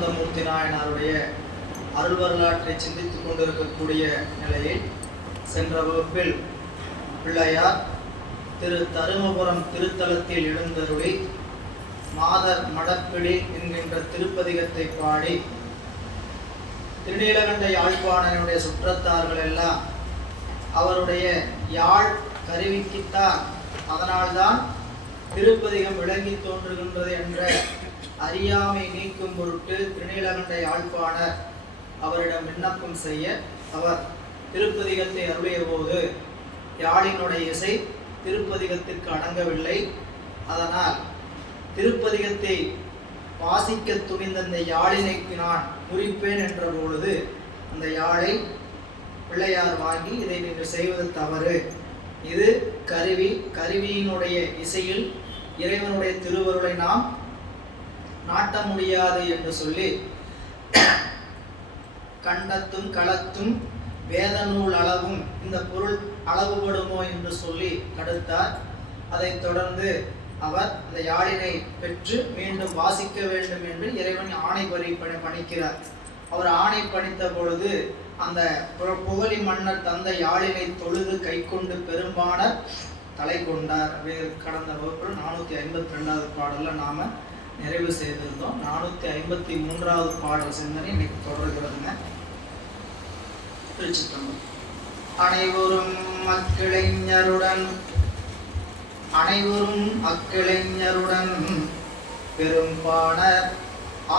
ஆனந்தமூர்த்தி நாயனாருடைய அருள் வரலாற்றை சிந்தித்துக் கொண்டிருக்கக்கூடிய நிலையில் சென்ற வகுப்பில் பிள்ளையார் திரு தருமபுரம் திருத்தலத்தில் எழுந்தருளி மாதர் மடப்பிடி என்கின்ற திருப்பதிகத்தை பாடி திருநீலகண்ட யாழ்ப்பாணனுடைய சுற்றத்தார்கள் எல்லாம் அவருடைய யாழ் கருவிக்குத்தான் அதனால்தான் திருப்பதிகம் விளங்கி தோன்றுகின்றது என்ற அறியாமை நீக்கும் பொருட்டு திருநீலகண்ட யாழ்ப்பாணர் அவரிடம் விண்ணப்பம் செய்ய அவர் திருப்பதிகத்தை அருளிய போது யாழினுடைய இசை திருப்பதிகத்திற்கு அடங்கவில்லை. அதனால் திருப்பதிகத்தை வாசிக்க துணிந்த அந்த யாழினை நான் முறிப்பேன் என்ற பொழுது அந்த யாழை பிள்ளையார் வாங்கி இதை நீங்கள் செய்வது தவறு, இது கருவியினுடைய இசையில் இறைவனுடைய திருவருளை நாம் நாட்ட முடியாது என்று சொல்லி கண்டத்தும் களத்தும் வேத நூல் அளவும் இந்த பொருள் அளவுபடுமோ என்று சொல்லி தடுத்தார். அதைத் தொடர்ந்து அவர் அந்த யாழினை பெற்று மீண்டும் வாசிக்க வேண்டும் என்று இறைவன் ஆணை பணிக்கிறார். அவர் ஆணை பணித்த பொழுது அந்த புகழி மன்னர் தந்த யாழினை தொழுது கை கொண்டு பெரும்பாணர் தலை கொண்டார். கடந்த வகுப்பில் 452வது பாடல்ல நாம நிறைவு செய்திருந்தோம். 453வது பாடல் சிந்தனை இன்னைக்கு தொடர்கிறதுங்க. திருச்சிற்றம்பலம். அனைவரும் அக்கிளைஞருடன் பெரும்பாணர்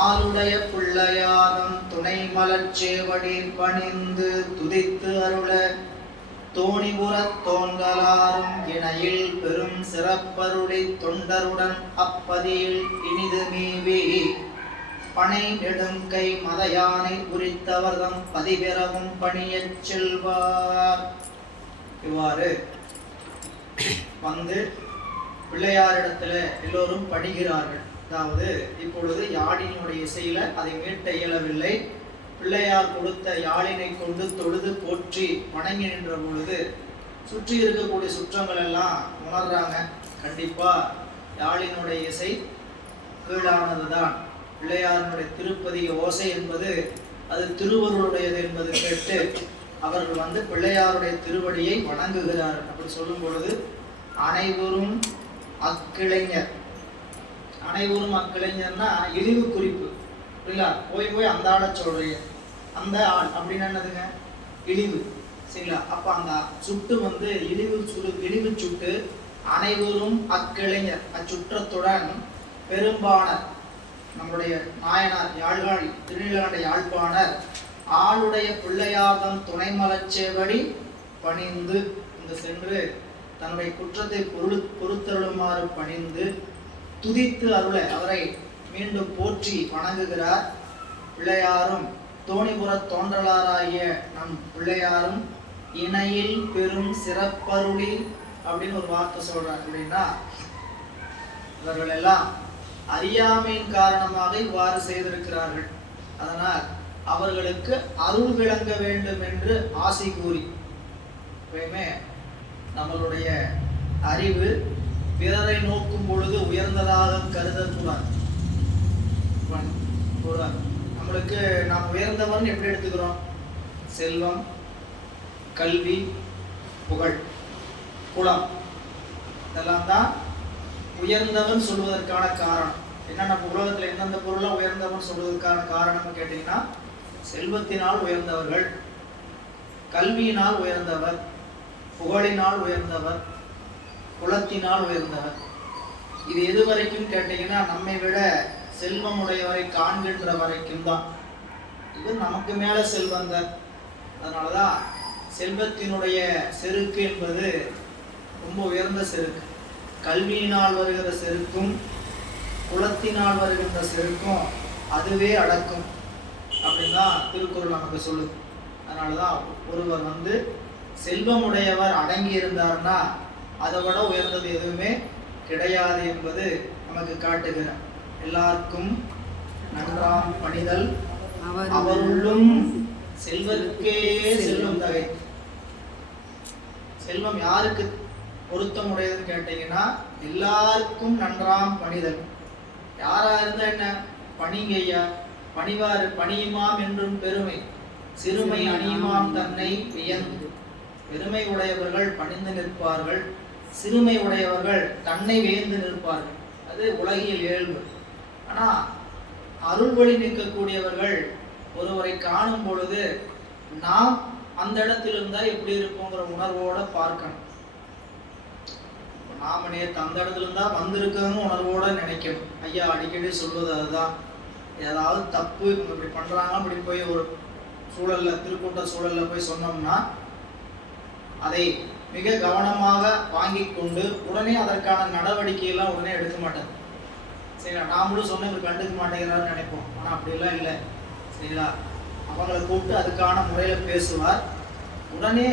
ஆளுடைய பிள்ளையாரும் துணை மலர்ச்சேவடி பணிந்து துதித்து அருள தோணிபுறத் தோன்றலாரும் இணையில் பெரும் சிறப்பருளி தொண்டருடன் அப்பதியில் இனிது மீவி பனை நெடுங்கை மதயானை குறித்தவர்தம் பதிபெறவும் பணியச் செல்வார். இவ்வாறு வந்து பிள்ளையாரிடத்துல எல்லோரும் பணிகிறார்கள். அதாவது இப்பொழுது யாழினுடைய இசையில அதை மீட்ட இயலவில்லை. பிள்ளையார் கொடுத்த யாழினை கொண்டு தொழுது போற்றி வணங்கி நின்ற பொழுது சுற்றி இருக்கக்கூடிய சுற்றங்கள் எல்லாம் உணர்றாங்க, கண்டிப்பா யாழினுடைய இசை கீழானதுதான். பிள்ளையாரினுடைய திருப்பதிக ஓசை என்பது அது திருவருளுடையது என்பது கேட்டு அவர்கள் வந்து பிள்ளையாருடைய திருவடியை வணங்குகிறார்கள். அப்படி சொல்லும் பொழுது அனைவரும் அக்கிளைஞர், அனைவரும் அக்கிளைஞர்னா இழிவு குறிப்பு இல்லைங்களா? போய் அந்த ஆளை சொல்றீங்க, அந்த ஆள் அப்படின்னு என்னதுங்க? இழிவு, சரிங்களா? அப்ப அந்த சுட்டு வந்து இழிவு சுட்டு அனைவரும் அக்கிளைஞர் அச்சுற்றத்துடன் பெரும்பாணர் நம்முடைய நாயனார் திருநீலகண்ட யாழ்ப்பாணர் ஆளுடைய பிள்ளையார்தம் துணை மலர்ச்சேவடி பணிந்து இங்கு சென்று தன்னுடைய குற்றத்தை பொறுத்தருளுமாறு பணிந்து துதித்து அருள அவரை மீண்டும் போற்றி வணங்குகிறார். பிள்ளையாரும் தோணிபுறத் தோன்றலாராகிய நம் பிள்ளையாரும் இணையில் பெரும் சிறப்பருளி அப்படின்னு ஒரு வார்த்தை சொல்றார். அப்படின்னா இவர்கள் எல்லாம் அறியாமையின் காரணமாக இவ்வாறு செய்திருக்கிறார்கள். அதனால் அவர்களுக்கு அருள் விளங்க வேண்டும் என்று ஆசை கூறி எப்பயுமே நம்மளுடைய அறிவு பிறரை நோக்கும் பொழுது உயர்ந்ததாக கருதக்கூடாது. நம்மளுக்கு நாம் உயர்ந்தவன் எப்படி எடுத்துக்கிறோம்? செல்வம், கல்வி, புகழ், குலம், இதெல்லாம் தான் உயர்ந்தவன் சொல்வதற்கான காரணம். என்ன, நம்ம உலகத்துல எந்தெந்த பொருளை உயர்ந்தவன் சொல்வதற்கான காரணம் கேட்டீங்கன்னா, செல்வத்தினால் உயர்ந்தவர்கள், கல்வியினால் உயர்ந்தவர், புகழினால் உயர்ந்தவர், குலத்தினால் உயர்ந்தவர். இது எது வரைக்கும் கேட்டீங்கன்னா, நம்மை விட செல்வம் உடையவரை காண்கின்ற வரைக்கும் தான். இது நமக்கு மேல செல்வந்தர். அதனாலதான் செல்வத்தினுடைய செருக்கு என்பது ரொம்ப உயர்ந்த செருக்கு. கல்வியினால் வருகிற செருக்கும் குலத்தினால் வருகின்ற செருக்கும் அதுவே அடக்கும் அப்படின்னு தான் திருக்குறள் நமக்கு சொல்லுது. அதனாலதான் ஒருவர் வந்து செல்வமுடையவர் அடங்கி இருந்தார்னா அதை விட உயர்ந்தது எதுவுமே கிடையாது என்பது நமக்கு காட்டுகிறார். எல்லாருக்கும் நன்றாம் பணிதல் அவருள்ளும் செல்வருக்கே செல்வம் தகை. செல்வம் யாருக்கு பொருத்தமுடையதுன்னு கேட்டீங்கன்னா, எல்லாருக்கும் நன்றாம் பணிதல். யாரா இருந்தா என்ன, பணிங்க ஐயா, பணிவாறு பணியுமாம் என்றும் பெருமை சிறுமை அணியுமாம் தன்னை வியந்து. பெருமை உடையவர்கள் பணிந்து நிற்பார்கள், சிறுமை உடையவர்கள் தன்னை வியந்து நிற்பார்கள். அது உலகியல் இயல்பு. ஆனா அருள் வழி நிற்கக்கூடியவர்கள் ஒருவரை காணும் பொழுது நாம் அந்த இடத்துல இருந்தா எப்படி இருப்போங்கிற உணர்வோட பார்க்கணும். நாம நேற்று அந்த இடத்துல இருந்தா வந்திருக்கணும் உணர்வோட நினைக்கணும். ஐயா அடிக்கடி சொல்வது அதுதான். ஏதாவது தப்பு இவங்க இப்படி பண்றாங்க அப்படி போய் ஒரு சூழல்ல திருக்கூட்ட சூழல்ல போய் சொன்னோம்னா அதை மிக கவனமாக வாங்கி கொண்டு உடனே அதற்கான நடவடிக்கையெல்லாம் உடனே எடுக்க மாட்டாங்க. சரிங்களா? நாமளும் சொன்ன இவர் கண்டுக்க மாட்டேங்கிறாருன்னு நினைப்போம். ஆனால் அப்படிலாம் இல்லை. சரிங்களா? அவங்களை கூப்பிட்டு அதுக்கான முறையில் பேசுவார். உடனே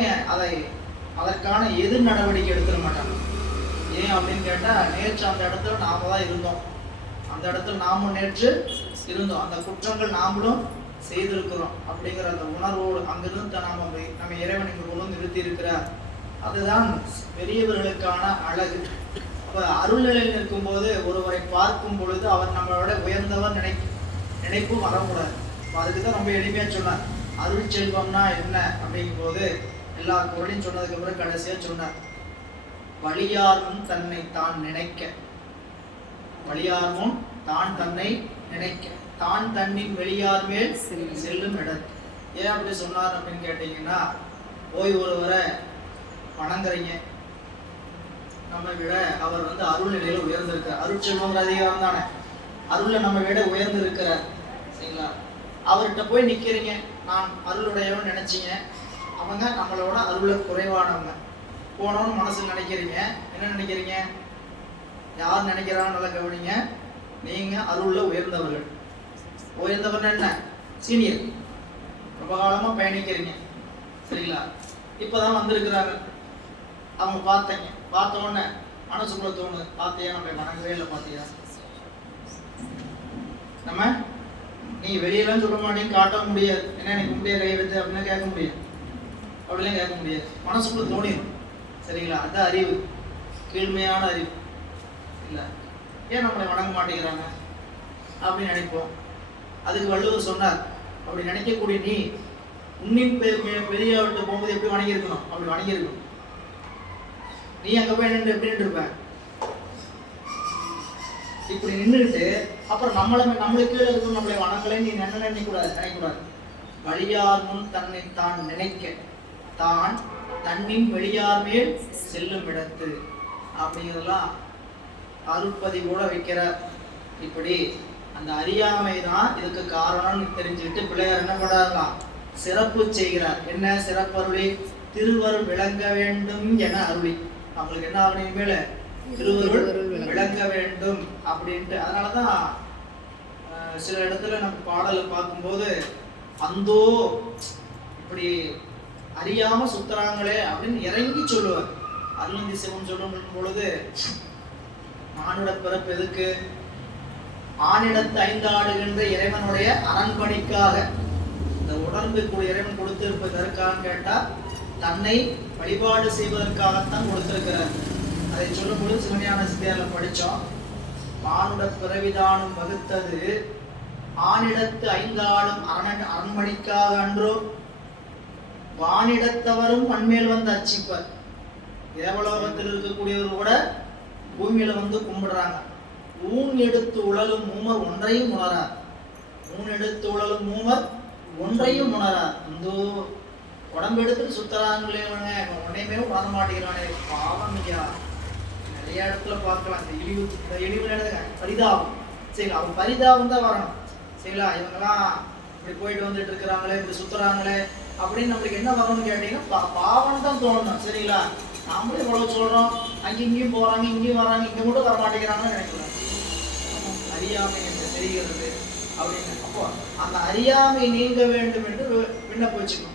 அதற்கான எதிர் நடவடிக்கை எடுத்துட மாட்டாங்க. ஏன் அப்படின்னு கேட்டால், நேற்று அந்த இடத்துல நாம தான் இருந்தோம், அந்த இடத்துல நாமும் நேற்று இருந்தோம், அந்த குற்றங்கள் நாமளும் செய்திருக்கிறோம் அப்படிங்கிற அந்த உணர்வோடு அங்கிருந்து நம்ம இறைவன் இங்கு கொண்டு நிறுத்தி இருக்கிறார். அதுதான் பெரியவர்களுக்கான அழகு. அப்போ அருள்நிலையில் இருக்கும்போது ஒருவரை பார்க்கும் பொழுது அவர் நம்மளோட உயர்ந்தவர் நினைப்பு வரக்கூடாது. அதுக்கு தான் ரொம்ப எளிமையாக சொன்னார். அருள் செல்வம்னா என்ன அப்படிங்கும் போது எல்லா குரலையும் சொன்னதுக்கு அப்புறம் கடைசியாக சொன்னார், வழியாரும் தன்னை தான் நினைக்க, வழியாரும் தான் தன்னை நினைக்க, தான் தன்னின் வெளியார் மேல் செல்லும் இடம். ஏன் அப்படி சொன்னார் அப்படின்னு கேட்டீங்கன்னா, போய் ஒருவரை வணங்குறீங்க, நம்ம விட அவர் அருள் நிலையில உயர்ந்திருக்கார். அருட்செல்வங்கிற அதிகாரம் தானே, அருள்ல நம்ம விட உயர்ந்திருக்கிறார். சரிங்களா? அவர்கிட்ட போய் நிக்கிறீங்க, நான் அருளுடையவன் நினைச்சீங்க, அவங்க நம்மளோட அருள குறைவானவங்க. போனவன்னு மனசுல நினைக்கிறீங்க. என்ன நினைக்கிறீங்க? யார் நினைக்கிறாங்க நல்லா கவனிங்க. நீங்க அருள்ல உயர்ந்தவர்கள். உயர்ந்தவர்னா என்ன? சீனியர். ரொம்ப காலமா பயணிக்கிறீங்க. சரிங்களா? இப்பதான் வந்திருக்கிறாங்க. அவங்க பார்த்தீங்க, பார்த்த உடனே மனசுக்குள்ள தோணுது, பார்த்தியா நம்ம வணங்கவே இல்லை, பார்த்தியா நம்ம நீ வெளியெல்லாம் சொல்ல மாட்டேங்க, காட்ட முடியாது, என்ன நீ கும்பிட்டே கை எடுத்து அப்படின்னா கேட்க முடியாது, அப்படிலாம் கேட்க முடியாது, மனசுக்குள்ள தோணிடும். சரிங்களா? அதுதான் அறிவு, கீழ்மையான அறிவு. இல்லை ஏன் நம்மளை வணங்க மாட்டேங்கிறாங்க அப்படின்னு நினைப்போம். அதுக்கு வள்ளுவர் சொன்னார், அப்படி நினைக்கக்கூடிய நீ உன்னின் பெரியவர்கிட்ட போகும்போது எப்படி வணங்கியிருக்கணும், அப்படி வணங்கியிருக்கணும். நீ அங்க போய் நின்று எப்படி இருப்ப? இப்படி நின்றுட்டு அப்புறம் நம்மளுக்கு கீழே இருக்கும் நம்மளை வணங்கலை நீ நினைக்கூடாது. வழியார் முன் தன்னை தான் நினைக்க, தான் தன்னின் வெளியார் மேல் செல்லும் இடத்து அப்படிங்கிறதெல்லாம் அருட்பதிவோட வைக்கிறார். இப்படி அந்த அறியாமை தான் இதுக்கு காரணம்னு தெரிஞ்சுக்கிட்டு பிள்ளையார் என்ன பண்றாருலாம், சிறப்பு செய்கிறார். என்ன சிறப்பு அருளி? திருவருள் விளங்க வேண்டும் என அருளி. அவங்களுக்கு என்ன ஆகணும்? மேல திருவருள் விளங்க வேண்டும் அப்படின்ட்டு. அதனாலதான் சில இடத்துல நம்ம பாடலை பார்க்கும்போது, அந்தோ இப்படி அறியாம சுத்துறாங்களே அப்படின்னு இறங்கி சொல்லுவார். அருளந்தி சிவம் சொல்லும் பொழுது, மானுட பிறப்பு எதுக்கு? ஆணிடத்து ஐந்தாடுகின்ற இறைவனுடைய அரண்பணிக்காக. இந்த உடம்புக்கு இறைவன் கொடுத்திருப்பதற்காக கேட்டா தன்னை வழிபாடு செய்வதற்காகத்தான் கொடுத்திருக்கிறார். அதை சொல்லும் பொழுது சிவஞான சித்தியார்ல படிச்சோம், மானுட பிறவிதானும் வகுத்தது ஆணிடத்து ஐந்தாடும் அரண்மணிக்காக அன்றோ, வானிடத்தவரும் மண்மேல் வந்து அர்ச்சிப்பர். தேவலோகத்தில் இருக்கக்கூடியவர் கூட பூமியில கும்பிடுறாங்க. ஊன் எடுத்து உழலும் மூமர் ஒன்றையும் உணரார். ஊன் எடுத்து உழலும் மூமர் ஒன்றையும் உணரார். இந்த உடம்பு எடுத்து சுத்தராங்களே, உன்னையுமே உணர மாட்டேங்கிறானே, பாவம் ஐயா. நிறைய இடத்துல பார்க்கலாம் இந்த இழிவு பரிதாபம். சரிங்களா? அவன் பரிதாபம் தான் வரணும். சரிங்களா? இவங்கெல்லாம் இப்படி போயிட்டு வந்துட்டு இருக்கிறாங்களே, இப்படி சுத்துறாங்களே அப்படின்னு நம்மளுக்கு என்ன வரணும்னு கேட்டீங்கன்னா பாவம் தான் தோணணும். சரிங்களா? நாமளே இவ்வளவு சொல்றோம், அங்கேயும் போறாங்க, இங்கேயும் வராங்க, இங்க மட்டும் வர மாட்டேங்கிறாங்கன்னு நினைக்கிறோம். அறியாமை என்று தெரிகிறது அப்படின்னு. அப்போ அந்த அறியாமை நீங்க வேண்டும் என்று விண்ணப்ப வச்சுக்கணும்.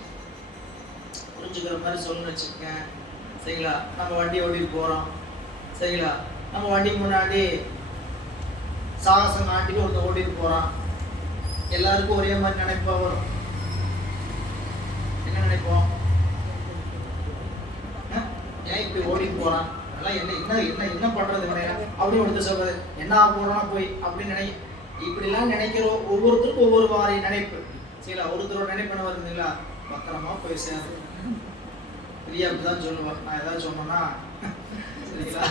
புரிஞ்சுக்கிற மாதிரி சொல்லணும்னு வச்சுக்கேன். சரிங்களா? நம்ம வண்டி ஓட்டிட்டு போறோம். சரிங்களா? நம்ம வண்டி முன்னாடி சாகசம் நாட்டிக்கு ஒருத்தர் ஓட்டிட்டு போறான். எல்லாருக்கும் ஒரே மாதிரி நினைப்பா வரும். என்ன நினைப்போம்? ஏன் இப்படி ஓடிட்டு போறான், அதெல்லாம் என்ன என்ன என்ன என்ன பண்றது அப்படின்னு ஒருத்தர் சொல்றது, என்ன போறான் போய் அப்படின்னு இப்படிலாம் நினைக்கிற ஒவ்வொருத்தருக்கும் ஒவ்வொரு மாதிரி நினைப்பு சரிங்களா. ஒருத்தரோட நினைப்பு என்ன வருதுங்களா, பத்திரமா போய் சேரும். பிரியா அப்படிதான் சொல்லுவான், நான் ஏதாவது சொன்னேன்னா சரிங்களா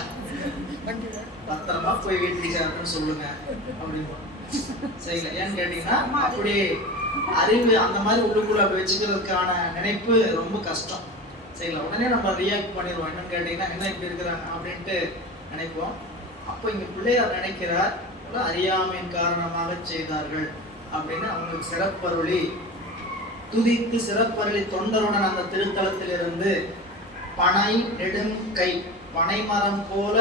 பத்திரமா போய் வீட்டுக்கு சேரணும்னு சொல்லுங்க அப்படின்னு சரிங்களா. ஏன்னு கேட்டீங்கன்னா அப்படி அறிவு அந்த மாதிரி உள்ளுக்குள்ள அப்படி வச்சுக்கிறதுக்கான நினைப்பு ரொம்ப கஷ்டம் சரிங்களா. உடனே நம்ம ரியாக்ட் பண்ணிடுவோம். என்னன்னு கேட்டீங்கன்னா என்ன இப்படி இருக்கிறாங்க அப்படின்ட்டு நினைப்போம். அப்போ இங்க பிள்ளையார் நினைக்கிறார் அறியாமையின் காரணமாக செய்தார்கள் அப்படின்னு அவங்களுக்கு சிறப்பருளி துதித்து சிறப்பருளி தொண்டருடன் அந்த திருத்தலத்திலிருந்து பனை நெடும் கை, பனை மரம் போல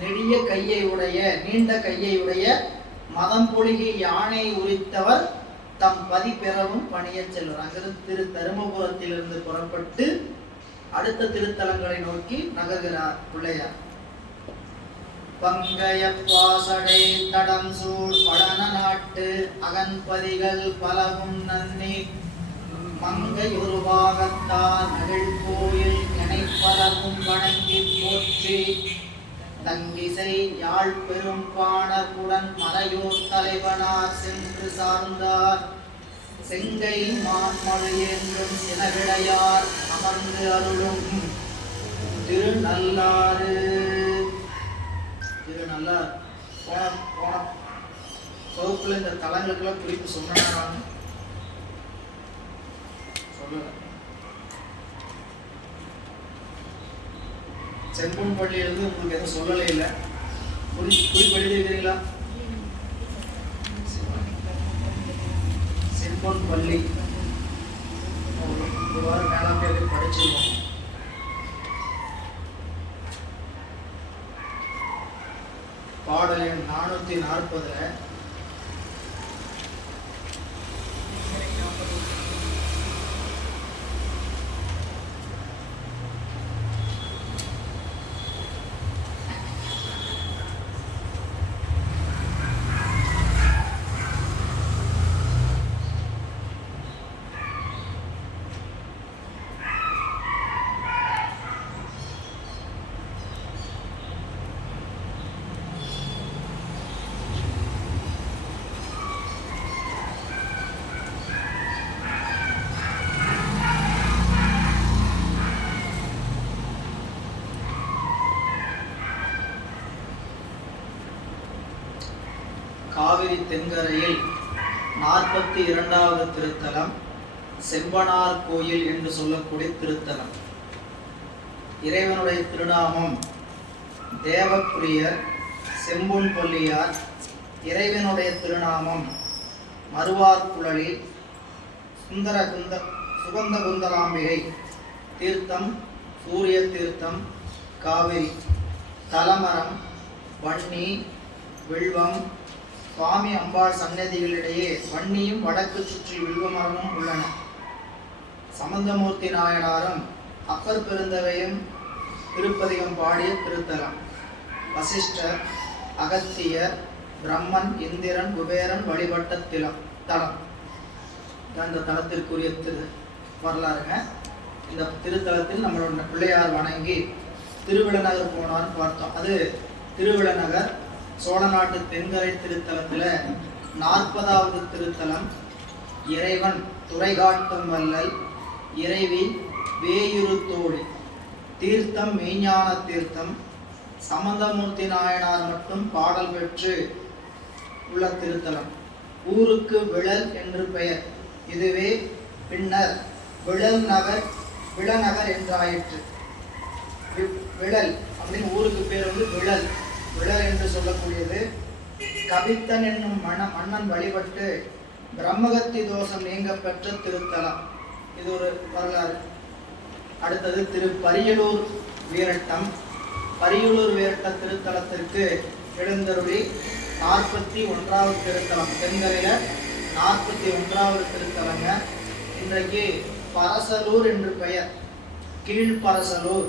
நெடிய கையை உடைய நீண்ட கையை உடைய மதம் பொழுகி யானை உரித்தவர் தம் பதி பெறவும் பணிய செல்வர். அங்கிருந்து திரு தருமபுரத்திலிருந்து புறப்பட்டு அடுத்த திருத்தலங்களை நோக்கி நகர்கிறார் பிள்ளையார். பங்கைய பாசடை தடம் சூழ் பழன நாட்டு அகன்பதிகள் பலவும் நன்னி மங்கை உருவாகத்தார் நகிழ் கோயில் நினைப்பலவும் வணங்கி போற்றி தங்கிசை யாழ் பெரும் பாணர்குடன் மறையோர் தலைவனார் சென்று சார்ந்தார். செங்கை மான்மழு என்றும் சினவிடையார் அமர்ந்து அருளும் திருநள்ளாறு. திருநள்ளார் போன வகுப்புல இந்த தலங்களுக்கெல்லாம் குறிப்பு சொன்னாங்க சொல்லல. செம்பொன் பள்ளியிலிருந்து உங்களுக்கு எதுவும் சொல்லலை இல்லை, குறிப்பு எழுதிருக்கிறீங்களா? செம்பொன் பள்ளி ஒரு வாரம் மேலாக படிச்சிருவோம். பாடல் எண் 440 காவிரி தென்கரையில் 42வது திருத்தலம் செம்பனார் கோயில் என்று சொல்லக்கூடிய திருத்தலம். இறைவனுடைய திருநாமம் தேவப்பிரியர் செம்பொன் பள்ளியார். இறைவனுடைய திருநாமம் மறுவார்குழலி சுகந்த குந்தலாம்பிகை. தீர்த்தம் சூரிய தீர்த்தம் காவிரி. தலமரம் வன்னி வில்வம். சுவாமி அம்பாள் சன்னதிகளிடையே வன்னியும் வடக்கு சுற்றி வில்வமரமும் உள்ளன. சம்பந்தமூர்த்தி நாயனாரும் அப்பர் பெருந்தகையும் திருப்பதிகம் பாடிய திருத்தலம். வசிஷ்டர் அகத்தியர் பிரம்மன் இந்திரன் குபேரன் வழிபட்ட தலம். இந்த தலத்திற்குரிய வரலாறுங்க. இந்த திருத்தலத்தில் நம்மளோட பிள்ளையார் வணங்கி திருவிழநகர் போனான்னு பார்த்தோம். அது திருவிழநகர் சோழ நாட்டு தென்கரை திருத்தலத்துல 40வது திருத்தலம். இறைவன் துறைகாட்டும் வல்லல். இறைவி வேயுரு தோழி. தீர்த்தம் மெய்ஞான தீர்த்தம். சம்பந்தமூர்த்தி நாயனார் மட்டும் பாடல் பெற்று உள்ள திருத்தலம். ஊருக்கு விழல் என்று பெயர். இதுவே பின்னர் விழநகர் என்றாயிற்று. விழல் அப்படின்னு ஊருக்கு பேர் விழல். விழல் என்று சொல்லக்கூடியது கபித்தன் என்னும் மன்னன் வழிபட்டு பிரம்மகத்தி தோஷம் நீங்க பெற்ற திருத்தலம். இது ஒரு வரலாறு. அடுத்தது திரு பரியலூர் வீரட்டம். பரியலூர் வீரட்ட திருத்தலத்திற்கு எழுந்தருளி 41வது திருத்தலம். தென்கரையில 41வது திருத்தலங்க. இன்றைக்கு பரசலூர் என்று பெயர். கீழ்பரசலூர்.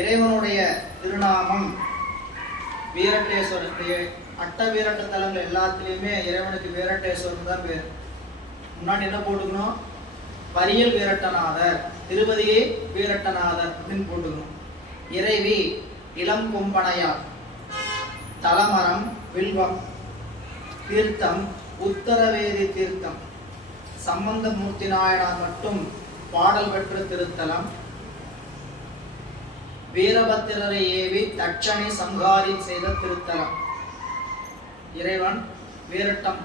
இறைவனுடைய திருநாமம் வீரட்டேஸ்வரர். அட்ட வீரட்ட தலங்கள் எல்லாத்துலேயுமே இறைவனுக்கு வீரட்டேஸ்வரன் தான் பேர். முன்னாடி என்ன போட்டுக்கணும், பரியல் வீரட்டநாதர், திருப்பதியே வீரட்டநாதர் அப்படின்னு போட்டுக்கணும். இறைவி இளம் கொம்பனையார். தலமரம் வில்வம். தீர்த்தம் உத்தரவேதி தீர்த்தம். சம்பந்தமூர்த்தி நாயனார் மட்டும் பாடல் பெற்ற திருத்தலம். வீரபத்திரரை ஏவி தட்சணை சம்ஹாரி செய்த திருத்தலம். இறைவன் வீரட்டம்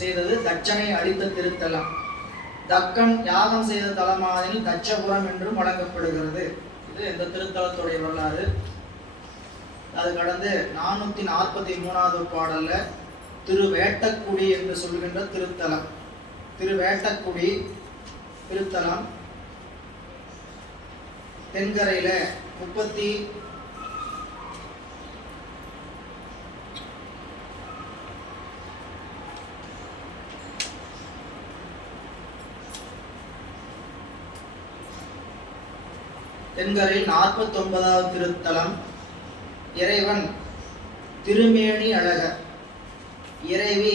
செய்தது தட்சணை அளித்த திருத்தலம். தக்கன் யாகம் செய்த தலமானில் தட்சபுரம் என்றும் வழங்கப்படுகிறது. இது இந்த திருத்தலத்துடைய வரலாறு. அது கடந்து 443வது பாடல்ல திருவேட்டக்குடி என்று சொல்கின்ற திருத்தலம். திருவேட்டக்குடி திருத்தலம் தென்கரையில 30 தென்கரையில் 49வது திருத்தலம். இறைவன் திருமேனி அழகர், இறைவி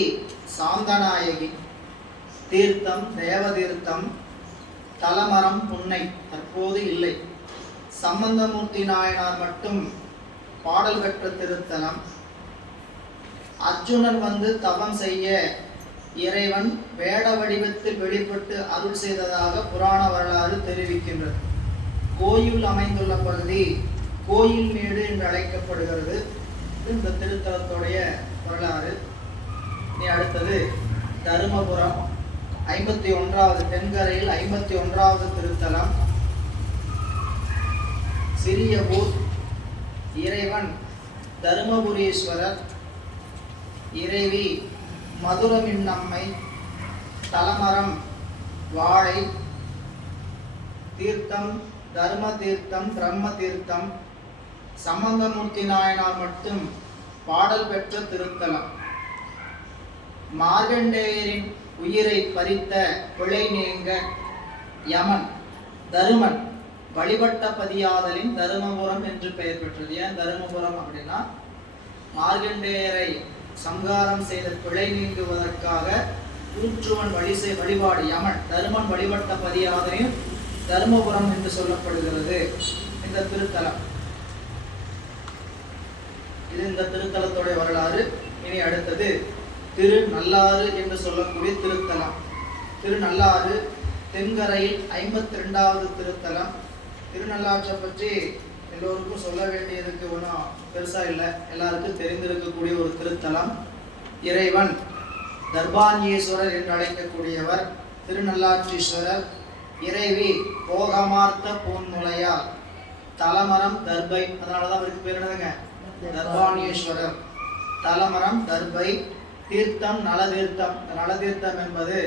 சாந்தநாயகி. தீர்த்தம் தேவதீர்த்தம். தலமரம் புன்னை, தற்போது இல்லை. சம்பந்தமூர்த்தி நாயனார் மட்டும் பாடல் பெற்ற திருத்தலம். அர்ஜுனன் வந்து தவம் செய்ய இறைவன் வேட வடிவத்தில் வெளிப்பட்டு அருள் செய்ததாக புராண வரலாறு தெரிவிக்கின்றது. கோயில் அமைந்துள்ள பகுதி கோயில் மேடு என்று அழைக்கப்படுகிறது. இந்த திருத்தலத்துடைய வரலாறு. இனி அடுத்தது தருமபுரம் 51வது தென்கரையில் 51வது திருத்தலம். சிறிய ஊர். இறைவன் தருமபுரீஸ்வரர், இறைவி மதுரமின்னம்மை. தலமரம் வாழை. தீர்த்தம் தர்ம தீர்த்தம் பிரம்ம தீர்த்தம். சம்பந்தமூர்த்தி நாயனார் மட்டும் பாடல் பெற்ற திருத்தலம். மார்கண்டேயரின் உயிரை பறித்த பிழை நீங்க யமன் தருமன் வழிபட்ட பதியாதலின் தருமபுரம் என்று பெயர் பெற்றது. ஏன் தருமபுரம் அப்படின்னா, மார்கண்டேயரை சங்காரம் செய்த பிழை நீங்குவதற்காக கூற்றுவன் வழிபாடு யமன் தருமன் வழிபட்ட பதியாதலின் தருமபுரம் என்று சொல்லப்படுகிறது இந்த திருத்தலம். இது இந்த திருத்தலத்துடைய வரலாறு. இனி அடுத்தது திருநள்ளாறு என்று சொல்லக்கூடிய திருத்தலம். திருநள்ளாறு தென்கரையில் 52வது திருத்தலம். திருநள்ளாற்றை பற்றி எல்லோருக்கும் சொல்ல வேண்டியதுக்கு ஒன்றும் பெருசா இல்லை, எல்லாருக்கும் தெரிந்திருக்கக்கூடிய ஒரு திருத்தலம். இறைவன் தர்பான்யேஸ்வரர் என்று அழைக்கக்கூடியவர் திருநள்ளாற்றீஸ்வரர். இறைவி போகமார்த்த பூன்முலையால். தலமரம் தர்பை, அதனாலதான் அவருக்கு பேர் என்னதுங்க, தர்பான்யேஸ்வரர். தலமரம் தர்பை. தீர்த்தம் நலதீர்த்தம். நலதீர்த்தம் என்பது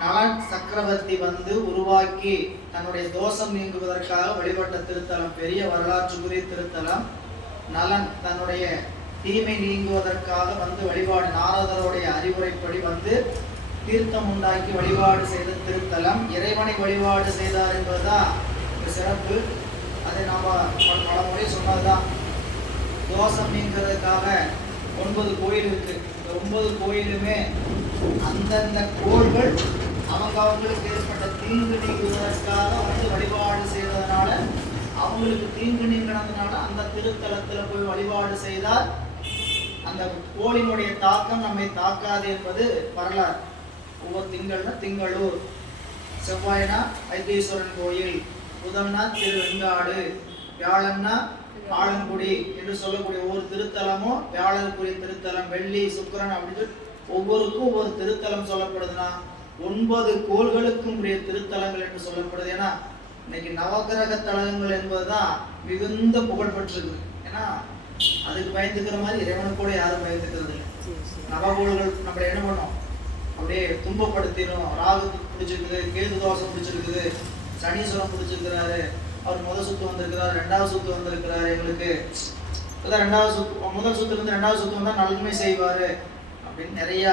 நலன் சக்கரவர்த்தி வந்து உருவாக்கி தன்னுடைய தோஷம் நீங்குவதற்காக வழிபட்ட திருத்தலம். பெரிய வரலாற்றுக்குரிய திருத்தலம். நலன் தன்னுடைய தீமை நீங்குவதற்காக வந்து வழிபாடு, நாரதருடைய அறிவுரைப்படி வந்து தீர்த்தம் உண்டாக்கி வழிபாடு செய்த திருத்தலம். இறைவனை வழிபாடு செய்தார் என்பதுதான் சிறப்பு. அதை நாம் பல முறை சொன்னதுதான். தோஷம் நீங்கிறதுக்காக 9 கோயில் இருக்கு. இந்த 9 கோயிலுமே அந்தந்த கோள்கள் அவங்களுக்கு ஏற்பட்ட தீங்கு நீங்குவதற்காக வந்து வழிபாடு செய்வதனால, அவங்களுக்கு தீங்கு நீங்கினதுனால அந்த திருத்தலத்துல போய் வழிபாடு செய்தால் அந்த கோளினுடைய தாக்கம் நம்மை தாக்காது என்பது வரலாறு. ஒவ்வொரு திங்கள்னா திங்களூர், செவ்வாய்னா வைத்தீஸ்வரன் கோயில், புதன்னா திருவெண்காடு, வியாழன்னா ஆலங்குடி என்று சொல்லக்கூடிய ஒவ்வொரு திருத்தலமும் வியாழனுக்குரிய திருத்தலம். வெள்ளி சுக்கிரன் அப்படின்னு ஒவ்வொருக்கும் ஒவ்வொரு திருத்தலம் சொல்லப்படுதுன்னா 9 கோள்களுக்கும் உரிய திருத்தலங்கள் என்று சொல்லப்படுது. ஏன்னா இன்னைக்கு நவகிரக தலங்கள் என்பதுதான் மிகுந்த புகழ் பெற்றிருக்கு. ஏன்னா அதுக்கு பயந்துக்கிற மாதிரி இறைவனுக்கு கூட யாரும் பயந்துக்கிறது இல்லை. நவகோள்கள் நம்மளை என்ன பண்ணோம், அப்படியே துன்பப்படுத்திடும். ராகு பிடிச்சிருக்குது, கேது தோஷம் பிடிச்சிருக்குது, சனீஸ்வரம் பிடிச்சிருக்கிறாரு, அவர் முதல் சுத்து வந்திருக்கிறார், 2வது சுத்து வந்திருக்கிறாரு, எங்களுக்கு முதல் சுத்துல இருந்து 2வது சுத்து வந்தா நன்மை செய்வாரு அப்படின்னு நிறைய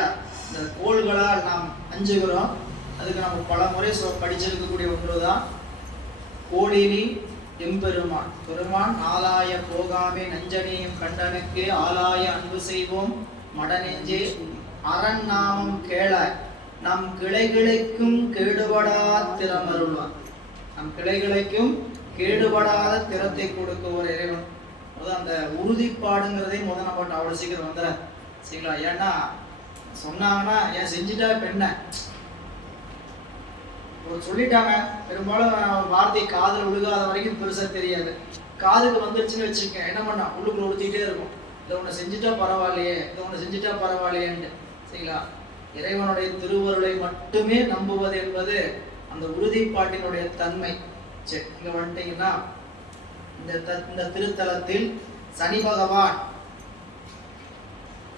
இந்த கோள்களால் நாம் அஞ்சுகிறோம். அதுக்கு நம்ம பல முறை படிச்சிருக்கக்கூடிய ஒன்றுதான் கோடினி எம்பெருமான். பெருமான் ஆலாய போகாமே நஞ்சனியும் கண்டனுக்கு ஆலாய அன்பு செய்வோம் மடநெஞ்சே அரண் நாமம் கேளாய் நம் கிளைகளுக்கும் கேடுபடா திறமருள்வார். நம் கிளைகளுக்கும் கேடுபடாத திறத்தை கொடுக்குவோர் இறைவன். அந்த உறுதிப்பாடுங்கிறதே நம்ம அவ்வளவு சீக்கிரம் வந்துட சரிங்களா. ஏன்னா சொன்னாங்கன்னா ஏன் செஞ்சுட்டா பெண்ண சொல்லிட்டாங்க. பெரும்பாலும் வார்த்தை காதில் விழுகாத வரைக்கும் பெருசா தெரியாது. காதுக்கு வந்துருச்சுன்னு வச்சுக்க என்ன பண்ணா உள்ளுக்குள்ள உடுத்திட்டே இருக்கும். இதை ஒன்று செஞ்சுட்டா பரவாயில்லையே, இதை ஒன்று செஞ்சுட்டா பரவாயில்லையேன்னு. சரிங்களா? இறைவனுடைய திருவருளை மட்டுமே நம்புவது என்பது அந்த உறுதிப்பாட்டினுடைய தன்மை. சரி, இங்க வந்துட்டீங்கன்னா இந்த திருத்தலத்தில் சனி பகவான்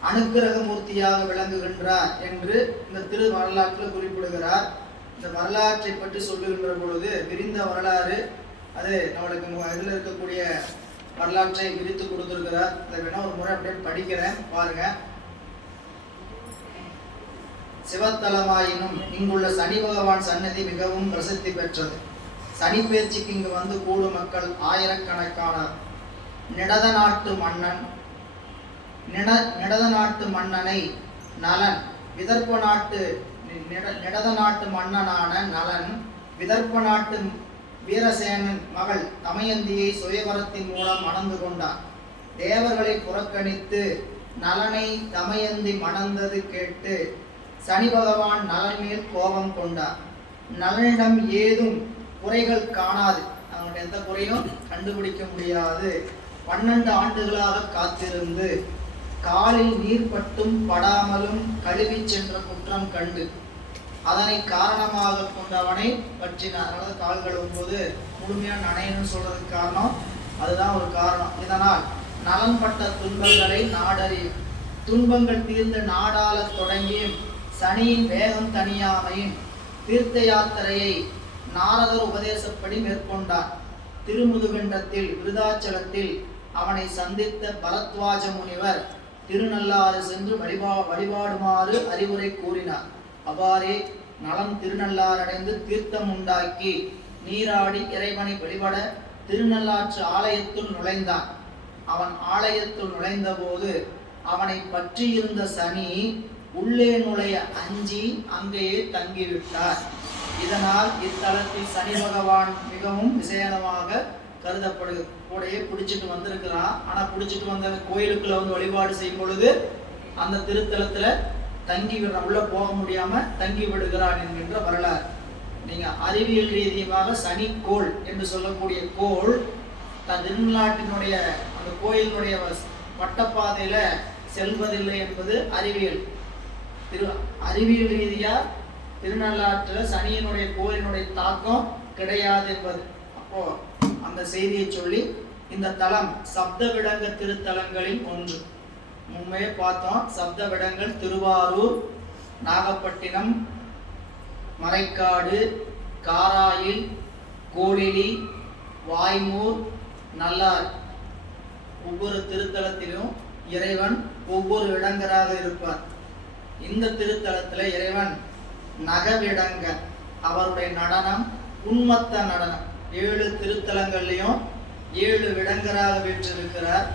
அனுக்கிரகமூர்த்தியாக விளங்குகின்றார் என்று இந்த திரு வரலாற்றில் குறிப்பிடுகிறார். இந்த வரலாற்றை பற்றி சொல்லுகின்ற பொழுது விரிந்த வரலாறு அது நம்மளுக்கு இதில் இருக்கக்கூடிய வரலாற்றை விரித்து கொடுத்திருக்கிறார். அதை வேணா ஒரு முறை அப்படியே படிக்கிறேன் பாருங்க. சிவத்தலமாயினும் இங்குள்ள சனி பகவான் சன்னதி மிகவும் பிரசித்தி பெற்றது. சனி பேச்சுக்கு இங்கு வந்து கூடும் மக்கள் ஆயிரக்கணக்கானார். நிடத நாட்டு மன்னனை நலன் நிடத நாட்டு மன்னனான நலன் விதர்ப்ப நாட்டு வீரசேனன் மகள் தமயந்தியை சுயவரத்தின் மூலம் மணந்து கொண்டார். தேவர்களை புறக்கணித்து நலனை தமயந்தி மணந்தது கேட்டு சனி பகவான் நலன் மேல் கோபம் கொண்டார். நலனிடம் ஏதும் குறைகள் காணாது, அவனுடைய எந்த குறையும் கண்டுபிடிக்க முடியாது. 12 ஆண்டுகளாக காத்திருந்து காலில் நீர் பட்டும் படாமலும் கழுவி சென்ற குற்றம் கண்டு அதனை காரணமாக கொண்டவனை பற்றினார். அதாவது கால் கழுவும் போது முழுமையாக நனையணும்னு சொல்றதுக்கு காரணம் அதுதான் ஒரு காரணம். இதனால் நலன் பட்ட துன்பங்களை நாடறியும். துன்பங்கள் தீர்ந்து நாடாள தொடங்கியும் சனியின் வேகம் தனியாமையும் தீர்த்த யாத்திரையை நாரதர் உபதேசப்படி மேற்கொண்டார். திருமுதுகண்டத்தில் விருதாச்சலத்தில் அவனை சந்தித்த பரத்வாஜ முனிவர் திருநள்ளாறு சென்று வழிபாடுமாறு அறிவுரை கூறினார். அவ்வாறே நலம் திருநள்ளாறு அடைந்து தீர்த்தம் உண்டாக்கி நீராடி இறைவனை வழிபட திருநள்ளாற்று ஆலயத்துள் நுழைந்தான். அவன் ஆலயத்துள் நுழைந்த போது அவனை பற்றியிருந்த சனி உள்ளே நுழைய அஞ்சி அங்கேயே தங்கிவிட்டார். இதனால் இத்தலத்தில் சனி பகவான் மிகவும் விசேஷமாக கருதப்படுகூடையே பிடிச்சிட்டு வந்திருக்கிறான். ஆனா பிடிச்சிட்டு வந்த கோயிலுக்குள்ள வந்து வழிபாடு செய்யும் பொழுது அந்த திருத்தலத்துல தங்கி விடுற உள்ள போக முடியாம தங்கி விடுகிறான் என்கின்ற வரலாறு. நீங்க அறிவியல் ரீதியாக சனி கோள் என்று சொல்லக்கூடிய கோள் தன் திருநாட்டினுடைய அந்த கோயிலுடைய வட்டப்பாதையில செல்வதில்லை என்பது அறிவியல் ரீதியா திருநள்ளாற்றுல சனியினுடைய கோயிலினுடைய தாக்கம் கிடையாது என்பது. அப்போ அந்த செய்தியை சொல்லி இந்த தலம் சப்த விடங்க திருத்தலங்களில் ஒன்று. முன்பே பார்த்தோம். சப்த விடங்கள் திருவாரூர், நாகப்பட்டினம், மறைக்காடு, காராயில், கோழிலி, வாய்மூர், நல்லார். ஒவ்வொரு திருத்தலத்திலும் இறைவன் ஒவ்வொரு இடங்கராக இருப்பார். இந்த திருத்தலத்துல இறைவன் நகவிடங்க அவருடைய நடனம் உன்மத்த நடனம். 7 திருத்தலங்கள்லையும் 7 விடங்கராக வீற்றிருக்கிறார்.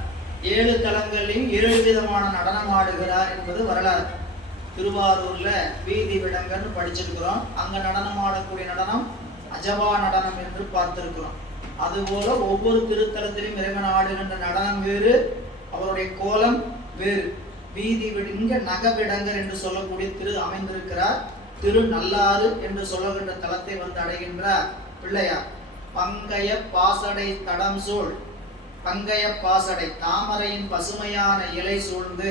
7 தலங்கள்லையும் 7 விதமான நடனம் ஆடுகிறார் என்பது வரலாறு. திருவாரூர்ல வீதி விடங்கன்னு படிச்சிருக்கிறோம். அங்க நடனம் ஆடக்கூடிய நடனம் அஜவா நடனம் என்று பார்த்திருக்கிறோம். அதுபோல ஒவ்வொரு திருத்தலத்திலும் இறைவன் ஆடுகின்ற நடனம் வேறு, அவருடைய கோலம் வேறு. வீதி இங்க நகவிடங்கர் என்று சொல்லக்கூடிய திரு அமைந்திருக்கிறார். திருநள்ளாறு என்று சொல்லுகின்ற தலத்தை வந்து அடைகின்றார் பிள்ளையார். பங்கைய பாசடை தடம் சூழ் பங்கைய பாசடை தாமரையின் பசுமையான இலை சூழ்ந்து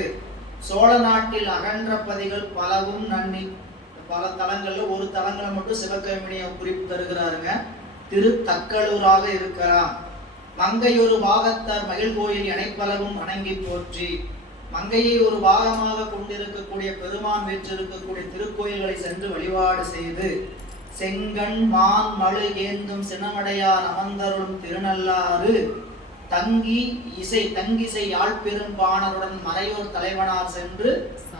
சோழ நாட்டில் அகன்ற பதிகள் பலவும் நன்னி. பல தலங்கள்ல ஒரு தலங்களை மட்டும் சிவகவினியை குறிப்பு தருகிறாருங்க. திரு தக்கலூராக இருக்கலாம். மங்கையொரு பாகத்தார் மகிழ் கோயில் இணைப்பலவும் வணங்கி போற்றி. மங்கையை ஒரு பாகமாக கொண்டிருக்கக்கூடிய பெருமான் வீற்றிருக்கக்கூடிய திருக்கோயில்களை சென்று வழிபாடு செய்து செங்கண் மான் மழு ஏந்தும் சினமடையார் அமர்ந்தருளும் திருநள்ளாறு தங்கிசை யாழ்பெரும்பாணருடன் மறையோர் தலைவனார் சென்று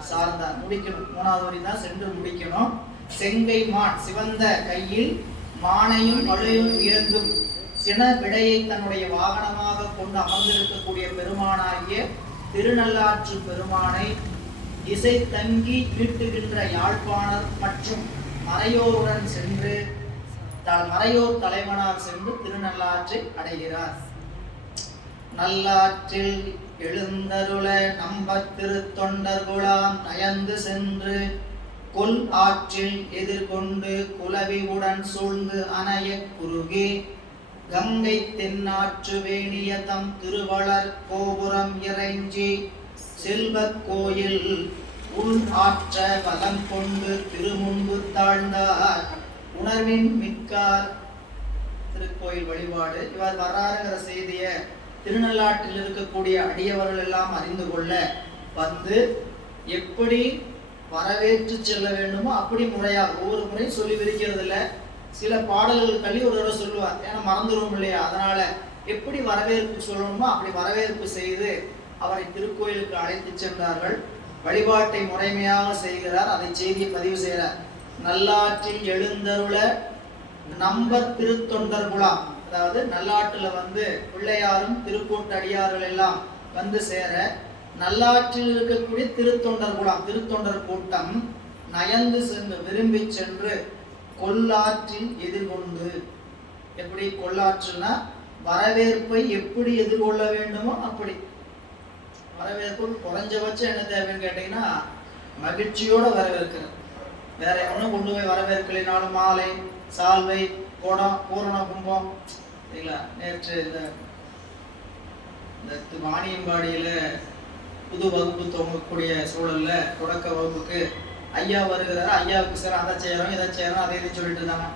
சார்ந்தார். முடிக்கணும். 3வது வரி தான் சென்று முடிக்கணும். செங்கை மான் சிவந்த கையில் மானையும் மழையும் ஏந்தும் சின விடையை தன்னுடைய வாகனமாக கொண்டு அமர்ந்திருக்கக்கூடிய பெருமானாகிய திருநள்ளாற்று பெருமானை இசை தங்கி மீட்டுகின்ற யாழ்ப்பாணர் மற்றும் மறையோருடன் சென்று மறையோர் தலைவனார் சென்று திருநள்ளாற்றை அடைகிறார். நல்லாற்றில் எழுந்தருள நம்பத் திருத்தொண்டர்குழாம் நயந்து சென்று கொல் ஆற்றில் எதிர்கொண்டு குலவியுடன் சூழ்ந்து அணைய குறுகி கங்கை தென்னாற்று வேணிய தம் திருவளர் கோபுரம் இறைஞ்சி செல்வக் கோயில் உள் ஆற்ற பலம் கொண்டு திருமுன்பு தாழ்ந்தார் உணர்வின் மிக்கார். திருக்கோயில் வழிபாடு. இவர் வர்றாருங்கிற செய்திய திருநள்ளாற்றில் இருக்கக்கூடிய அடியவர்கள் எல்லாம் அறிந்து கொள்ள வந்து எப்படி வரவேற்று செல்ல வேண்டுமோ அப்படி முறையா ஒவ்வொரு முறையும் சொல்லி விரிக்கிறது இல்லை. சில பாடல்கள் தள்ளி ஒரு தடவை சொல்லுவார், ஏன்னா மறந்துடும் இல்லையா. அதனால எப்படி வரவேற்பு சொல்லணுமோ அப்படி வரவேற்பு செய்து அவரை திருக்கோயிலுக்கு அழைத்து சென்றார்கள். வழிபாட்டை முறைமையாக செய்கிறார். அதை செய்தியை பதிவு செய்கிறார். நல்லாற்றில் எழுந்தருள நம்பர் திருத்தொண்டர்குழாம், அதாவது நல்லாற்றுல வந்து பிள்ளையாரும் திருக்கூட்ட அடியார்கள் எல்லாம் வந்து சேர நல்லாற்றில் இருக்கக்கூடிய திருத்தொண்டர்குழாம் திருத்தொண்டர் கூட்டம் நயந்து சென்று விரும்பி சென்று கொல்லாற்றில் எதிர்கொண்டு. எப்படி கொல்லாற்றுனா வரவேற்பை எப்படி எதிர்கொள்ள வேண்டுமோ அப்படி. வரவேற்பு குறைஞ்சபட்சம் என்ன தேவைன்னு கேட்டீங்கன்னா மகிழ்ச்சியோட வரவேற்கிறது. வேற ஒன்றும் கொண்டு போய் வரவேற்கலினாலும் மாலை சால்வை கோடம் பூரண கும்பம் இல்லைங்களா. நேற்று இந்த வாணியம்பாடியில புது வகுப்பு துவங்கக்கூடிய சூழல்ல தொடக்க வகுப்புக்கு ஐயா வருகிறாரு. ஐயாவுக்கு சார் அதை செய்யறோம் இதை செய்யறோம் அதை இதையும் சொல்லிட்டு இருந்தாங்க.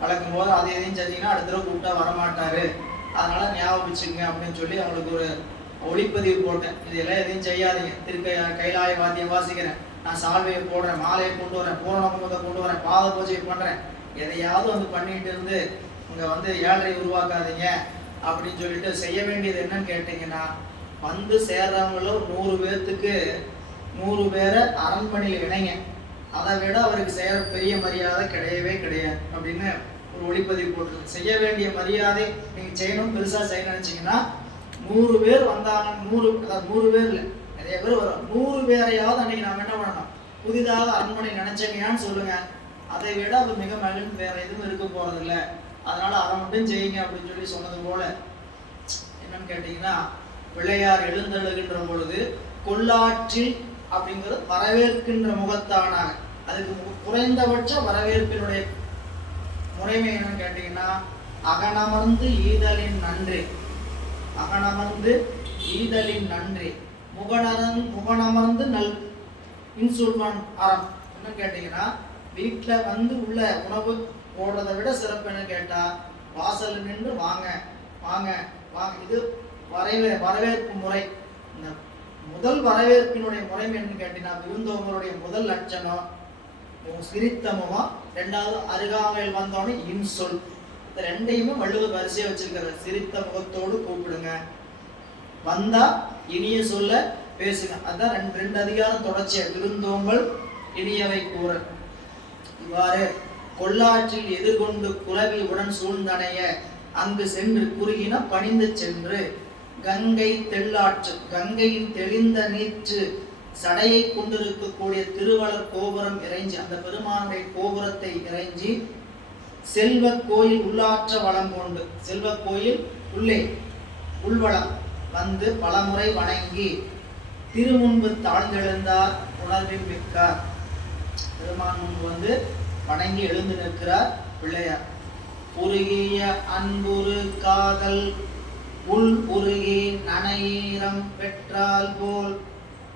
வளர்க்கும் போது அதை இதையும் செஞ்சீங்கன்னா அடுத்த தடவை கூப்பிட்டா வரமாட்டாரு, அதனால ஞாபகம் வச்சுங்க அப்படின்னு சொல்லி அவங்களுக்கு ஒரு ஒளிப்பதிவு போட்டேன். இதெல்லாம் எதையும் செய்யாதீங்க, கைலாய வாத்தியம் வாசிக்கிறேன், நான் சால்வையை போடுறேன், மாலையை கொண்டு வரேன், பூரண கும்பத்தை கொண்டு வரேன், பாத பூஜை பண்றேன், எதையாவது வந்து பண்ணிட்டு இருந்து இங்க வந்து ஏழரை உருவாக்காதீங்க அப்படின்னு சொல்லிட்டு செய்ய வேண்டியது என்னன்னு கேட்டீங்கன்னா வந்து சேர்றவங்களும் 100 பேர்த்துக்கு 100 பேரை அரண்மனையில் இணைங்க. அதை விட அவருக்கு செய்யற பெரிய மரியாதை கிடையவே கிடையாது அப்படின்னு ஒரு ஒளிப்பதிவு போட்டுருக்கு. செய்ய வேண்டிய மரியாதை நீங்க செய்யணும், பெருசா செய்ய நினைச்சீங்கன்னா 100 பேர் வந்தாங்க, 100 பேர் இல்லை நிறைய பேர் வரும், 100 பேரையாவது அன்னைக்கு நாம என்ன பண்ணணும், புதிதாக அரண்மனை நினைச்சீங்கன்னு சொல்லுங்க. அதை விட அது மிக மகிழ்ந்து வேற எதுவும் இருக்க போறது இல்லை, அதனால அதை மட்டும் செய்யுங்க அப்படின்னு சொல்லி சொன்னது போல என்னன்னு கேட்டீங்கன்னா பிள்ளையார் எழுந்தழுகின்ற பொழுது கொல்லாற்றில் அப்படிங்கிறது வரவேற்கின்ற முகத்தானாக. அதுக்கு குறைந்தபட்ச வரவேற்பினுடைய முறைமை என்னன்னு கேட்டீங்கன்னா அகனமர்ந்து ஈதலின் நன்றி, அகனமர்ந்து ஈதலின் நன்றி, முகனமர்ந்து நல் இன்சொல்வான் அறம். என்னன்னு கேட்டீங்கன்னா வீட்டுல வந்து உள்ள உணவு போடுறதை விட சிறப்பு என்ன கேட்டா வாசல் நின்று வாங்க வாங்க வாங்க. இது வரவேற்பு முறை. இந்த முதல் வரவேற்பினுடைய முறை என்னன்னு கேட்டீங்கன்னா விருந்தவங்களுடைய முதல் லட்சணம் சிரித்த முகம், 2வது அருகாமையில் வந்தோடனே இன்சொல். இந்த ரெண்டையுமே வள்ளுவர் வரிசையா வச்சிருக்கிறார். சிரித்த முகத்தோடு கூப்பிடுங்க, வந்தா இனிய சொல்ல பேசுங்க. அதான் 2 அதிகாரம் தொடர்ச்சியா விருந்தோம்பல் இனியவை கூற. இவ்வாறு கொல்லாற்றில் எதிர்கொண்டு குலவி உடன் சூழ்ந்தடைய அங்கு சென்று குறுகின பணிந்து சென்று கங்கை தெள்ளாற்று, கங்கையின் தெளிந்த நீற்று சடையை கொண்டிருக்கக்கூடிய திருவளர் கோபுரம் இறைஞ்சி, அந்த பெருமானுடைய கோபுரத்தை இறைஞ்சி செல்வ கோயில் உள்ளாற்ற வளம் கொண்டு, செல்வ கோயில் உள்ளே உள்வளம் வந்து பலமுறை வணங்கி திருமுன்பு தாழ்ந்தெழுந்தார் உணர்வின் மிக்கார். பெருமான் முன்பு வந்து வணங்கி எழுந்து நிற்கிறார் பிள்ளையார். உருகிய அன்புரு காதல் உள் உருகி நனையீரம் பெற்றால் போல்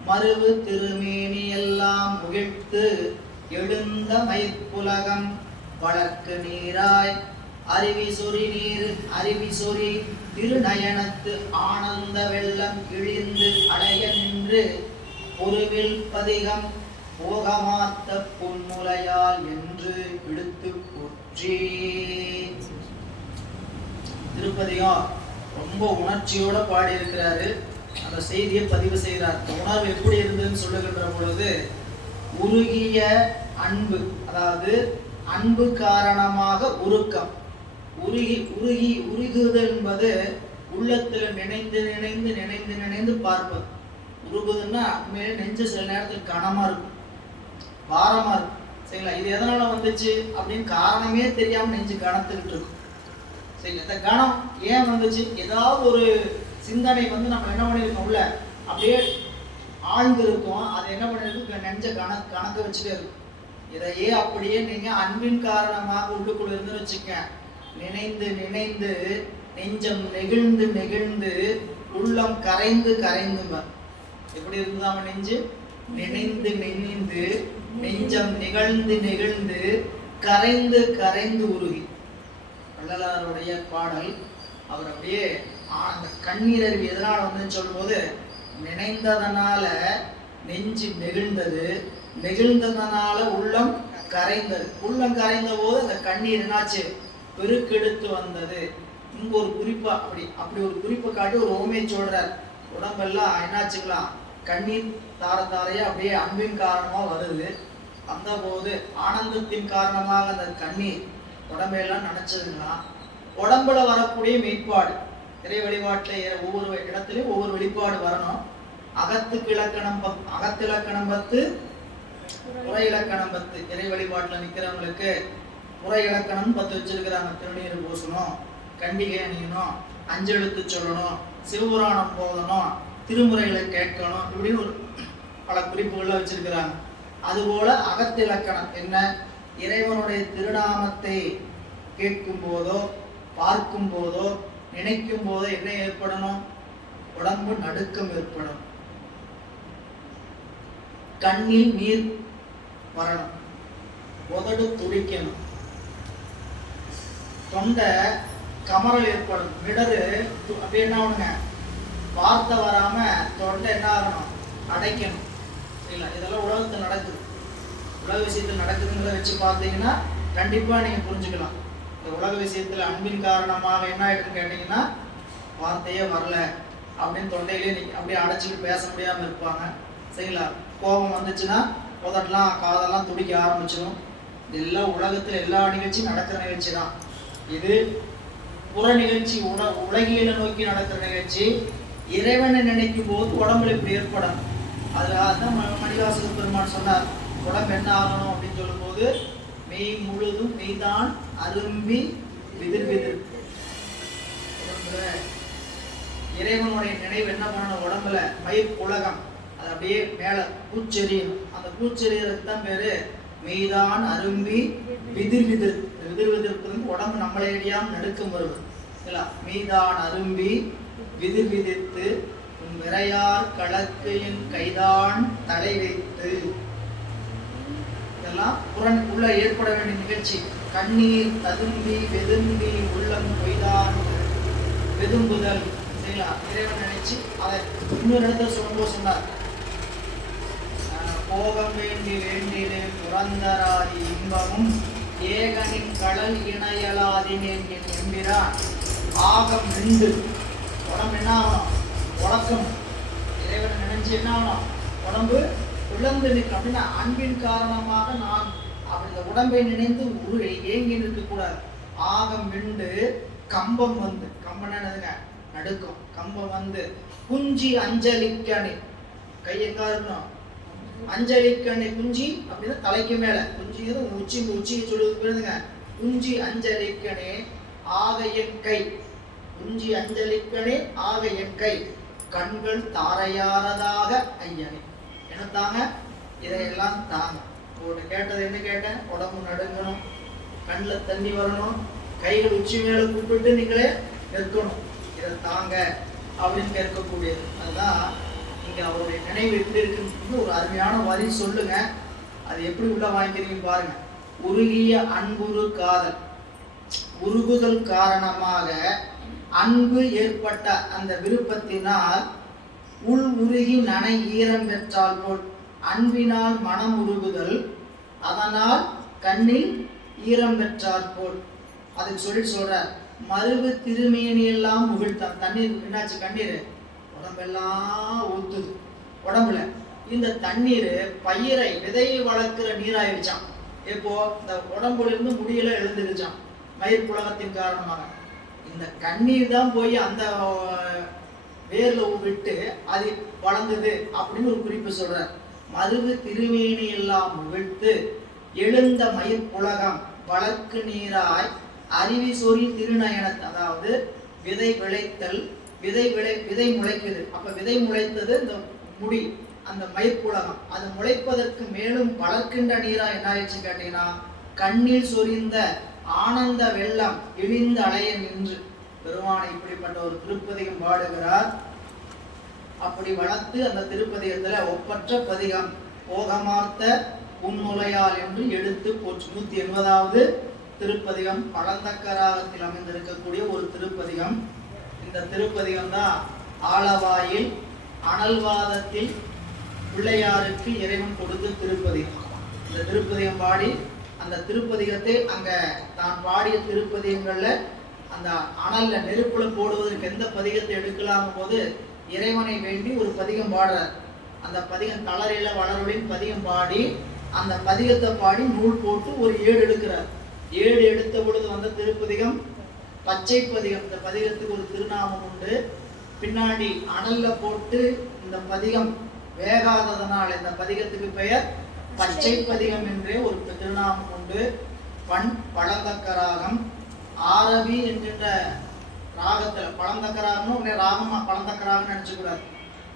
மருவு திருமேனி எல்லாம் முகிழ்த்து எழுந்த மயிர்ப்புலகம் வளர்க்கு நீராய் அருவி சொறி திருநயனத்து ஆனந்த வெள்ளம் இழிந்து அடைய நின்று பொருவில் பதிகம் போகமாத்த பொன்முலையால் என்று இழுத்து போற்றி. திருப்பதிகம் ரொம்ப உணர்ச்சியோட பாடி இருக்கிறாரு. அந்த செய்தியை பதிவு செய்கிறார். உணர்வு எப்படி இருந்ததுன்னு சொல்லுகின்ற பொழுது உருகிய அன்பு, அதாவது அன்பு காரணமாக உருக்கம், உருகுதல் என்பது உள்ளத்துல நினைந்து பார்ப்பது. உருகுதுன்னா மேலே நெஞ்சு சில நேரத்தில் கனமா இருக்கும், பாரமா இருக்கும். சரிங்களா, இது எதனால வந்துச்சு அப்படின்னு காரணமே தெரியாம நெஞ்சு கனத்துக்கிட்டு இருக்கும். சரிங்களா, இந்த கணம் ஏன் வந்துச்சு, ஏதாவது ஒரு சிந்தனை வந்து நம்ம என்ன பண்ணியிருக்கோம், உள்ள அப்படியே ஆழ்ந்து இருக்கும். அதை என்ன பண்ணிருக்கு, நெஞ்ச கணக்க வச்சுட்டே இருக்கும். இதையே அப்படியே நீங்க அன்பின் காரணமாக உள்ளுக்குள்ள இருந்து வச்சுக்க, நினைந்து நினைந்து நெஞ்சம் நெகிழ்ந்து நெகிழ்ந்து உள்ளம் கரைந்து கரைந்து. எப்படி இருந்தாம நெஞ்சு நினைந்து நினைந்து நெஞ்சம் நிகழ்ந்து நெகிழ்ந்து கரைந்து கரைந்து உருகி. வள்ளலாருடைய பாடல். அவர் அப்படியே அந்த கண்ணீர் அருவி எதனால் வந்து சொல்லும்போது, நினைந்ததனால நெஞ்சு நெகிழ்ந்தது, நெகிழ்ந்ததனால உள்ளம் கரைந்தது. உள்ளம் கரைந்த போது அந்த கண்ணீர் என்னாச்சு, பெருக்கெடுத்து வந்தது. இங்க ஒரு குறிப்பா அப்படி ஒரு குறிப்பை காட்டி ஒரு ஓமையை சொல்றார். உடம்பெல்லாம் என்னாச்சுக்கலாம், கண்ணீர் தார தாரையா அப்படியே அன்பின் காரணமா வருது. அந்த போது ஆனந்தத்தின் காரணமாக அந்த கண்ணீர் உடம்பையெல்லாம் நினைச்சதுங்களா. உடம்புல வரக்கூடிய மெய்ப்பாடு, இறை வழிபாட்டில் ஒவ்வொரு இடத்துலையும் ஒவ்வொரு வெளிப்பாடு வரணும். அகத்துக்கு இலக்கணம் 10, புற இலக்கணம் 10. இறை வழிபாட்டில் நிற்கிறவங்களுக்கு புற இலக்கணம் 10 வச்சிருக்கிறாங்க. திருநீர் பூசணும், கண்டிகை அணியணும், அஞ்செழுத்து சொல்லணும், சிவபுராணம் போதணும், திருமுறைகளை கேட்கணும், இப்படின்னு ஒரு பல குறிப்புகள்லாம் வச்சிருக்கிறாங்க. அதுபோல அகத்திலக்கணம் என்ன, இறைவனுடைய திருநாமத்தை கேட்கும் போதோ பார்க்கும் போதோ நினைக்கும் போதோ என்ன ஏற்படணும், உடம்பு நடுக்கம் ஏற்படும், கண்ணில் நீர் வரணும், உதடு துடிக்கணும், தொண்டை கமரல் ஏற்படும், மிடரு அப்படி என்ன ஆகணுங்க, வார்த்தை வராம தொண்டை என்ன ஆகணும், அடைக்கணும். சரிங்களா? இதெல்லாம் உலகத்தில் நடக்குது. உலக விஷயத்தில் நடக்குதுங்கிறத வச்சு பார்த்தீங்கன்னா கண்டிப்பா நீங்க புரிஞ்சுக்கலாம். இந்த உலக விஷயத்துல அன்பின் காரணமாக என்ன ஆயிடுன்னு கேட்டீங்கன்னா, வார்த்தையே வரல அப்படின்னு தொண்டையிலே அப்படியே அடைச்சிட்டு பேச முடியாம இருப்பாங்க. சரிங்களா? கோபம் வந்துச்சுன்னா உதட்டெல்லாம் காதெல்லாம் துடிக்க ஆரம்பிச்சிடும். இதெல்லாம் உலகத்துல எல்லா நிகழ்ச்சியும் நடக்கிற நிகழ்ச்சி தான். இது புற நிகழ்ச்சி, உலகியலை நோக்கி நடக்கிற நிகழ்ச்சி. இறைவனை நினைக்கும் போது உடம்புல இப்படி ஏற்படும். அதுதான் மணிவாசக பெருமான் சொன்னார், உடம்பு என்ன ஆகணும் அப்படின்னு சொல்லும் போது, மெய் முழுதும் மெய்தான் அரும்பி விதிர் விதிர். உடம்புல இறைவனுடைய நினைவு என்ன பண்ணணும், உடம்புல மயிர் உலகம் அது அப்படியே மேல பூச்செறியணும். அந்த பூச்செறியறதுக்கு தான் பேரு மெய்தான் அரும்பி விதிர் விதிர். விதிர் விதிர்க்கு உடம்பு நம்மளை அறியாம நடுக்கம் வருவது. மெய்தான் அரும்பி விதிர் விதித்து விரையார் கலக்கையின் கைதான் தலை வைத்து. இதெல்லாம் உள்ள ஏற்பட வேண்டிய நிகழ்ச்சி. கண்ணீர் ததும்பி வெதும்பி உள்ளம் பொய்தான் வெதும்புதல். சரிங்களா? இறைவன் நினைச்சு அதை இன்னொரு இடத்துல சொல்லும்போது சொன்னார், போகம் வேண்டி வேண்டினே புரந்தராதி இன்பமும் ஏகனின் கடல் இணையலாதினேன் என் எம்பிரான் ஆகம் நின்று. உடம்பு என்ன ஆகணும், உடக்கம். இறைவனை நினைச்சு என்ன ஆகணும், உடம்பு உழந்து நிற்கும். அப்படின்னா அன்பின் காரணமாக நான் அப்படி இந்த உடம்பை நினைந்து ஏங்கி நிற்கக்கூடாது. ஆகம் விண்டு கம்பம் வந்து, கம்பம் என்னதுங்க, நடுக்கும். கம்பம் வந்து குஞ்சி அஞ்சலிக்கணி, கை எங்க இருக்கணும், அஞ்சலிக்கணி குஞ்சி அப்படின்னா தலைக்கு மேல, குஞ்சி உச்சியை சொல்லுவது பேருங்க குஞ்சி அஞ்சலிக்கணே ஆக என் கை. குஞ்சி அஞ்சலிக்கணே ஆக என் கை, கண்கள் தாரையாரதாக ஐயனே. என்ன தாங்க, இதையெல்லாம் தாங்க. உங்கள்கிட்ட கேட்டது என்ன கேட்டேன், உடம்பு நடுங்கணும், கண்ணில் தண்ணி வரணும், கைகள் உச்சி மேல கூப்பிட்டு நீங்களே நிற்கணும். இதை தாங்க அப்படின்னு கேட்கக்கூடியது. அதுதான் இங்க அவருடைய நினைவு எப்படி இருக்குன்னு ஒரு அருமையான வரி சொல்லுங்க. அது எப்படி உள்ள வாங்கிக்கிறீங்க பாருங்க. உருகிய அன்புரு காதல், உருகுதல் காரணமாக அன்பு ஏற்பட்ட அந்த விருப்பத்தினால் உள் உருகி நனை ஈரம் பெற்றால் போல் அன்பினால் மனம் உருகுதல், அதனால் கண்ணில் ஈரம் பெற்றால் போல். அதுக்கு சொல்ற மருவு திருமேனி எல்லாம் முகிழ்த்தான். தண்ணீர் என்னாச்சு, கண்ணீர் உடம்பெல்லாம் ஊத்துது. உடம்புல இந்த தண்ணீர் பயிரை விதையை வளர்க்கிற நீராயிருச்சான். இப்போ இந்த உடம்புல இருந்து முடியல எழுந்துருச்சான் மயிர் புலகத்தின் காரணமாக. இந்த கண்ணீர் தான் போய் அந்த வேர்ல விட்டு அது வளர்ந்தது அப்படின்னு ஒரு குறிப்பு சொல்றார். மருவு திருமேனி எல்லாம் முகிழ்த்து எழுந்த மயிர் புலகம் வளர்க்கு நீராய் அருவி சொறி திருநயனத். அதாவது விதை விளைத்தல், விதை முளைக்குது. அப்ப விதை முளைத்தது இந்த முடி, அந்த மயிர்ப்புலகம். அது முளைப்பதற்கு மேலும் வளர்க்கின்ற நீரா என்ன ஆயிடுச்சு கேட்டீங்கன்னா, கண்ணில் சொரிந்த ஆனந்த வெள்ளம் இழிந்த அலைய நின்று பெருமானை இப்படிப்பட்ட ஒரு திருப்பதிகம் பாடுகிறார். அப்படி வளர்த்து அந்த திருப்பதிகத்துல ஒப்பற்ற பதிகம் போகமார்த்த உன்முலையால் என்று எடுத்து போச்சு. 180வது திருப்பதிகம் பழந்தக்கராகத்தில் அமைந்திருக்கக்கூடிய ஒரு திருப்பதிகம். இந்த திருப்பதிகம் தான் ஆலவாயில் அனல்வாதத்தில் பிள்ளையாருக்கு இறைவன் கொடுத்த திருப்பதிகம். இந்த திருப்பதிகம் பாடி அந்த திருப்பதிகத்தை அங்க தான் பாடிய திருப்பதிகங்கள்ல அந்த அனல்ல நெருப்புல போடுவதற்கு எந்த பதிகத்தை எடுக்கலாம் போது இறைவனை வேண்டி ஒரு பதிகம் பாடுறார். அந்த பதிகம் தளரில வளரொலின் பதிகம் பாடி அந்த பதிகத்தை பாடி நூல் போட்டு ஒரு 7 எடுக்கிறார். 7 எடுத்த பொழுது வந்த திருப்பதிகம் பச்சை பதிகம். இந்த பதிகத்துக்கு ஒரு திருநாமம் உண்டு. பின்னாடி அனல்ல போட்டு இந்த பதிகம் வேகாததனால் இந்த பதிகத்துக்கு பெயர் பச்சை பதிகம் என்றே ஒரு திருநாமம் உண்டு. பண் பழந்தக்கராகம். ஆரவி என்கின்ற ராகத்துல பழந்தக்கராகம் ராகமா பழந்தக்கராகம் நினைச்சுக்கூடாது.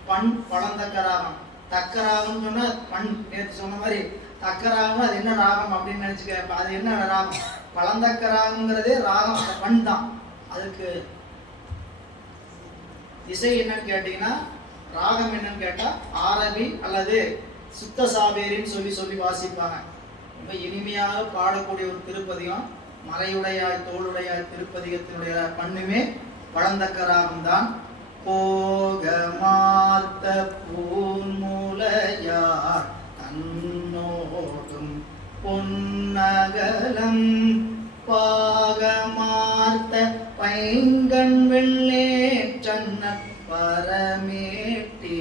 பண் பழந்தக்கராகம். தக்கராகம் சொன்னா பண், நேற்று சொன்ன மாதிரி தக்கராகம் அது என்ன ராகம் அப்படின்னு நினைச்சுக்க. அது என்ன ராகம்? பழந்தக்கராகங்கிறதே ராகம், அந்த பண் தான். அதுக்கு இசை என்னன்னு கேட்டீங்கன்னா, ராகம் என்னன்னு கேட்டா ஆரவி அல்லது சுத்த சாவேரின்னு சொல்லி வாசிப்பாங்க. ரொம்ப இனிமையாக பாடக்கூடிய ஒரு திருப்பதிகம். மறையுடையாய் தோளுடையாய் திருப்பதிகத்தினுடைய பண்ணுமே பழந்தக்கராகம் தான். போகமார்த்த பூன்முலையார் தன்னோடும் பொன்னகலம் பாகமார்த்த பைங்கண் வெள்ளேற்றன்ன பரமேட்டி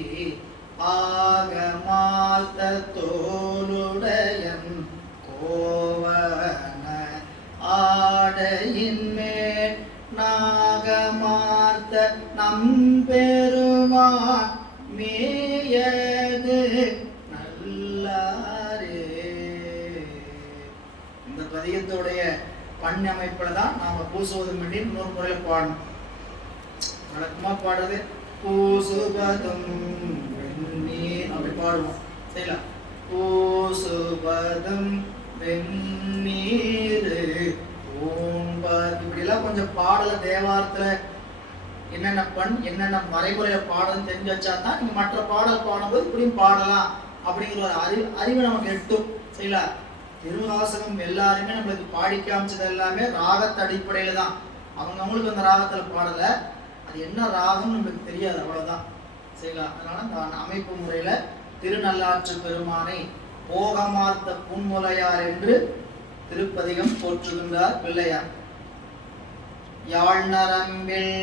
ஆகமார்த்த தோளுடையன் கோவன ஆடையின் மேல் நாகமார்த்த நம்பெருமான் மேயது நல்லாரே. இந்த பதிகத்துடைய பண்ண அமைப்புல தான் நாம பூசுவதும் வேண்டி இன்னொரு முறையில பாடணும். வழக்கமா பாடுறது பூசுபதும் வெந்நீர் அப்படி பாடுவோம். சரிங்களா? பூசுபதும் வெந்நீர் இப்படி எல்லாம் கொஞ்சம் பாடல தேவாரத்துல என்னென்ன பண் என்னென்ன மறைமுறையில பாடல் தெரிஞ்சு வச்சா தான் நீங்க மற்ற பாடல் பாடும்போது இப்படியும் பாடலாம் அப்படிங்கிற ஒரு அறிவு நமக்கு எட்டும். சரிங்களா? திருவாசகம் எல்லாருமே நம்மளுக்கு பாடி காமிச்சது எல்லாமே ராகத்து அடிப்படையில தான். அவங்களுக்கு அந்த ராகத்துல பாடல, அது என்ன ராகம் நம்மளுக்கு தெரியாது, அவ்வளவுதான். சரிங்களா? அதனால அந்த அமைப்பு முறையில திருநள்ளாற்று பெருமானை போகமார்த்த புன்முலையார் என்று திருப்பதிகம் போற்றுகின்றார் பிள்ளையார். யாழ் நரம்பில்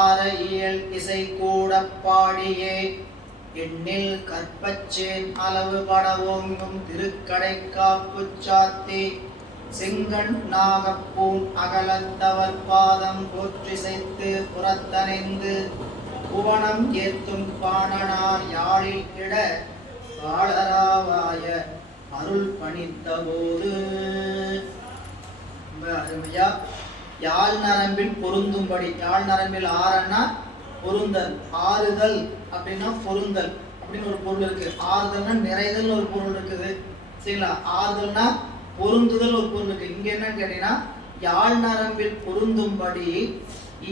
ஆர இயல் இசை கூட பாடியே எண்ணில் கற்பச்சேன் அளவு படவோங்கும் திருக்கடைக்காப்பு சாத்தி செங்கண் நாகப்பூம் அகலத்தவர் பாதம் போற்றிசைத்து புறத்தனைந்து புவனம் ஏத்தும் பாணனார் யாழில் இட காளராவாய அருள் பணித்த போது. அருமையா யாழ் நரம்பில் பொருந்தும்படி. யாழ் நரம்பில் ஆறன்னா பொருந்தல், ஆறுதல் அப்படின்னா பொருந்தல் அப்படின்னு ஒரு பொருள் இருக்கு. ஆறுதல்னா நிறைதல் ஒரு பொருள் இருக்குது. சரிங்களா? ஆறுதல்னா பொருந்துதல் ஒரு பொருள் இருக்கு. இங்க என்னன்னு கேட்டீங்கன்னா, யாழ் நரம்பில் பொருந்தும்படி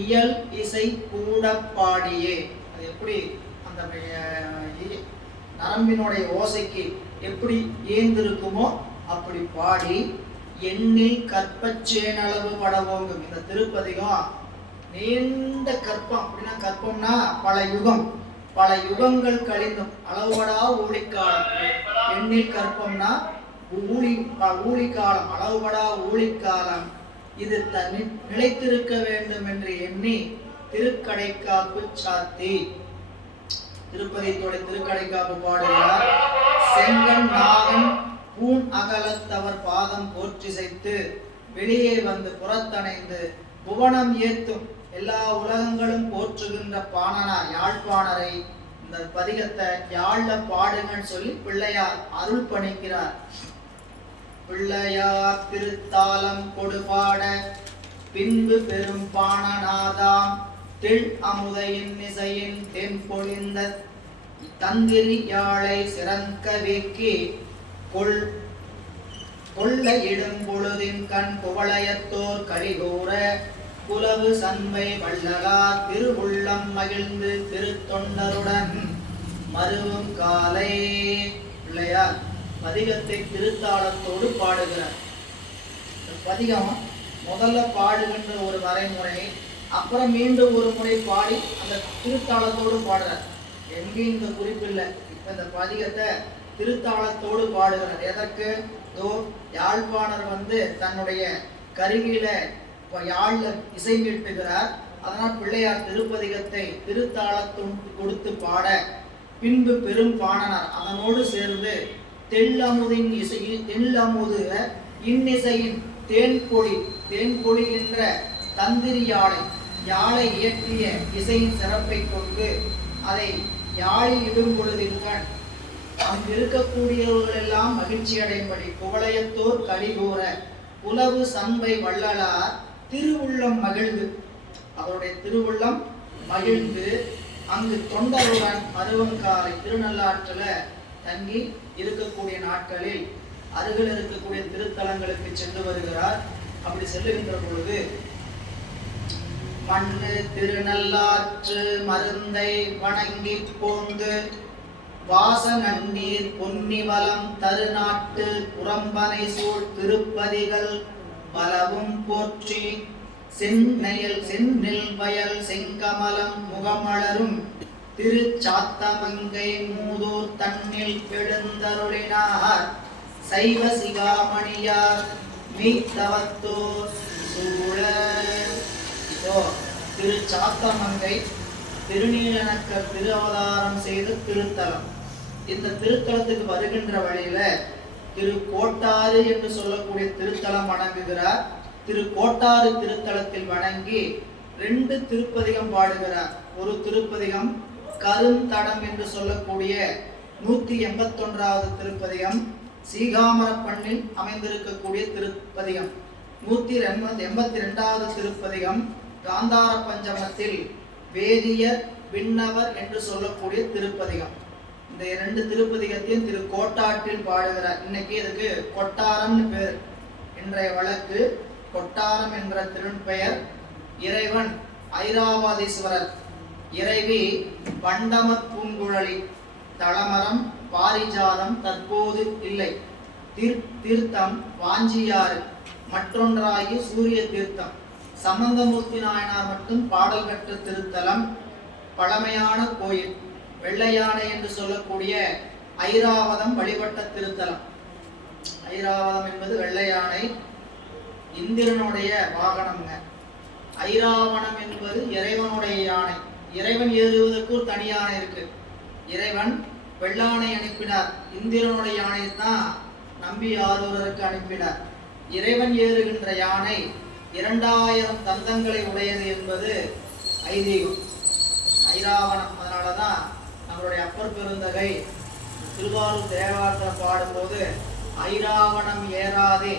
இயல் இசை கூட பாடியே. அது எப்படி அந்த நரம்பினுடைய ஓசைக்கு எப்படி ஏந்திருக்குமோ அப்படி பாடி எண்ணில் கற்பச்சேன் அளவு படவோங்கும். இந்த திருப்பதிகம் நீண்ட கற்பம். அப்படின்னா கற்பம்னா பல யுகங்கள் கழிந்தும் அளவுபடா ஊழிக்காலம். எண்ணில் கற்பம்னா ஊழிக்காலம், அளவுபடா ஊழிக்காலம். இது நிலைத்திருக்க வேண்டும் என்று எண்ணி திருக்கடைக்காப்பு சாத்தி திருப்பதியத்தோட திருக்கடைக்காப்பு பாடுகிறார். செங்கண் நாகன் பூன் அகலத்தவர் பாதம் போற்றிசைத்து வெளியே வந்து புறத்தணைந்து புவனம் ஏத்தும் எல்லா உலகங்களும் போற்றுகின்ற பாணனார் யாழ்ப்பாணரை இந்த பதிகத்தை யாழ்ல பாடுங்கன்னு சொல்லி பிள்ளையார் அருள் பணிக்கிறார். பிள்ளையார் திருத்தாலம் கொடுபாட பின்பு பெரும் பாணனாதாம் திள் அமுதையின் இசையின் தென்பொழிந்த தந்திரி யாழை சிறந்த வேக்கி கொள்ள இடும் பொழுதின் கண் குவளையத்தோர் கலிகூற புலவு சண்பை வள்ளலா திருவுள்ளம் மகிழ்ந்து திருத்தொண்டருடன் மருவும் காலை. பிள்ளையார் பதிகத்தை திருத்தாளத்தோடு பாடுகிறார். பதிகம் முதல்ல பாடுகின்ற ஒரு வரைமுறை, அப்புறம் மீண்டும் ஒரு முறை பாடி அந்த திருத்தாளத்தோடு பாடுறார். எங்கேயும் இந்த குறிப்பில்லை. இப்ப இந்த பதிகத்தை திருத்தாளத்தோடு பாடுகிறார். எதற்கு? யாழ்ப்பாணர் தன்னுடைய கருவியில யாழ்ல இசை மீட்டுகிறார். அதனால் பிள்ளையார் திருப்பதிகத்தை திருத்தாளத்தும் கொடுத்து பாட, பின்பு பெரும் பாணனார் அதனோடு சேர்ந்து தெள்ளமுதின் இசையில் தெள்ளமுது இன்னிசையின் தேன்பொழி என்ற தந்திரி யாழை இயற்றிய இசையின் சிறப்பை கொண்டு அதை யாழில் இடும் பொழுதின்கண் அங்கிருக்கக்கூடியவர்கள் எல்லாம் மகிழ்ச்சி அடையும்படி குவளையத்தோர் கலிகூற புலவு சண்பை வள்ளலார் திருவுள்ளம் மகிழ்ந்து, அவருடைய திருவுள்ளம் மகிழ்ந்து அங்கு தொண்டருடன் மருவங்காலை திருநள்ளாற்றில தங்கி இருக்கக்கூடிய நாட்களில் அருகில் இருக்கக்கூடிய திருத்தலங்களுக்கு சென்று வருகிறார். அப்படி செல்லுகின்ற பொழுது மண்ணு திருநள்ளாற்று மருந்தை வணங்கி போந்து வாச நன்னீர் பொன்னிவலம் தருநாட்டு புறம்பனை சூழ் திருப்பதிகள் பலவும் போற்றி செந்நெல் வயல் செங்கமலம் முகமலரும் திருச்சாத்தமங்கை மூதூர் தன்னில் எழுந்தருளினார் சைவ சிகாமணியார் மீத்தவத்தோர் சூழ. திருச்சாத்தமங்கை திருநீலனக்கர் திருவதாரம் செய்த திருத்தலம். இந்த திருத்தலத்துக்கு வருகின்ற வழியில திருக்கோட்டாறு என்று சொல்லக்கூடிய திருத்தலம் வணங்குகிறார். திருக்கோட்டாறு திருத்தலத்தில் வணங்கி 2 திருப்பதிகம் பாடுகிறார். ஒரு திருப்பதிகம் கருந்தடம் என்று சொல்லக்கூடிய 181வது திருப்பதிகம், சீகாமர பண்ணில் அமைந்திருக்கக்கூடிய திருப்பதிகம். 182வது திருப்பதிகம் காந்தார பஞ்சமத்தில் வேதியர் விண்ணவர் என்று சொல்லக்கூடிய திருப்பதிகம். இந்த 2 திருப்பதிகத்தையும் திருக்கோட்டாற்றில் பாடுகிறார். இன்னைக்கு இதுக்கு கொட்டாரம்னு பேர். இன்றைய வழக்கு கொட்டாரம் என்ற திருப்பெயர். இறைவன் ஐராவதீஸ்வரர், இறைவி பண்டமத் பூங்குழலி. தளமரம் பாரிஜாதம் தற்போது இல்லை. தீர்த்தம் வாஞ்சியாறு, மற்றொன்றாகி சூரிய தீர்த்தம். சம்பந்தமூர்த்தி நாயனார் மட்டும் பாடல் பெற்ற திருத்தலம். பழமையான கோயில். வெள்ளையானை என்று சொல்லக்கூடிய ஐராவதம் வழிபட்ட திருத்தலம். ஐராவதம் என்பது வெள்ளையானை, இந்திரனுடைய வாகனம்ங்க. ஐராவணம் என்பது இறைவனுடைய யானை. இறைவன் ஏறுவதற்கு ஒரு தனி யானை இருக்கு. இறைவன் வெள்ளானை அனுப்பினார். இந்திரனுடைய யானை தான் நம்பி ஆரூரருக்கு அனுப்பினார். இறைவன் ஏறுகின்ற யானை 2000 தந்தங்களை உடையது என்பது ஐதீகம். ஐராவணம். அதனாலதான் நம்மளுடைய அப்பர் பெருந்தகை திருவாரூர் தேவாரத்தில் பாடும்போது ஐராவணம் ஏறாதே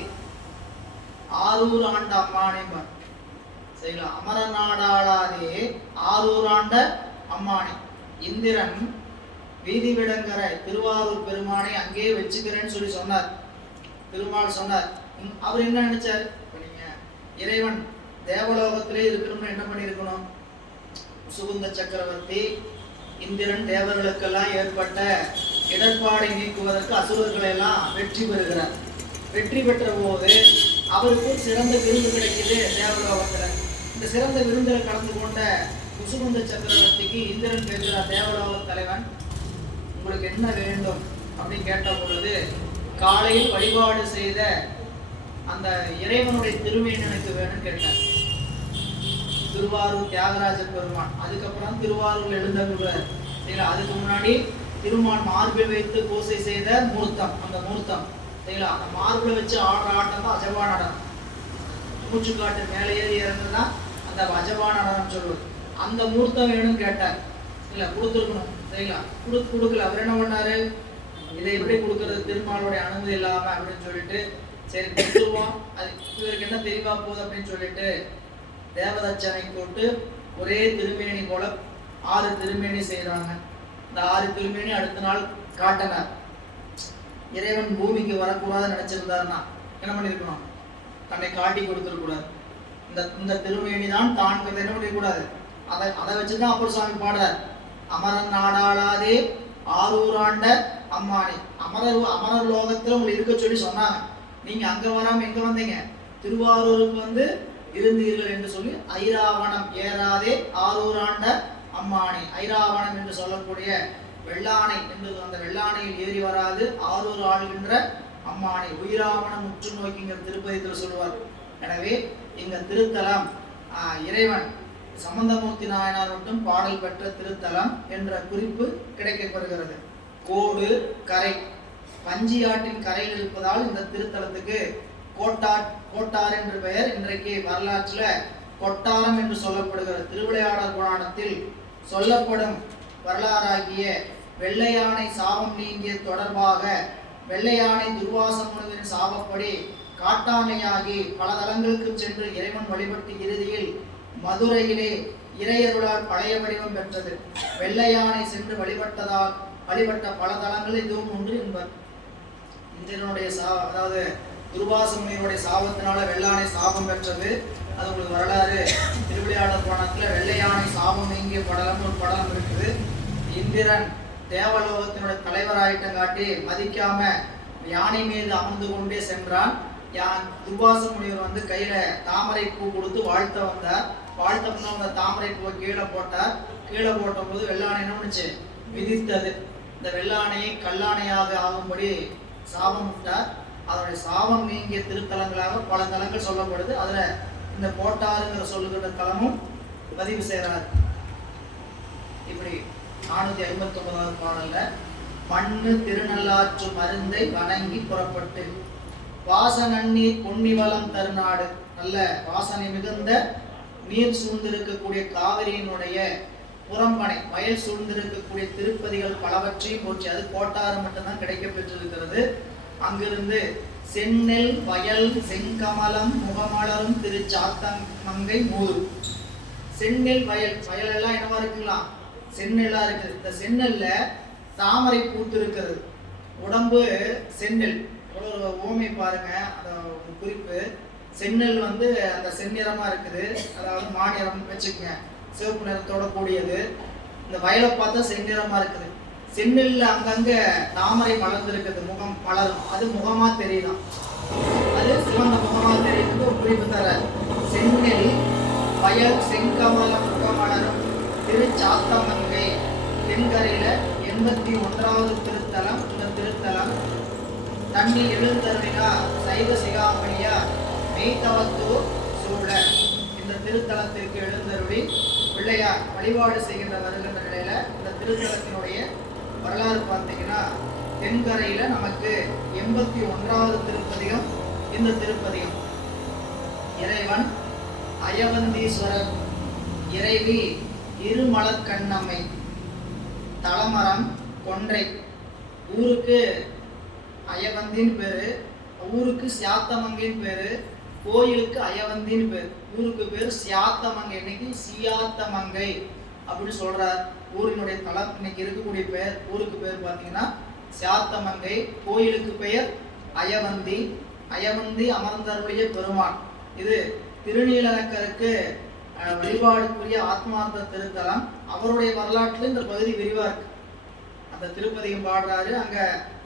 ஆரூர் ஆண்ட அம்மானேம்பார். சரிங்களா? அமர நாடாளாதே ஆரூர் ஆண்ட அம்மானே. இந்திரன் வீதி விடங்கரை திருவாரூர் பெருமானை அங்கே வச்சுக்கிறேன்னு சொல்லி சொன்னார். பெருமாள் சொன்னார். அவர் என்ன நினைச்சார்? நீங்க இறைவன் தேவலோகத்திலே இருக்கணும்னு என்ன பண்ணியிருக்கணும்? சுகுந்த சக்கரவர்த்தி இந்திரன் தேவர்களுக்கெல்லாம் ஏற்பட்ட இடர்பாடை நீக்குவதற்கு அசுரர்களை எல்லாம் வெற்றி பெறுகிறார். வெற்றி பெற்ற போது அவருக்கு சிறந்த விருது கிடைக்குது தேவலோகத்துல. இந்த சிறந்த விருந்தில் கலந்து கொண்ட சுகுந்த சக்கரவர்த்திக்கு இந்திரன் கேட்கிறார், தேவலோக தலைவன் உங்களுக்கு என்ன வேண்டும் அப்படின்னு கேட்ட பொழுது, காலையில் வழிபாடு செய்த அந்த இறைவனுடைய திருமேனி எனக்கு வேணும்னு கேட்டார். திருவாரூர் தியாகராஜ பெருமான். அதுக்கப்புறம் திருவாரூர் எழுந்தருள்கிறார். சரிங்களா? அதுக்கு முன்னாடி திருமான் மார்பில் வைத்து பூசை செய்த மூர்த்தம், அந்த மூர்த்தம். சரிங்களா? அந்த மார்பில் வச்சு ஆடுற ஆட்டம் தான் அஜபா நடனம். மூச்சுக்காட்டு மேலே ஏறி இறங்குதான் அந்த அஜபா நடனம் சொல்லுவது. அந்த மூர்த்தம் வேணும்னு கேட்டார். இல்லை, கொடுத்துருக்கணும். சரிங்களா? கொடுக்கல. அவர் என்ன பண்ணாரு? இதை எப்படி கொடுக்கறது திருமாலுடைய அனுமதி இல்லாம அப்படின்னு சொல்லிட்டு, சரி கொடுத்துருவோம், அது இவருக்கு என்ன தெரியவா போகுது அப்படின்னு சொல்லிட்டு தேவதச்சனை போட்டு ஒரே திருமேனி போல 6 திருமேனி செய்கிறாங்க. இந்த 6 திருமேனி அடுத்த நாள் காட்டினார். இறைவன் பூமிக்கு வரக்கூடாதுன்னு நினைச்சிருந்தாருன்னா என்ன பண்ணிருக்கணும்? தன்னை காட்டி கொடுத்துடக்கூடாது. இந்த திருமேனி தான் தான் என்ன பண்ணிடக்கூடாது. அதை வச்சுதான் அப்பர் சுவாமி பாடுறார். அமரன் நாடாளாதே ஆரூராண்ட அம்மானி. அமரர் லோகத்துல உங்களை இருக்க சொல்லி சொன்னாங்க. நீங்க அங்க வராம எங்க வந்தீங்க? திருவாரூருக்கு வந்து இருந்தீர்கள் என்று சொல்லி ஐராவணம் ஏறாதே ஆரூராண்ட அம்மானி. ஐராவணம் என்று சொல்லக்கூடிய வெள்ளானை என்று அந்த வெள்ளானையில் ஏறி வராது ஆரூர் ஆள்கின்ற அம்மானை உயிராவணம் உற்று நோக்கிங்கிற திருப்பதியில் சொல்லுவார். எனவே இங்க திருத்தலம் இறைவன் சம்பந்தமூர்த்தி நாயனார் மட்டும் பாடல் பெற்ற திருத்தலம் என்ற குறிப்பு கிடைக்கப்படுகிறது. கோடு கரை, வஞ்சியாற்றின் கரையில் இருப்பதால் இந்த திருத்தலத்துக்கு கோட்டார் என்று பெயர். இன்றைக்கு வரலாற்றில் கொட்டாரம் என்று சொல்லப்படுகிறது. திருவிளையாடல் புராணத்தில் சொல்லப்படும் வரலாறாகிய வெள்ளையானை சாபம் நீங்கிய தொடர்பாக வெள்ளையானை துர்வாச முனிவரின் சாபப்படி காட்டானையாகி பல தலங்களுக்கு சென்று இறைவன் வழிபட்டு இறுதியில் மதுரையிலே இறையருளால் பழைய வடிவம் பெற்றது. வெள்ளையானை சென்று வழிபட்ட பல தலங்கள் இதுவும் ஒன்று என்பர். இந்திரனுடைய அதாவது துர்வாச முனிவருடைய சாபத்தினால வெள்ளானை சாபம் பெற்றது. அது உங்களுக்கு வரலாறு. திருவிளையாடல் புராணத்துல வெள்ளையானை சாபம் நீங்கிய படலம் ஒரு படலம் இருக்குது. இந்திரன் தேவலோகத்தினுடைய தலைவராயிட்டம் காட்டி மதிக்காம யானை மீது அமர்ந்து கொண்டே சென்றான். துர்வாச முனிவர் வந்து கையில தாமரை பூ கொடுத்து வாழ்த்த வந்தார். வாழ்த்த அந்த தாமரை பூவை கீழே போட்டார். கீழே போட்ட போது வெள்ளானை என்ன பண்ணுச்சு? விதித்தது. இந்த வெள்ளானையை கல்லானையாக ஆகும்படி சாபம் விட்டார். அதனுடைய சாபம் நீங்கிய திருத்தலங்களாக பல தலங்கள் சொல்லப்படுது. அதுல இந்த கோட்டாறுங்கிற சொல்லுகிற தலமும் பதிவு செய்கிறார். இப்படி 459வது பாடல்ல மண்ணு திருநள்ளாற்று மருந்தை வணங்கி புறப்பட்டு வாசநன்னீர் பொன்னிவளம் தருநாடு. நல்ல வாசனை மிகுந்த நீர் சூழ்ந்திருக்கக்கூடிய காவிரியினுடைய புறம்பனை வயல் சூழ்ந்திருக்கக்கூடிய திருப்பதிகள் பலவற்றையும் போற்றி. அது கோட்டாறு மட்டும்தான் கிடைக்க பெற்றிருக்கிறது. அங்கிருந்து செந்நெல் வயல் செங்கமலம் முகமலரும் திருச்சாத்தமங்கை மூது. செந்நெல் வயல் எல்லாம் என்னவா இருக்குங்களா? செந்நெல்லா இருக்குது. இந்த செந்நெல்ல தாமரை பூத்து இருக்கிறது. உடம்பு செந்நெல். ஒரு ஓமை பாருங்க, அந்த குறிப்பு. செந்நெல் வந்து அந்த செந்நிறமா இருக்குது, அதாவது மாநிறம் வச்சுக்கோங்க, சிவப்பு நிறத்தோட கூடியது. இந்த வயலை பார்த்தா செந்நிறமா இருக்குது. செந்நெல்ல அங்கங்க தாமரை மலர்ந்து இருக்குது, முகம் மலரும். அது முகமா தெரியுதான், அது சிவந்த முகமா தெரியுது ஒரு குறிப்பு தர. செந்நெல் வயல் செங்கமல முகமலரும் திருச்சாத்தமங்கை. தென்கரையில 81வது திருத்தலம். இந்த திருத்தலம் தண்ணி எழுந்தருளினா சைவ சிகாமணியா மெய்தவத்தூர் சூழ. இந்த திருத்தலத்திற்கு எழுந்தருளி பிள்ளையார் வழிபாடு செய்கின்ற வருகின்ற நிலையில இந்த திருத்தலத்தினுடைய வரலாறு பார்த்தீங்கன்னா, தென்கரையில நமக்கு 81வது திருப்பதிகம் இந்த திருப்பதிகம். இறைவன் அயவந்தீஸ்வரர், இறைவி இருமலர்கண்ணம்மை, தலமரம் கொன்றை. ஊருக்கு அயவந்தின்னு பேரு, ஊருக்கு சியாத்தமங்கைன்னு பேரு, கோயிலுக்கு அயவந்தின்னு பேரு. ஊருக்கு பேர் சியாத்தமங்கை. இன்னைக்கு சியாத்தமங்கை அப்படி சொல்றார். ஊரினுடைய தலம் இன்னைக்கு இருக்கக்கூடிய பெயர், ஊருக்கு பேர் பார்த்தீங்கன்னா சியாத்தமங்கை. கோயிலுக்கு பெயர் அயவந்தி. அயவந்தி அமர்ந்தருடைய பெருமான். இது திருநீலக்கருக்கு வழிபாடுக்குரிய ஆத்மார்த்த திருத்தலம். அவருடைய வரலாற்றில் இந்த பகுதி விரிவா இருக்கு. அந்த திருப்பதியும் பாடுறாரு. அங்க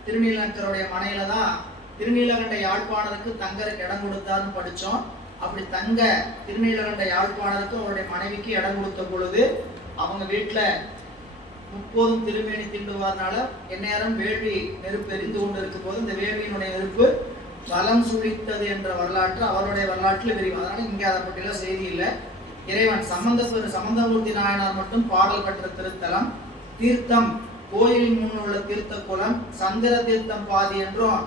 திருநீலக்கருடைய மனையில தான் திருநீலகண்ட யாழ்ப்பாணருக்கு தங்கருக்கு இடம் கொடுத்தாருன்னு படித்தோம். அப்படி தங்க திருநீலகண்ட யாழ்ப்பாணருக்கு அவருடைய மனைவிக்கு இடம் கொடுத்த பொழுது அவங்க வீட்டில் 30 திருமேனி திண்டுவார்னால எந்நேரம் வேள்வி நெருப்பு எரிந்து கொண்டு இருக்கும் போது இந்த வேள்வியினுடைய நெருப்பு வலம் சுழித்தது என்ற வரலாற்று அவருடைய வரலாற்றில் விரிவு. அதனால இங்கே அதை பற்றியெல்லாம் செய்தி இல்லை. இறைவன் சம்பந்தமூர்த்தி நாயனார் மட்டும் பாடல் பெற்ற திருத்தலம். தீர்த்தம் கோயிலின் முன் உள்ள தீர்த்த குளம் சந்திர தீர்த்தம் பாதி என்றும்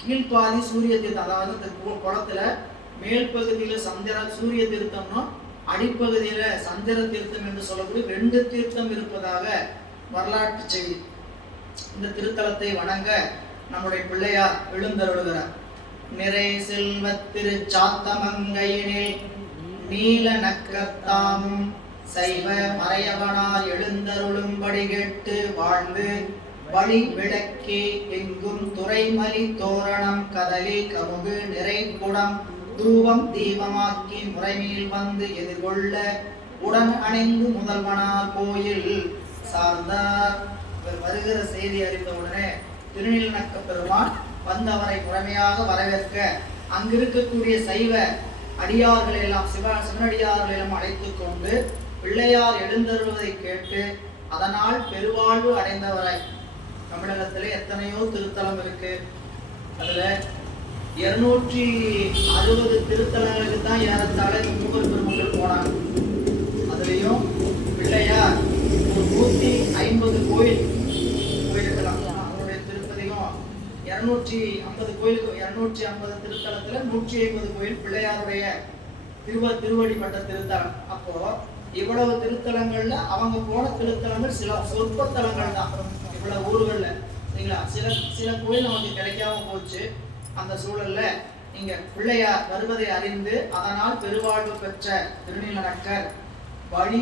கீழ்பாதி சூரிய தீர்த்தம். அதாவது குளத்துல மேல் பகுதியில சூரிய தீர்த்தம்னும் அடிப்பகுதியில சந்திர தீர்த்தம் என்று சொல்லக்கூடிய 2 தீர்த்தம் இருப்பதாக வரலாற்று செய்தி. இந்த திருத்தலத்தை வணங்க நம்முடைய பிள்ளையார் எழுந்தருளுகிறார். நிறை செல்வ திருச்சாத்தமங்கையினில் நீல நக்கத்தாமும் சைவ மறையவனார் எழுந்தருளும்படி கேட்டு வாழ்ந்து வழி விளக்கே எங்கும் துறைமலி தோரணம் கதலி கமுகு நிறைகுடம் தூபம் தீபமாக்கி முறைமையில் வந்து எதிர்கொள்ள உடன் அணைந்து முதல்வனார் கோயில் சார்ந்தார். வருகிற செய்தி அறிந்த உடனே திருநீலநக்க பெருமான் வந்தவரை முறைமையாக வரவேற்க அங்கிருக்கக்கூடிய சைவ அடியார்களை எல்லாம் சிவனடியார்களை எல்லாம் அழைத்துக் கொண்டு பிள்ளையார் எழுந்தருவதை கேட்டு அதனால் பெருவாழ்வு அடைந்தவரை. தமிழகத்திலே எத்தனையோ திருத்தலம் இருக்கு. அதுல 260 திருத்தலங்களுக்கு தான் ஏறத்தாழ மூவர் பெருமக்கள் போனாங்க. அதுலயும் பிள்ளையார் ஒரு 150 கோயில் போயிருக்கலாம். அவருடைய திருப்பதியும் 250 கோயிலுக்கு 250 திருத்தலத்துல 150 கோயில் பிள்ளையாருடைய திருவடிப்பட்ட திருத்தலம். அப்போ இவ்வளவு திருத்தலங்கள்ல அவங்க போன திருத்தலங்கள் சில சொற்பத்தலங்கள் தான். இவ்வளவு ஊர்கள்ல சரிங்களா, சில கோயில் நமக்கு கிடைக்காம போச்சு. அந்த சூழல்ல நீங்க பிள்ளையார் வருவதை அறிந்து அதனால் பெருவாழ்வு பெற்ற திருநீலநக்கர் வழி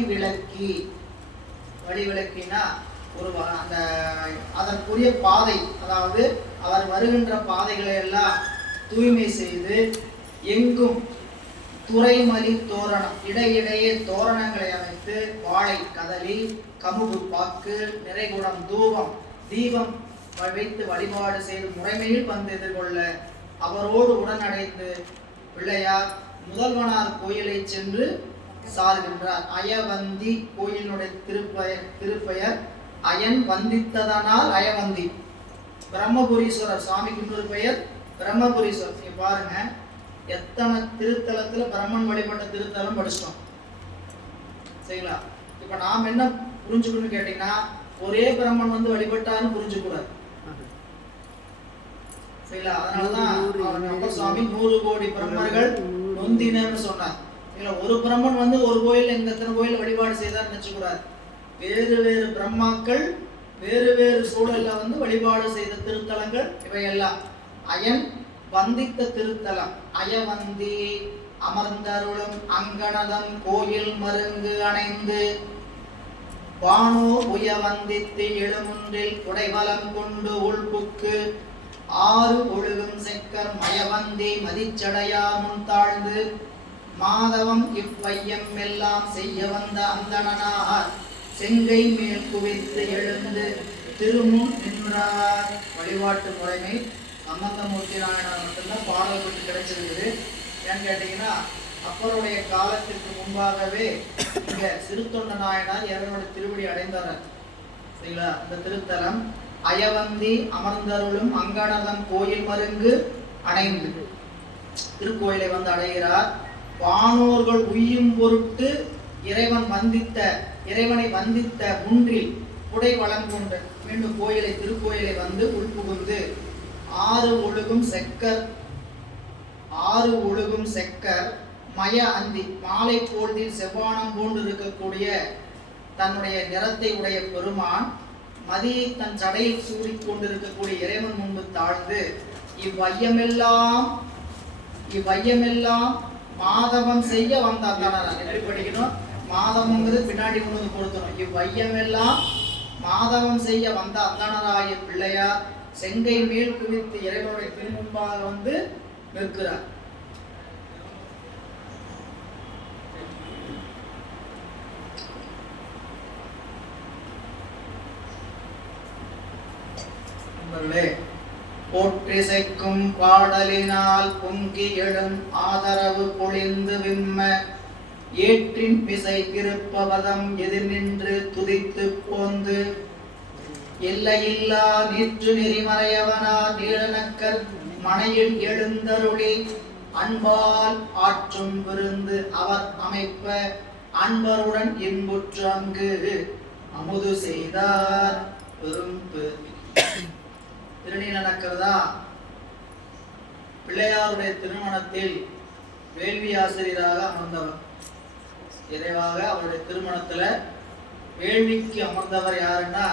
விளக்கினா ஒரு அந்த அதற்குரிய பாதை, அதாவது அவர் வருகின்ற பாதைகளை எல்லாம் தூய்மை செய்து எங்கும் துறைமலி தோரணம் இடையிடையே தோரணங்களை அமைத்து வாழை கதலி கமுகு பாக்கு நிறைகுடம் தீபம் வைத்து வழிபாடு செய்து முறைமையில் வந்து எதிர்கொள்ள அவரோடு உடனடைந்து பிள்ளையார் முதல்வனார் கோயிலை சென்று சார்கின்றார். அயவந்தி கோயிலுடைய திருப்பெயர் அயன் வந்தித்ததனால் அயவந்தி. பிரம்மபுரீஸ்வரர் சுவாமிக்கு இன்னொரு பெயர் பிரம்மபுரீஸ்வரர். நீங்க பாருங்க, எத்தனை திருத்தலத்துல பிரம்மன் வழிபட்ட திருத்தலம் படிச்சிட்டோம் சரிங்களா. இப்ப நாம் என்ன புரிஞ்சுக்கணும்னு கேட்டீங்கன்னா, ஒரே பிரம்மன் வந்து வழிபட்டாருன்னு புரிஞ்சுக்கூடாது சரிங்களா. அதனாலதான் சுவாமி 100 கோடி பிரம்மர்கள் நொந்தினு சொன்னார். ஒரு பிரம்மன் வந்து ஒரு கோயில் எத்தனை கோயில் வழிபாடு செய்தார் நினைச்சுக்கூடாது. வேறு வேறு பிரம்மாக்கள் வேறு வேறு சூழல்ல வந்து வழிபாடு செய்த திருத்தலங்கள் இவையெல்லாம். அயன் வந்தித்த திருத்தலம் அயவந்தி அமர்ந்தருளும் அங்கணதம் கோயில் மருங்கு அணைந்து வானோ உய வந்தித்து எழுமுன்றில் குடைவலம் கொண்டு உள்புக்கு 6 ஒழுகும் செக்கர் மயவந்தி மதிச்சடையா முன் தாழ்ந்து மாதவம் இவ்வையம் எல்லாம் செய்ய வந்த அந்தணனார் செங்கை மேல் குவித்து எழுந்து திருமுன் நின்றார். வழிபாட்டு முறைமை சம்பந்தமூர்த்தி நாயனார் மட்டும்தான் பாடல் பட்டு கிடைச்சிருக்குது. ஏன்னு கேட்டீங்கன்னா, அப்பருடைய காலத்திற்கு முன்பாகவே இங்க சிறுத்தொண்ட நாயனார் இறைவனுடைய திருவடி அடைந்தார் சரிங்களா. இந்த திருத்தலம் அயவந்தி அமர்ந்தருளும் அங்கணதம் கோயில் மருங்கு அணைந்து திருக்கோயிலை வந்து அடைகிறார். வானோர்கள் உய்யும் பொருட்டு இறைவனை வந்தித்த முன்றில் குடை வளங்கொண்டு மீண்டும் திருக்கோயிலை வந்து உள்புகுந்து 6 ஒழுகும் செக்கர் மய அந்தி மாலை பொழுதில் செவ்வானம் போன்று இருக்கக்கூடிய தன்னுடைய நிறத்தை உடைய பெருமான் மதியை தன் சடையில் சூடிக் கொண்டிருக்கக்கூடிய இறைவன் முன்பு தாழ்ந்து இவ்வையமெல்லாம் மாதவம் செய்ய வந்தார். எப்படி படிக்கணும்? மாதவங்கிறது பின்னாடி கொண்டு கொடுத்தணும். இவ்வையமெல்லாம் மாதவம் செய்ய வந்த அந்தணராய பிள்ளையார் செங்கை மேல் குவித்து இறைவனுடைய திருமுன்பாக வந்து நிற்கிறார். போற்றிசைக்கும் பாடலினால் பொங்கி எழும் ஆதரவு பொழிந்து விம்ம ஏற்றின் பிசை திருப்பவதம் எதிர் நின்று துதித்து போந்து எல்லையில்லா நீற்று நெறிமறையவனா நீலநக்கர் மனையில் எழுந்தருளி அன்பால் ஆற்றும் விருந்து அவர் அமைப்ப அன்பருடன் இன்புற்று அங்கு அமுது செய்தார். பெரும் திருநீலநக்கர் தான் பிள்ளையாருடைய திருமணத்தில் வேள்வி ஆசிரியராக அமர்ந்தவர். நிறைவாக அவருடைய திருமணத்துல வேள்விக்கு அமர்ந்தவர் யாருன்னா,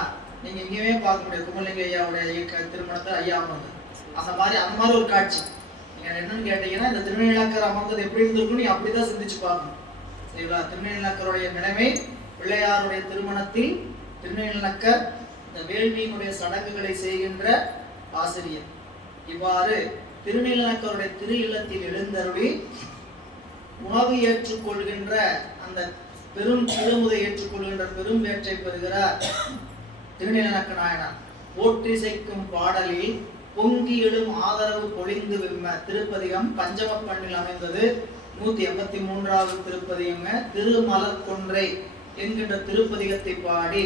நீங்க இங்கேயுமே பார்க்க முடியும். குமரலிங்க ஐயாவுடைய திருமணத்தில் ஐயா அமர்ந்தார். அந்த மாதிரி ஒரு காட்சி. நீங்க என்னன்னு கேட்டீங்கன்னா, இந்த திருநீலநக்கர் அமர்ந்தது எப்படி இருந்திருக்கும் நீ அப்படிதான் சிந்திச்சு பார்க்கணும் சரிங்களா? திருநீலநக்கருடைய நிலைமை, பிள்ளையாருடைய திருமணத்தில் திருநீலநக்கர் இந்த வேள்வியினுடைய சடங்குகளை செய்கின்ற ஆசிரியர். இவ்வாறு திருநீலநக்கருடைய திரு இல்லத்தில் எழுந்தருளி உணவு ஏற்றுக்கொள்கின்ற அந்த பெரும் திருமுதை ஏற்றுக்கொள்கின்ற பெரும் வேற்றை பெறுகிறார் திருநீலநக்க நாயனார். போற்றிசைக்கும் பாடலில் பொங்கி எழும் ஆதரவு பொழிந்து விம்ம திருப்பதிகம் பஞ்சம பண்ணில் அமைந்தது. 183வது திருப்பதிகங்க. திருமலர் கொன்றை என்கின்ற திருப்பதிகத்தை பாடி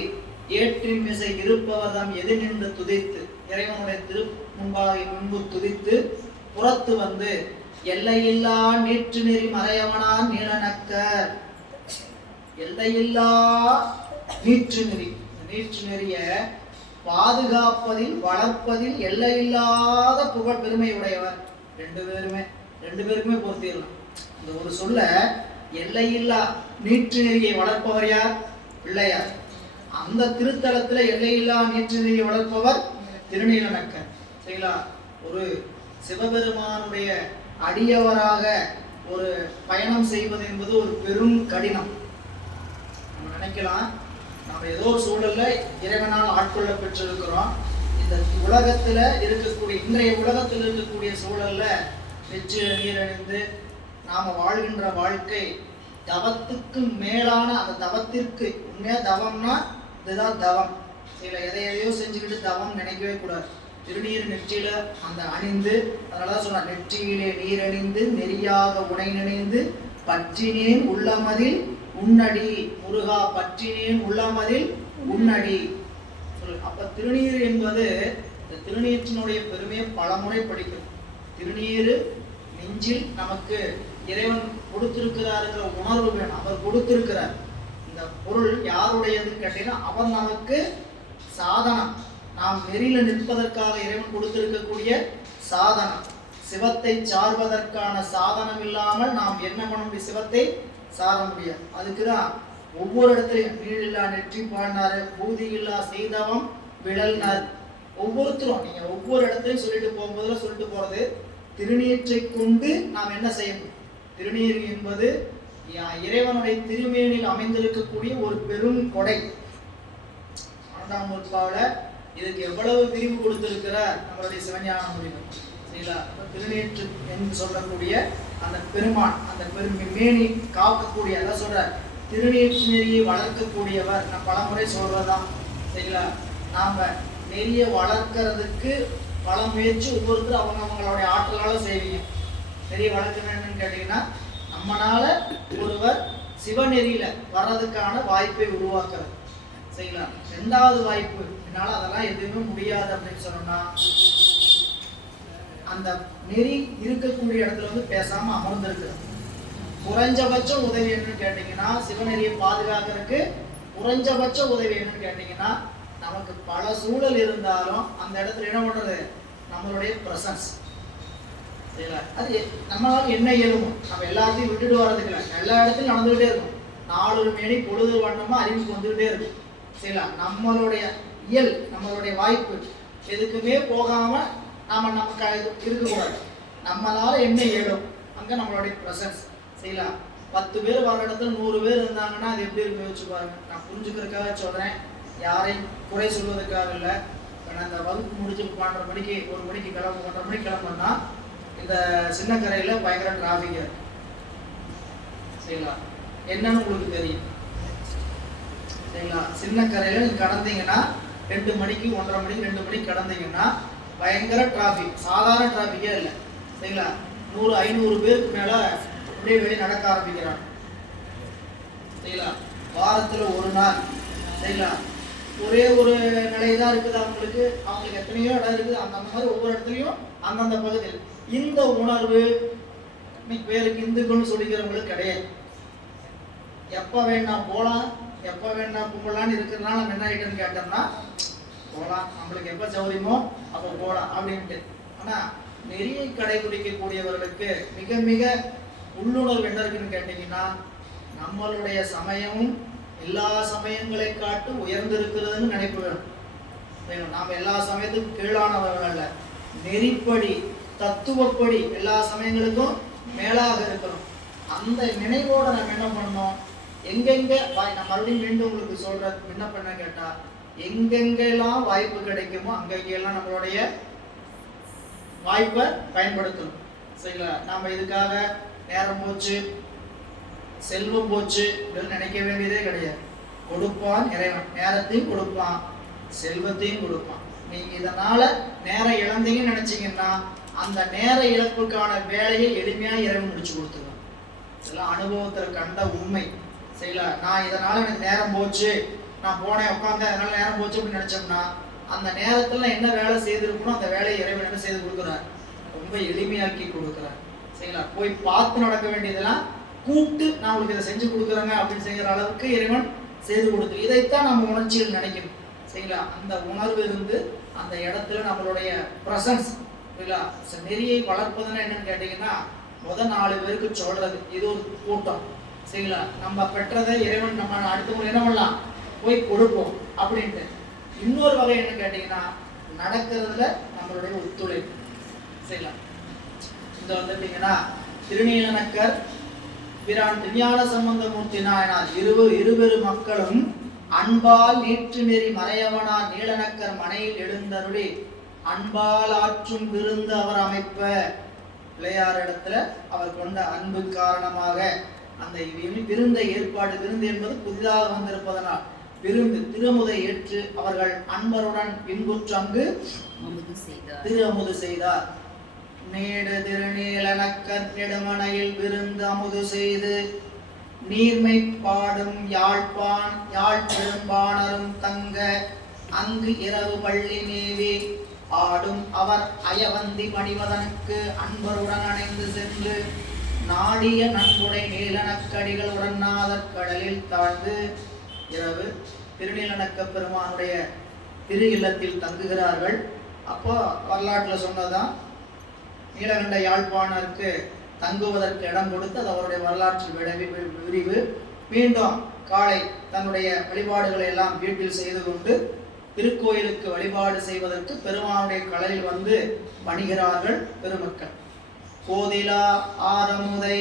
ஏற்றின் மிசை இருப்பவர்தம் எது நின்று துதித்து, இறைவனுடைய திரு முன்பு துதித்து புறத்து வந்து எல்லையில்லா நீற்று நெறி மறையவனான் நீலநக்கர். எல்லையில்லா நீற்று நெறி, நீற்று நெறிய பாதுகாப்பதில் வளர்ப்பதில் எல்லையில்லாத புகழ் பெருமையுடையவர். ரெண்டு பேருக்குமே பொருத்திடலாம். இந்த ஒரு சொல்ல எல்லையில்லா நீற்று நெறியை வளர்ப்பவர் யார்? பிள்ளையார். அந்த திருத்தலத்துல எல்லையில்லா நீற்று நெறியை வளர்ப்பவர் திருநீலநக்கர். சரிங்களா? ஒரு சிவபெருமானுடைய அடியவராக ஒரு பயணம் செய்வது என்பது ஒரு பெரும் கடினம். நம்ம நினைக்கலாம், நம்ம ஏதோ ஒரு சூழல்ல இறைவனால் ஆட்கொள்ள பெற்றிருக்கிறோம். இந்த உலகத்துல இருக்கக்கூடிய, இன்றைய உலகத்தில் இருக்கக்கூடிய சூழல்ல நெற்றில நீரணிந்து நாம வாழ்கின்ற வாழ்க்கை தவத்துக்கு மேலான, அந்த தவத்திற்கு உண்மையா தவம்னா இதுதான் தவம். சில எதையோ செஞ்சுக்கிட்டு தவம் நினைக்கவே கூடாது. திருநீர் நெற்றியில அந்த அணிந்து, அதனாலதான் சொன்ன நெற்றியிலே நீர் அணிந்து நெறியாக உனை நினைந்து பற்றினேன் உள்ளமதில் உன்னடி முருகா, பற்றினேன் உள்ளமதில் உன்னடி. அப்ப திருநீர் என்பது, இந்த திருநீற்றினுடைய பெருமையை பலமுறை படிக்கும். திருநீர் நெஞ்சில் நமக்கு இறைவன் கொடுத்திருக்கிறாருங்கிற உணர்வு வேணும். அவர் கொடுத்திருக்கிறார். இந்த பொருள் யாருடையதுன்னு கேட்டீங்கன்னா, அவர் நமக்கு சாதனம். நாம் நெறியில நிற்பதற்காக இறைவன் கொடுத்திருக்கக்கூடிய சாதனம். சிவத்தை சார்வதற்கான சாதனம் இல்லாமல் நாம் என்ன பண்ண முடியும்? சிவத்தை சார முடியாது. அதுக்குதான் ஒவ்வொரு இடத்துலையும் நீழில்லா நெற்றி பாடினாரு, பூதி இல்லா செய்தவம் விழல்னார். ஒவ்வொருத்தரும் நீங்க ஒவ்வொரு இடத்துலையும் சொல்லிட்டு போகும்போதுல சொல்லிட்டு போறது, திருநீற்றை கொண்டு நாம் என்ன செய்யணும்? திருநீர் என்பது இறைவனுடைய திருமேனில் அமைந்திருக்கக்கூடிய ஒரு பெரும் கொடை. 2ஆம் நூற்பாவில இதுக்கு எவ்வளவு பிரிவு கொடுத்திருக்கிறார் நம்மளுடைய சிவஞான முனிவர். சரிங்களா? திருநீற்று என்று சொல்லக்கூடிய அந்த பெருமான், அந்த மேனி காக்கக்கூடிய, அதான் சொல்ற திருநீற்று நெறியை வளர்க்கக்கூடியவர். நான் பல முறை சொல்றதுதான். சரிங்களா? நாம நெறியை வளர்க்கறதுக்கு பல முயற்சி ஒவ்வொருத்தரும் அவங்களுடைய ஆற்றலால செய்வீங்க. நெறியை வளர்க்கணும்னு கேட்டீங்கன்னா, நம்மளால ஒருவர் சிவநெறியில வர்றதுக்கான வாய்ப்பை உருவாக்குறது. சரிங்களா? 2வது வாய்ப்பு, என்னால அதெல்லாம் எதுவுமே முடியாது அப்படின்னு சொன்னோம்னா, அந்த நெறி இருக்கக்கூடிய இடத்துல வந்து பேசாம அமர்ந்திருக்கிறது. குறைஞ்சபட்சம் உதவி என்னன்னு கேட்டீங்கன்னா, சிவநெறியை பாதுகாக்கிறதுக்கு குறைஞ்சபட்ச உதவி என்னன்னு கேட்டீங்கன்னா, நமக்கு பல சூழல் இருந்தாலும் அந்த இடத்துல என்ன பண்றது? நம்மளுடைய பிரசன்ஸ். சரிங்களா? அது நம்மளால என்ன இயலுமோ, நம்ம எல்லாத்தையும் விட்டுட்டு வர்றதுக்கு இல்லை. எல்லா இடத்துலையும் நடந்துகிட்டே இருக்கும். 4 மணி பொழுது வண்ணமா அறிவுக்கு வந்துகிட்டே இருக்கும். சரிங்களா? நம்மளுடைய இயல், நம்மளுடைய வாய்ப்பு எதுக்குமே போகாம நாம நமக்கு இருக்கக்கூடாது. நம்மளால என்ன இயலும் அங்க நம்மளுடைய பிரசன்ஸ். சரிங்களா? 10 பேர் வர இடத்துல 100 பேர் இருந்தாங்கன்னா அது எப்படி இருக்கு யோசிச்சு பாருங்க. நான் புரிஞ்சுக்கிறதுக்காக சொல்றேன், யாரையும் குறை சொல்வதற்காக இல்லை. அந்த வகுப்பு முடிச்சு 12:30 மணிக்கு 1 மணிக்கு கிளம்பு, 1:30 மணிக்கு கிளம்புனா இந்த சின்ன கரையில பயங்கர டிராபிக். சரிங்களா? என்னன்னு உங்களுக்கு தெரியும். சரிங்களா? சின்ன கரையில நீங்க கடந்தீங்கன்னா 2 மணிக்கு 1:30 மணிக்கு 2 மணிக்கு கடந்தீங்கன்னா பயங்கர டிராபிக். சாதாரண டிராபிக்கே இல்லை. சரிங்களா? 100-500 பேருக்கு மேல அப்படியே வெளியே நடக்க ஆரம்பிக்கிறாங்க. சரிங்களா? வாரத்துல ஒரு நாள். சரிங்களா? ஒரே ஒரு நிலைதான் இருக்குது அவங்களுக்கு. அவங்களுக்கு எத்தனையோ இடம் இருக்குது. அந்த மாதிரி ஒவ்வொரு இடத்துலையும் அந்தந்த பகுதியில் இந்த உணர்வு இன்னைக்கு பேருக்கு இந்துக்கள்னு சொல்லிக்கிறவங்களுக்கு கிடையாது. எப்ப வேணா போலாம், எப்ப வேணா கும்பலான்னு இருக்கிறதுனால நம்ம என்ன ஆயிட்டோன்னு கேட்டோம்னா, போகலாம், நம்மளுக்கு எப்ப சௌரியமோ அப்ப போகலாம் அப்படின்ட்டு. ஆனா நெறியை கடைபிடிக்கக்கூடியவர்களுக்கு மிக மிக உள்ளுணர்வு என்ன இருக்குன்னு கேட்டீங்கன்னா, நம்மளுடைய சமயமும் எல்லா சமயங்களை காட்டு உயர்ந்திருக்கிறதுன்னு நினைப்பு வேணும். நாம் எல்லா சமயத்துக்கும் கீழானவர்கள் அல்ல. நெறிப்படி தத்துவப்படி எல்லா சமயங்களுக்கும் மேலாக இருக்கிறோம். அந்த நினைவோட நம்ம என்ன பண்ணோம், எங்கெங்க நான் மறுபடியும் மீண்டும் உங்களுக்கு சொல்ற என்ன பண்ண கேட்டா, எங்கெங்கெல்லாம் வாய்ப்பு கிடைக்குமோ அங்கெங்கெல்லாம் நம்மளுடைய வாய்ப்பை பயன்படுத்தணும். சரிங்களா? நம்ம இதுக்காக நேரம் போச்சு, செல்வம் போச்சு அப்படின்னு நினைக்க வேண்டியதே கிடையாது. கொடுப்பான் இறைவன், நேரத்தையும் கொடுப்பான், செல்வத்தையும் கொடுப்பான். நீங்க இதனால நேரம் இழந்தீங்கன்னு நினைச்சீங்கன்னா அந்த நேர இழப்புக்கான வேலையை எளிமையா இறைவன் முடிச்சு கொடுத்துருவான். இதெல்லாம் அனுபவத்துல கண்ட உண்மை. சரிங்களா? நான் இதனால எனக்கு நேரம் போச்சு, நான் போனேன் உட்காந்தேன் அதனால நேரம் போச்சு அப்படின்னு நினைச்சோம்னா அந்த நேரத்துல என்ன வேலை செய்திருக்கணும் அந்த வேலையை இறைவன் என்ன செய்து கொடுக்குறார், ரொம்ப எளிமையாக்கி கொடுக்குறார். சரிங்களா? போய் பார்த்து நடக்க வேண்டியதெல்லாம் கூப்பிட்டு நான் உங்களுக்கு இதை செஞ்சு கொடுக்குறேங்க அப்படின்னு செய்கிற அளவுக்கு இறைவன் செய்து கொடுத்து, இதைத்தான் நம்ம உணர்ச்சியில் நினைக்கணும். சரிங்களா? அந்த உணர்வு இருந்து அந்த இடத்துல நம்மளுடைய பிரசன்ஸ். சரிங்களா? நெறியை வளர்ப்பதுன்னா என்னன்னு கேட்டீங்கன்னா, முதல் 4 பேருக்கு சொல்றது இது ஒரு கூட்டம். சரிங்களா? நம்ம பெற்றதை இறைவன் நம்ம அடுத்தவங்க என்ன பண்ணலாம், போய் கொடுப்போம் அப்படின்ட்டு. இன்னொரு வகை என்ன கேட்டீங்கன்னா, நடக்கிறதுல நம்மளுடைய ஒத்துழைப்பு. சரிங்களா? இங்க வந்துட்டீங்கன்னா திருநீலநக்கர் பிரான் திருஞான சம்பந்தமூர்த்தி நாயனார் இருவரு மக்களும் அன்பால் நீற்று நெறி மறையவனார் நீலநக்கர் மனையில் எழுந்தருளி அன்பால் ஆற்றும் விருந்து அவர் அமைப்ப. பிள்ளையார் இடத்துல அவர் கொண்ட அன்பு காரணமாக அந்த விருந்தை ஏற்பாடு, விருந்து என்பது புதிதாக வந்திருப்பதனால் விருந்து திருமுதை ஏற்று அவர்கள் அன்பருடன் பின்புற்று அங்கு திரு அமுது செய்தார். மேடு திருநீலநக்கர் நெடுமனையில் விருந்து அமுது செய்து நீர்மை பாடும் யாழ் பெரும்பாணரும் தங்க அங்கு இரவு பள்ளி மேவி ஆடும் அவர் அயவந்தி மணிவதனுக்கு அன்பருடன் அணைந்து சென்று நாடிய நன்குடை நீலநக்கடிகளுடன் நாதற் கடலில் தாழ்ந்து இரவு திருநீலநக்க பெருமானுடைய திரு இல்லத்தில் தங்குகிறார்கள். அப்போ வரலாற்றுல சொன்னதான் நீலகண்ட யாழ்ப்பாணருக்கு தங்குவதற்கு இடம் கொடுத்து அது அவருடைய வரலாற்றில் விரிவு. மீண்டும் காலை தன்னுடைய வழிபாடுகளை எல்லாம் வீட்டில் செய்து கொண்டு திருக்கோயிலுக்கு வழிபாடு செய்வதற்கு பெருமானுடைய கடலில் வந்து பணிகிறார்கள் பெருமக்கள். கோதிலா ஆரமுதை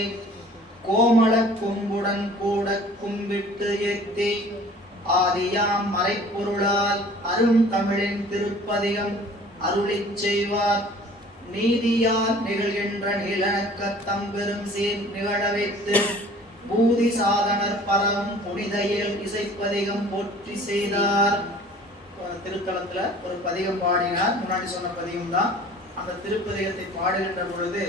கோமள கொம்புடன் கூட கும்பிட்டு ஏத்தி ஆதியாம் மறைப்பொருளால் அரும் தமிழின் திருப்பதிகம் அருளிச் செய்வார். நீதியால் நிகழ்கின்ற நீலநக்க தம்பெரும் சீர் நிகழ வைத்து பூதி சாதனர் பரவும் புனிதையில் இசைப்பதிகம் போற்றி செய்தார். திருத்தலத்துல ஒரு பதிகம் பாடினார். முன்னாடி சொன்ன பதிகம் தான். அந்த திருப்பதிகத்தை பாடுகின்ற பொழுது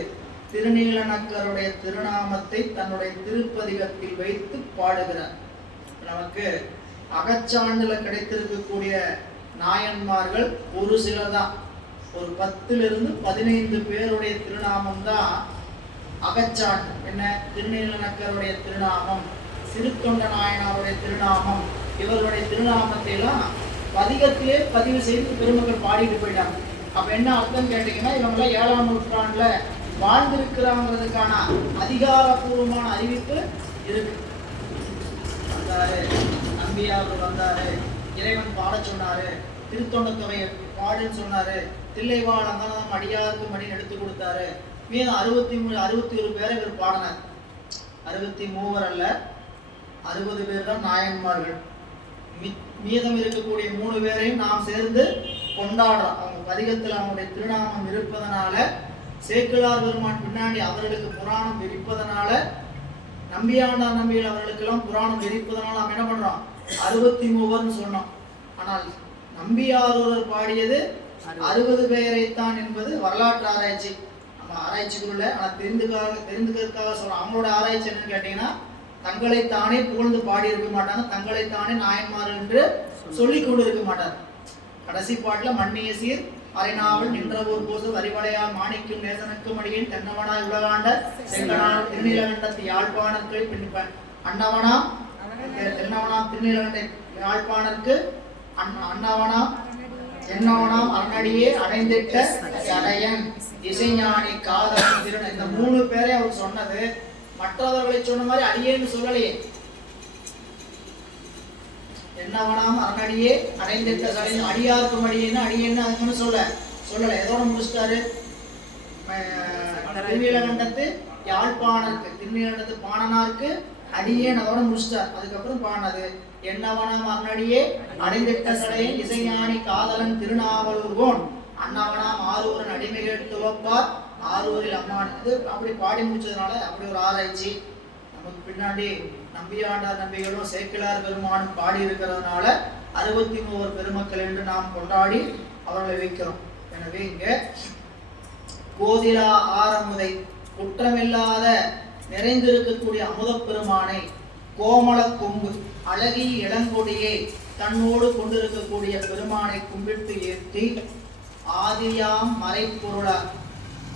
திருநீலநக்கருடைய திருநாமத்தை தன்னுடைய திருப்பதிகத்தில் வைத்து பாடுகிறார். நமக்கு அகச்சான்றுல கிடைத்திருக்கக்கூடிய நாயன்மார்கள் ஒரு சிலதான். ஒரு 10 to 15 பேருடைய திருநாமம் தான் அகச்சான். என்ன? திருநீலநக்கருடைய திருநாமம், சிறுத்தொண்ட நாயனாருடைய திருநாமம், இவருடைய திருநாமத்தை எல்லாம் பதிகத்திலே பதிவு செய்து பெருமக்கள் பாடிட்டு போயிட்டாங்க. அப்ப என்ன அர்த்தம் கேட்டீங்கன்னா, இவங்க 7ஆம் நூற்றாண்டுல வாழ்ந்திருக்கிறாங்கிறதுக்கான அதிகாரப்பூர்வமான அறிவிப்பு இருக்கு. வந்தாரு, நம்பியார் வந்தாரு, இறைவன் பாட சொன்னாரு, திருத்தொண்டத்தொகையை பாடுன்னு சொன்னாரு, தில்லைவாழ் அங்கனம் அடியாருக்கு மணி எடுத்து கொடுத்தாரு. மீதம் 61 பேரை இவர் பாடினார். 63 அல்ல, 60 பேர் தான் நாயன்மார்கள். மீதம் இருக்கக்கூடிய 3 பேரையும் நாம் சேர்ந்து கொண்டாடுறோம். அவங்க பதிகத்தில் அவங்களுடைய திருநாமம் இருப்பதனால, சேக்கிழார் பெருமான் பின்னாடி அவர்களுக்கு புராணம் விரிப்பதனால, நம்பியாண்டார் நம்பிகள் அவர்களுக்கெல்லாம் புராணம் விரிப்பதனால நாம் என்ன பண்றோம், 63 சொன்னோம். ஆனால் நம்பியாரூரர் பாடியது 60 பேரைத்தான் என்பது வரலாற்று ஆராய்ச்சி. நம்ம ஆராய்ச்சிக்குள்ள ஆனால் தெரிந்துக்கிறதுக்காக சொல்றோம். அவங்களோட ஆராய்ச்சி என்னன்னு கேட்டீங்கன்னா, தங்களைத்தானே புகழ்ந்து பாடி இருக்க மாட்டாங்க, தங்களைத்தானே நாயன்மார்கள் என்று சொல்லிக் கொண்டு இருக்க மாட்டார். கடைசி பாட்டுல மண்ணிய சீர் அரைநாவல் நின்றவூர் போது வரிவளையால் மாணிக்கும் நேசனுக்கும் அடியின் தென்னவனாய் உலகாண்ட செங்கனால் திருநீலகண்டத்து யாழ்ப்பாணர்கள் பின்னிப்ப அன்னவனாம் தென்னவனாம் திருநீலகண்ட யாழ்ப்பாணருக்கு அன்னவனாம் என்னவனாம் அரணடியே அடைந்திட்ட அடையன் இசைஞானி காதல் திருந. இந்த 3 பேரை அவர் சொன்னது மற்றவர்களை சொன்ன மாதிரி அடியேன்னு சொல்லலையே. என்னவனாம் அரணடியே அடைந்திட்ட சடையன், அடியாருக்கும் அடியேன்னு அடியேன்னு அதுக்குன்னு சொல்லல. எதோட முடிச்சிட்டாரு? திருநீலகண்டத்து யாழ்ப்பாணருக்கு திருநீலகண்டத்து பாணனாருக்கு அடியேன் அதோட முடிச்சிட்டார். அதுக்கப்புறம் பாடினது என்னவனாம் அருணடியே அடைந்திட்ட சடையை இசைஞானி காதலன் திருநாவலூர்கோன் அண்ணவனாம் ஆரூரன் அடிமைகள் துவப்பார் ஆரூரில் அம்மான். அது அப்படி பாடி முடிச்சதுனால அப்படி ஒரு ஆராய்ச்சி. நமக்கு பின்னாடி நம்பியாண்டார் நம்பிகளும் சேக்கிழார் பெருமானும் பாடி இருக்கிறதுனால 63 பெருமக்கள் என்று நாம் கொண்டாடி அவர்களை வைக்கிறோம். எனவே இங்க கோதிலா ஆரமுதை குற்றமில்லாத நிறைந்திருக்கக்கூடிய அமுத பெருமானை கோமள கொம்பு அழகிய இளங்கொடியை தன்னோடு கொண்டிருக்கக்கூடிய பெருமானை கும்பிட்டு ஏற்றி ஆதியாம்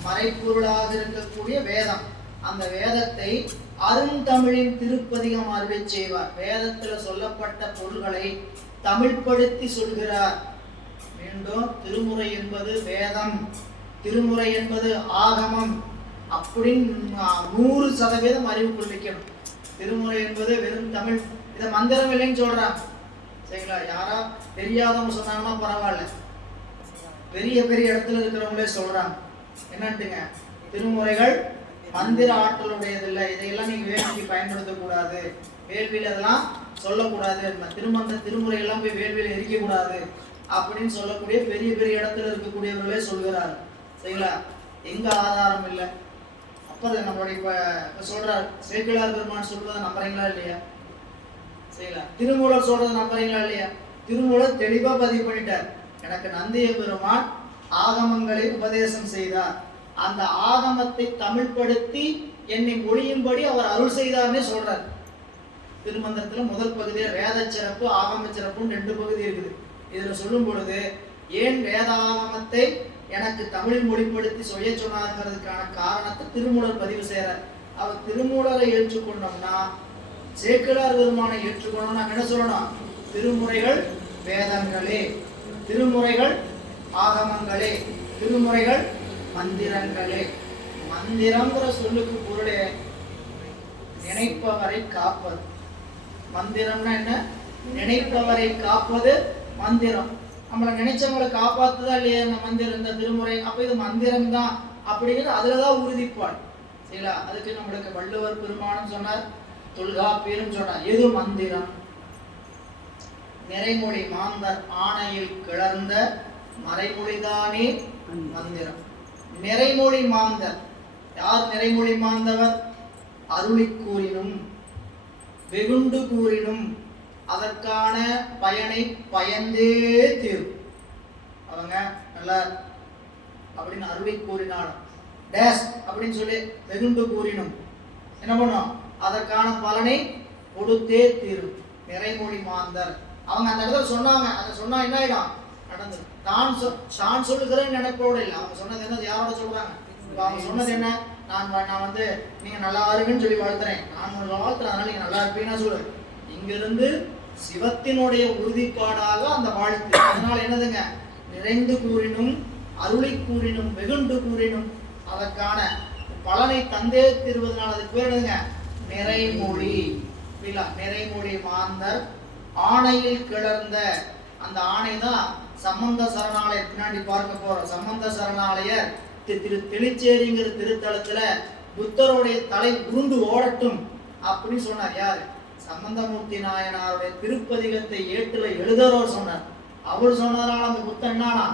மறைப்பொருளாக இருக்கக்கூடிய வேதம், அந்த வேதத்தை அருந்தமிழின் திருப்பதிகம் அருளை செய்வார். வேதத்துல சொல்லப்பட்ட பொருள்களை தமிழ்படுத்தி சொல்கிறார். மீண்டும் திருமுறை என்பது வேதம், திருமுறை என்பது ஆகமம் அப்படின்னு 100% அறிவு கொள்ளிக்கணும். திருமுறை என்பது வெறும் தமிழ், இதை மந்திரம் இல்லைன்னு சொல்றாங்க. சரிங்களா? யாரா தெரியாதவங்க சொன்னாங்கன்னா பரவாயில்ல, பெரிய பெரிய இடத்துல இருக்கிறவங்களே சொல்றாங்க என்னட்டுங்க, திருமுறைகள் மந்திர ஆற்றலுடையது இல்லை, இதையெல்லாம் நீங்க வேள்விக்கு பயன்படுத்தக்கூடாது, வேள்வியில் அதெல்லாம் சொல்லக்கூடாது, திருமுறை எல்லாம் போய் வேள்வியில் எரிக்க கூடாது அப்படின்னு சொல்லக்கூடிய பெரிய பெரிய இடத்துல இருக்கக்கூடியவர்களே சொல்கிறார். சரிங்களா? எங்க ஆதாரம் இல்லை. அப்புறம் நம்மளுடைய இப்ப சொல்றார் சேக்கிழார் பெருமான் சொல்றதை நம்புறீங்களா இல்லையா? சரிங்களா? திருமூலர் சொல்றதை நம்புறீங்களா இல்லையா? திருமூலர் தெளிவா பதிவு பண்ணிட்டார். எனக்கு நந்திய பெருமான் ஆகமங்களை உபதேசம் செய்தார், அந்த ஆகமத்தை தமிழ்படுத்தி என்னை மொழியும்படி அவர் அருள் செய்தார்னே சொல்றார். திருமந்திரத்துல முதல் பகுதியில் வேத சிறப்பு ஆகம சிறப்புன்னு 2 பகுதி இருக்குது. இதுல சொல்லும் பொழுது ஏன் வேதாகமத்தை எனக்கு தமிழ் மொழிப்படுத்தி சொல்ல சொன்னாருங்கிறதுக்கான காரணத்தை திருமூலர் பதிவு செய்யறார். அவர் திருமூலரை ஏற்றுக்கொண்டோம்னா, சேக்கிழார் பெருமானை ஏற்றுக்கொண்டோம்னா என்ன சொல்லணும்? திருமுறைகள் வேதங்களே, திருமுறைகள் ஆகமங்களே, திருமுறைகள் மந்திரங்களே. மந்திரங்கிற சொல்லுக்கு பொருளே நினைப்பவரை காப்பது. மந்திரம்னா என்ன? நினைப்பவரை காப்பது மந்திரம். நம்மளை நினைச்சவங்களை காப்பாத்துதா இல்லையா இந்த மந்திரம், இந்த திருமுறை? அப்ப இது மந்திரம் தான் அப்படிங்கிறது அதுலதான் உறுதிப்பாடு. சரிங்களா? அதுக்கு நம்மளுக்கு வள்ளுவர் பெருமானும் சொன்னார், தொல்காப்பியரும் சொன்னார். எது மந்திரம்? நிறைமொழி மாந்தர் ஆணையில் கிளர்ந்த மறைமொழிதானே மந்திரம். நிறைமொழி மாந்தர் யார்? நிறைமொழி மாந்தவர் அருளி கூறினும் வெகுண்டு கூறினும் அதற்கான பயனை பயந்தே தீரும். அவங்க நல்லா அப்படின்னு அருளி கூறினாலும் டேஸ் அப்படின்னு சொல்லி வெகுண்டு கூறினும் என்ன பண்ணும்? அதற்கான பலனை கொடுத்தே தீரும். நிறைமொழி மாந்தர் அவங்க அந்த இடத்துல சொன்னாங்க, அதை சொன்னா என்ன ஆயிடும்? நடந்தது. நான் சொல்லுகிறேன் நினைப்போடு இல்லை. அவங்க சொன்னது என்ன? யாரோட சொல்றாங்க? அவங்க சொன்னது என்ன? நான் வந்து நீங்க நல்லா இருக்குன்னு சொல்லி வாழ்த்துறேன், நான் வாழ்த்துறேன், அதனால நீங்க நல்லா இருப்பீங்கன்னா சொல்லு. இங்கிருந்து சிவத்தினுடைய உறுதிப்பாடாக அந்த வாழ்த்து. அதனால என்னதுங்க? நிறைந்து கூறினும் அருளை கூறினும் வெகுண்டு கூறினும் அதற்கான பலனை தந்தே தீர்வதனால அதுக்கு பேர் என்னதுங்க? நிறைமொழி. நிறைமொழி மாந்தர் ஆணையில் கிளர்ந்த, அந்த ஆணை தான் சம்பந்த சரணாலயர். பின்னாடி பார்க்க போறோம். சம்பந்த சரணாலயர் தெளிச்சேரிங்கிற திருத்தலத்துல புத்தருடைய தலை உருண்டு ஓடட்டும் அப்படின்னு சொன்னார். யாரு? சம்பந்தமூர்த்தி நாயனாருடைய திருப்பதிகத்தை ஏட்டுல எழுதுறவர் சொன்னார். அவர் சொன்னதால அந்த புத்தன் என்னன்னா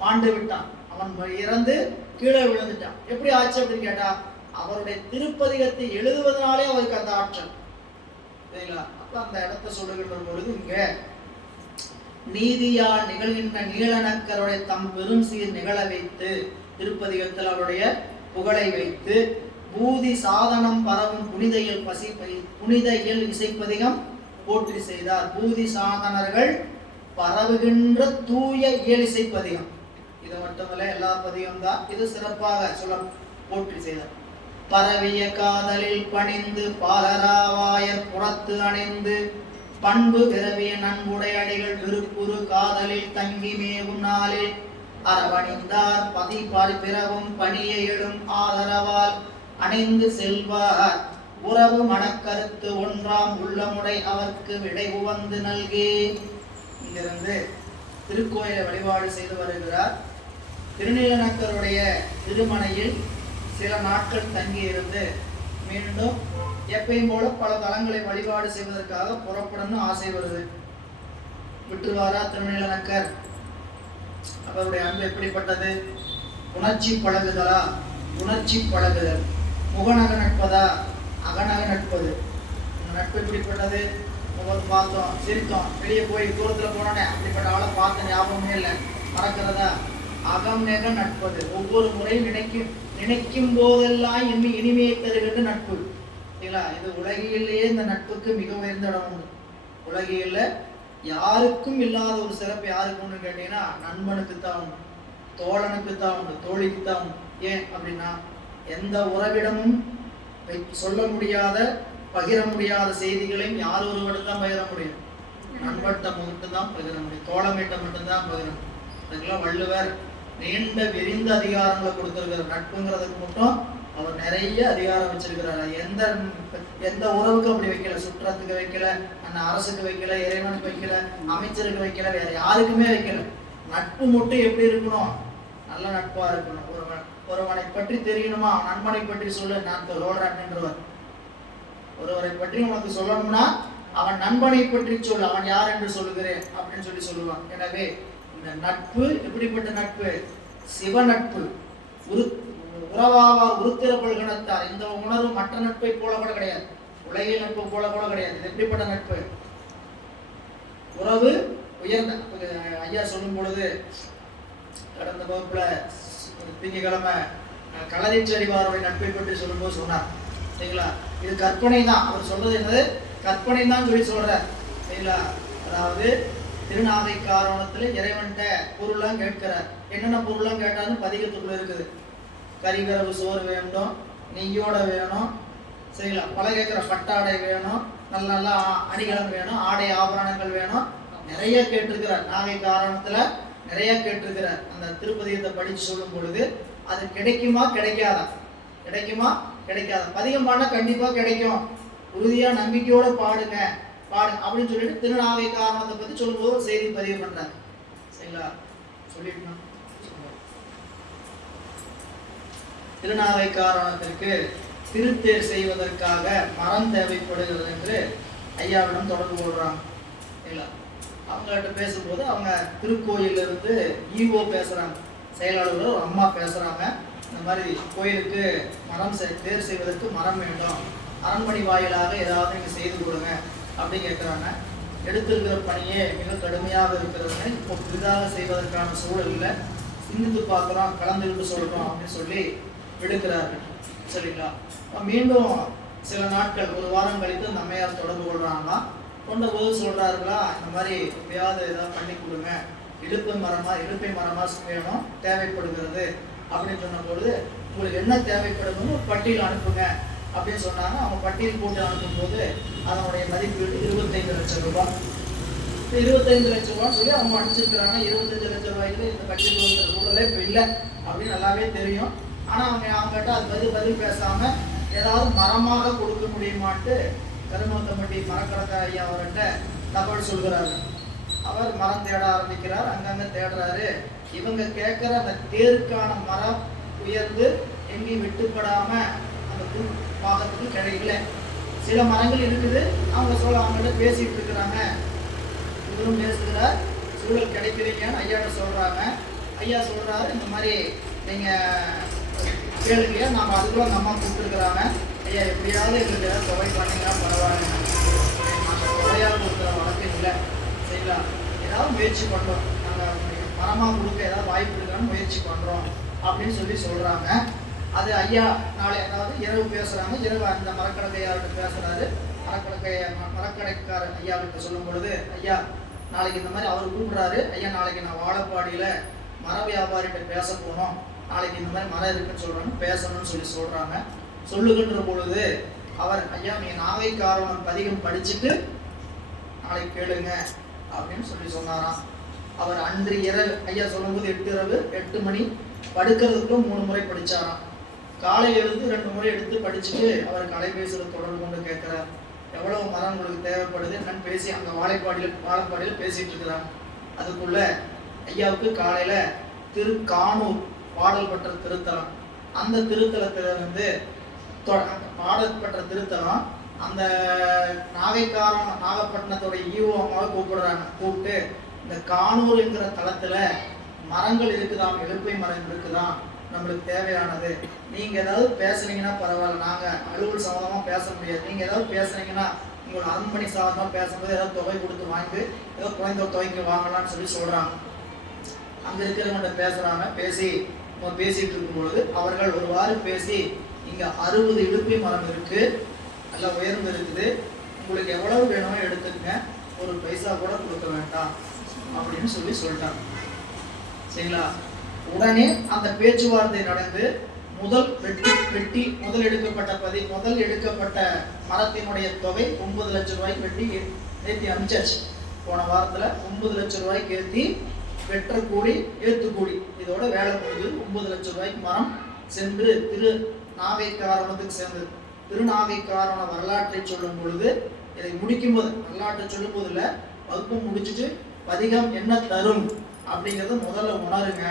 மாண்டு விட்டான், அவன் இறந்து கீழே விழுந்துட்டான். எப்படி ஆச்சு அப்படின்னு கேட்டா, அவருடைய திருப்பதிகத்தை எழுதுவதனாலே அவருக்கு அந்த ஆற்றல். சரிங்களா? அப்ப அந்த இடத்தை சொல்லுகின்ற பொழுது இங்க நீதியால் நிகழ்கின்ற நீலநக்கருடைய தம் பெரும் சீர் நிகழ வைத்து திருப்பதிகத்தில் அவருடைய புகழை வைத்து பூதி சாதனம் பரவும் புனித இயல் இசைப்பதிகம் போற்றி செய்தார். பூதி சாதனர்கள் பரவுகின்ற தூய இயல் இசைப்பதிகம். இது மட்டுமல்ல, எல்லா பதிகம் தான். இது சிறப்பாக சொல்ல போற்றி செய்தார். பரவிய காதலில் பணிந்து பாலராவாயர் புறத்து அணிந்து பண்பு பிறவிய நன்குடையடிகள் விருப்புறு காதலில் தங்கி மேவும் நாளில் அரவணிந்தார் பதிபார் பிறவும் பணிய எழும் ஆதரவால் அணிந்து செல்வார் உறவு மனக்கருத்து ஒன்றாம் உள்ளமுடை அவர்க்கு விடை உவந்து நல்கே. இங்கிருந்து திருக்கோயிலை வழிபாடு செய்து வருகிறார். திருநீலநக்கருடைய திருமணையில் சில நாட்கள் தங்கி இருந்து மீண்டும் எப்பயும் போல பல தலங்களை வழிபாடு செய்வதற்காக புறப்படணும் ஆசை வருது. விட்டுருவாரா திருநீலநக்கர்? அவருடைய அன்பு எப்படிப்பட்டது? உணர்ச்சி பழகுதலா? உணர்ச்சி பழகுதல். முகநக நட்பதா? அகநக நட்பது. நட்பு எப்படிப்பட்டது? பார்த்தோம், சிரித்தோம், வெளியே போய் தூரத்துல போனோன்னே அப்படிப்பட்ட ஆளை பார்த்த ஞாபகமே இல்லை, மறக்கிறதா? அகம் நெக நட்பது. ஒவ்வொரு முறையும் நினைக்கும் போதெல்லாம் இனிமையை தருகின்ற நட்பு. சரிங்களா? இது உலகிலேயே இந்த நட்புக்கு மிக உயர்ந்த இடம் உண்டு. உலகில யாருக்கும் இல்லாத ஒரு சிறப்பு யாருக்கு உண்டு கேட்டீங்கன்னா நண்பனுக்குத்தான் உண்டு, தோழனுக்குத்தான் உண்டு, தோழிக்குத்தான் உண்டு. ஏன் அப்படின்னா எந்த உறவிடமும் சொல்ல முடியாத பகிர முடியாத செய்திகளையும் யார் ஒருவருக்கு தான் பகிர முடியும்? நண்பர்கிட்ட மட்டும்தான் பகிர முடியும், தோழமைட்ட மட்டும்தான் பகிர முடியும். அதுக்கெல்லாம் வள்ளுவர் நீண்ட விரிந்த அதிகாரங்களை கொடுத்திருக்கிறார். நட்புங்கிறதுக்கு மட்டும் அவர் நிறைய அதிகாரம் வச்சிருக்கிறார். எந்த உறவுக்கும் அப்படி வைக்கல. சுற்றத்துக்கு வைக்கல, அரசுக்கு வைக்கல, இறைவனுக்கு வைக்கல, அமைச்சருக்கு வைக்கல, வேற யாருக்குமே வைக்கல. நட்பு மட்டும் எப்படி இருக்கணும்? நல்ல நட்பா இருக்கணும். ஒருவனை பற்றி தெரியணுமா? நண்பனை பற்றி சொல்லு, நான் சொல்றேன். ஒருவரை பற்றி உனக்கு சொல்லணும்னா அவன் நண்பனை பற்றி சொல்லு, அவன் யார் என்று சொல்லுகிறேன் அப்படின்னு சொல்லுவான். எனவே இந்த நட்பு எப்படிப்பட்ட நட்பு? சிவ நட்பு. உறவாவா உருத்திர பல்கணத்தார். இந்த உணர்வு மற்ற நட்பை போல கூட கிடையாது, உலகில் நட்பு போல கூட கிடையாது. இது எப்படிப்பட்ட நட்பு? உறவு உயர்ந்த. ஐயா சொல்லும் பொழுது கடந்த வகுப்புல திங்கக்கிழமை களரிச்சறிவாருடைய நட்பை பற்றி சொல்லும்போது சொன்னார். சரிங்களா? இது கற்பனை தான். அவர் சொல்றது என்னது? கற்பனை தான் சொல்றார். சரிங்களா? அதாவது திருநாகைக்காரணத்துல இறைவன்கிட்ட பொருள்லாம் கேட்கிறார். என்னென்ன பொருள்லாம் கேட்டாலும் பதிகத்துக்குள்ள இருக்குது. கறிகரவு சோறு வேண்டும், நெய்யோட வேணும், சரிங்களா? பல கேட்கிற பட்டாடை வேணும், நல்ல நல்ல அணிகலம் வேணும், ஆடை ஆபரணங்கள் வேணும், நிறைய கேட்டிருக்கிறார். நாகை காரணத்துல நிறைய கேட்டிருக்கிறார். அந்த திருப்பதிகத்தை படிச்சு சொல்லும் பொழுது அது கிடைக்குமா கிடைக்காதா? கிடைக்குமா கிடைக்காதா? பதிகம் பாடினா கண்டிப்பா கிடைக்கும், உறுதியா நம்பிக்கையோட பாடுங்க அப்படின்னு சொல்லிட்டு திருநாகை காரணத்தை பத்தி சொல்லும்போது ஒரு செய்தி பதிவு பண்றாங்க. சரிங்களா? சொல்லிட்டு திருநாகை காரணத்திற்கு திருத்தேர் செய்வதற்காக மரம் தேவைப்படுகிறது என்று ஐயாவிடம் தொடர்பு கொள்றாங்க. சரிங்களா? அவங்ககிட்ட பேசும்போது அவங்க திருக்கோயில இருந்து ஈவோ பேசுறாங்க, செயலாளர் ஒரு அம்மா பேசுறாங்க. இந்த மாதிரி கோயிலுக்கு மரம் தேர் செய்வதற்கு மரம் வேண்டும், அரண்மனை வாயிலாக ஏதாவது நீங்க செய்து கொடுங்க அப்படி கேட்குறாங்க. எடுத்திருக்கிற பணியே மிக கடுமையாக இருக்கிறதுன்னு இப்போ புதிதாக செய்வதற்கான சூழலில் சிந்தித்து பார்க்குறோம், கலந்துக்கிட்டு சொல்கிறோம் அப்படின்னு சொல்லி விடுக்கிறார்கள். சரிங்களா? மீண்டும் சில நாட்கள், ஒரு வாரம் கழித்து அந்த அம்மையார் தொடர்பு கொள்றாங்களா. கொண்ட போது சொல்றாருங்களா, இந்த மாதிரி எப்படியாவது ஏதாவது பண்ணி கொடுங்க, இடுப்பை மரமா வேணும், தேவைப்படுகிறது அப்படின்னு சொன்ன பொழுது உங்களுக்கு என்ன தேவைப்படுதுன்னு பட்டியல் அனுப்புங்க அப்படின்னு சொன்னாங்க. அவங்க பட்டியல் போட்டு அனுப்பும்போது அதனுடைய மதிப்பீடு 25 லட்சம் ரூபாய். 25 லட்சம் ரூபான்னு சொல்லி அவங்க அனுப்பிச்சிருக்கிறாங்க. 25 லட்சம் ரூபாய்க்கு இந்த கட்சிக்கு சூழலே இப்போ இல்லை அப்படின்னு நல்லாவே தெரியும். ஆனால் அவங்ககிட்ட அது பதில் பேசாம ஏதாவது மரமாக கொடுக்க முடியுமான்ட்டு கருமத்தம்பட்டி மரக்கடற்கரை ஐயா அவர்கிட்ட தகவல் சொல்கிறாரு. அவர் மரம் தேட ஆரம்பிக்கிறார், அங்கங்க தேடுறாரு. இவங்க கேட்குற அந்த தேருக்கான மரம் உயர்ந்து எங்கேயும் வெட்டுப்படாம அந்த பாகத்துக்கு கிடைக்கல. சில மரங்கள் இருக்குது, அவங்ககிட்ட பேசிட்டு இருக்கிறாங்க. இவரும் பேசுகிறார், சூழல் கிடைக்கிறீங்கன்னு ஐயாட்ட சொல்றாங்க. ஐயா சொல்றாரு, இந்த மாதிரி நீங்க கேளுங்க, நாம அதுக்குள்ள அந்த அம்மா கூப்பிட்டுருக்குறாங்க. ஐயா எப்படியாவது எங்களுக்கு ஏதாவது தொகை பண்ணீங்கன்னா பரவாயில்ல, நாங்கள் தொகையாக கொடுக்குற வழக்கம் இல்லை. சரிங்களா? ஏதாவது முயற்சி பண்ணுறோம், நாங்கள் மரமாக கொடுக்க ஏதாவது வாய்ப்பு இருக்கான்னு முயற்சி பண்ணுறோம் அப்படின்னு சொல்லி சொல்கிறாங்க. அது ஐயா நாளை அதாவது இரவு பேசுகிறாங்க. இரவு அந்த மரக்கடைக்காரர்கிட்ட பேசுகிறாரு. மரக்கடைக்காரர் ஐயாவிட்ட சொல்லும் பொழுது, ஐயா நாளைக்கு இந்த மாதிரி அவர் கூப்பிடுறாரு, ஐயா நாளைக்கு நான் வாழப்பாடியில் மர வியாபாரிகிட்ட பேச போனோம், நாளைக்கு இந்த மாதிரி மரம் இருக்குன்னு சொல்கிறாங்க, பேசணும்னு சொல்கிறாங்க. சொல்லுகின்ற பொழுது அவர், ஐயா நீங்கள் நாகை காரணம் பதிகம் படிச்சுட்டு நாளைக்கு கேளுங்க அப்படின்னு சொன்னாராம். அவர் அன்று இரவு, ஐயா சொல்லும்போது 8 மணி, படுக்கிறதுக்குள்ள 3 முறை படிச்சாராம். காலையில் எழுந்து 2 முறை எடுத்து படிச்சுட்டு அவருக்கு அலைபேசியில் தொடர்பு கொண்டு கேட்கிறார், எவ்வளவு மரம் உங்களுக்கு தேவைப்படுது என்னன்னு பேசி அந்த வாழைப்பாடியில் பேசிட்டு இருக்கிறாங்க. அதுக்குள்ள ஐயாவுக்கு காலையில திருக்கானூர் பாடல் பற்ற திருத்தலம், அந்த திருத்தலத்திலிருந்து பாடப்பட்ட திருத்தலம் அந்த நாகப்பட்டினத்தோட ஈவோ அம்மாவை கூப்பிட்டு இந்த கானூர் என்கிற தளத்துல மரங்கள் இருக்குதான், எழுப்பை மரம் இருக்குதான், நம்மளுக்கு தேவையானது. நீங்க ஏதாவது பேசுனீங்கன்னா பரவாயில்ல, நாங்க அலுவல் சம்பந்தமா பேச முடியாது, நீங்க ஏதாவது பேசுனீங்கன்னா உங்களோட அரண்மனை சாதமா பேசும்போது ஏதாவது தொகை கொடுத்து வாங்கி ஏதோ குறைந்த தொகைக்கு வாங்கலாம்னு சொல்றாங்க. அங்க இருக்கிறவங்க பேசுறாங்க. பேசிட்டு இருக்கும் பொழுது அவர்கள் ஒருவாறு பேசி, இங்க 60 இழுப்பை மரம் இருக்கு, நல்லா உயர்ந்து இருக்குது, உங்களுக்கு எவ்வளவு வேணுமோ எடுத்துக்கங்க, ஒரு பைசா கூட கொடுக்க வேண்டாம் அப்படின்னு சொல்லிட்டாங்க. சரிங்களா? உடனே அந்த பேச்சுவார்த்தை நடந்து முதல் எடுக்கப்பட்ட மரத்தினுடைய தொகை 9 லட்சம் ரூபாய்க்கு வெட்டி ஏற்றி அனுப்பிச்சாச்சு. போன வாரத்துல 9 லட்சம் ரூபாய்க்கு ஏற்றி வெற்ற கூடி ஏத்துக்கூடி இதோட வேலை முடிஞ்சு 9 லட்சம் ரூபாய்க்கு மரம் சென்று திருநாகைக்காரணத்துக்கு சேர்ந்தது. திருநாகைக்காரண வரலாற்றை சொல்லும் பொழுது, இதை முடிக்கும் போது வரலாற்றை சொல்லும் போது இல்ல, வகுப்பு முடிச்சுட்டு பதிகம் என்ன தரும் அப்படிங்கறத முதல்ல உணருங்க.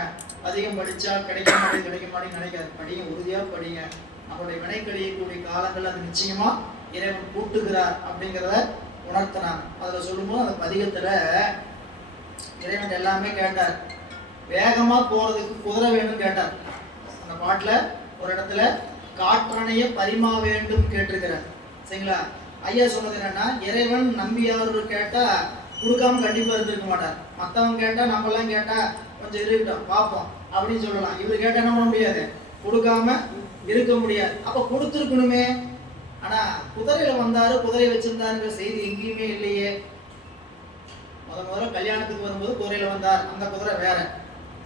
அதிகம் படிச்சா கிடைக்க மாட்டேன்னு நினைக்காது. படிங்க, உறுதியா படிங்க. நம்மளுடைய வினை கழியக்கூடிய காலங்கள் அது நிச்சயமா இறைவன் கூட்டுகிறார் அப்படிங்கிறத உணர்த்தினாங்க. அதுல சொல்லும்போது அந்த பதிகத்துல இறைவன் எல்லாமே கேட்டார். வேகமா போறதுக்கு குதிரை வேணும் கேட்டார். அந்த பாட்டுல ஒரு இடத்துல காற்றணைய பரிமா வேண்டும் கேட்டிருக்கிறார். சரிங்களா? ஐயா சொன்னது என்னன்னா, இறைவன் நம்பியாரு கேட்டா கொடுக்காம கண்டிப்பா இருந்திருக்க மாட்டார். மத்தவங்க கேட்டா, நம்ம எல்லாம் கேட்டா கொஞ்சம் இருக்கட்டும் பார்ப்போம் அப்படின்னு சொல்லலாம். இவர் கேட்டா என்ன பண்ண முடியாது, கொடுக்காம இருக்க முடியாது. அப்ப கொடுத்துருக்கணுமே. ஆனா குதிரையில வந்தாரு, குதிரை வச்சிருந்தாருங்கிற செய்தி எங்கேயுமே இல்லையே. முதல்ல கல்யாணத்துக்கு வரும்போது குதிரையில வந்தார், அந்த குதிரை வேற.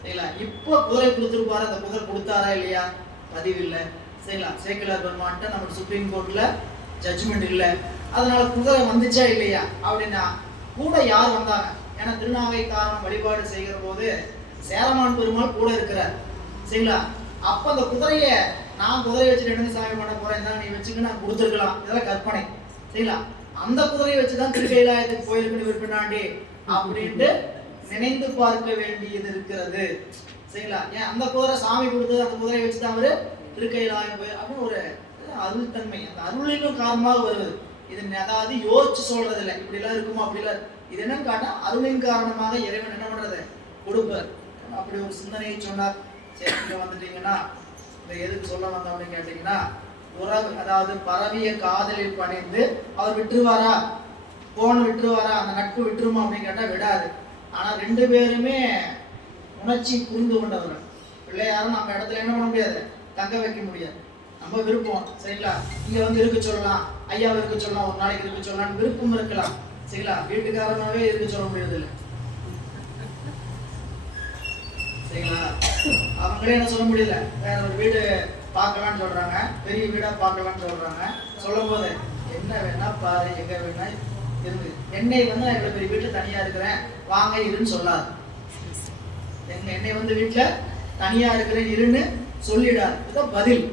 சரிங்களா? இப்போ குதிரை கொடுத்துருப்பாரு, அந்த குதிரை கொடுத்தாரா இல்லையா? பதிவு இல்லை. சரிங்களா? சேக்கிலார் பெருமான்ட்ட நம்ம சுப்ரீம் கோர்ட்ல ஜட்ஜ்மெண்ட் இல்லை. அதனால குதிரை வந்துச்சா இல்லையா அப்படின்னா கூட யார் வந்தாங்க? ஏன்னா திருநாகைக்காரணம் வழிபாடு செய்கிற போது சேரமான் பெருமாள் கூட இருக்கிறார். சரிங்களா? அப்ப அந்த குதிரைய நான் குதிரையை வச்சுட்டு என்ன சாமி பண்ண போறேன், நீ வச்சுக்க நான் கொடுத்துருக்கலாம், இதெல்லாம் கற்பனை. சரிங்களா? அந்த குதிரையை வச்சுதான் திருக்கைலாயத்துக்கு போயிருக்குன்னு பின்னாடி அப்படின்ட்டு நினைந்து பார்க்க வேண்டியது இருக்கிறது. சரிங்களா? ஏன் அந்த குதிரை சாமி கொடுத்தது, அந்த குதிரையை வச்சுதான் அவரு திருக்கைலாயம் போய் அப்படின்னு ஒரு அருள் தன்மை, அந்த அருளின் காரணமாக வருவது. இது அதாவது யோசிச்சு சொல்றது இல்லை, இப்படி எல்லாம் இருக்குமா அப்படி இல்லை. இது என்னன்னு காட்டா அருளின் காரணமாக இறைவன் என்ன பண்றது, கொடுப்பார். அப்படி ஒரு சிந்தனையை சொன்னார். சரி, இங்க வந்துட்டீங்கன்னா இந்த எதுக்கு சொல்ல வந்தோம் அப்படின்னு கேட்டீங்கன்னா, உறவு அதாவது பரவிய காதலில் பணிந்து அவர் விட்டுருவாரா, போன் விட்டுருவாரா, அந்த நட்பு விட்டுருமா அப்படின்னு கேட்டா விடாது. ஆனா 2 பேருமே உணர்ச்சி புரிந்து கொண்டவர்கள். பிள்ளையாரும் நம்ம இடத்துல என்ன பண்ண முடியாது, தங்க வைக்க முடியாது. நம்ம விருப்பம். சரிங்களா? இங்க வந்து இருக்க சொல்லலாம், ஐயா இருக்க சொல்லலாம், ஒரு நாளைக்கு இருக்க சொல்லலாம், விருப்பம் இருக்கலாம். சரிங்களா? வீட்டுக்காரனாவே இருக்க சொல்ல முடியாது இல்லை. சரிங்களா? அவங்களே என்ன சொல்ல முடியல, வேற ஒரு வீடு பார்க்கலான்னு சொல்றாங்க, பெரிய வீடா பார்க்கலான்னு சொல்றாங்க. சொல்லும் போது என்ன வேணா பாரு, எங்க வேணா இருந்து, என்னை வந்து நான் இவ்வளவு பெரிய வீட்டுல தனியா இருக்கிறேன் வாங்க இருன்னு சொல்லாது. என்னை வந்து வீட்டுல தனியா இருக்கிறேன் இருன்னு சொல்லிடாது. இதுதான் பதில்.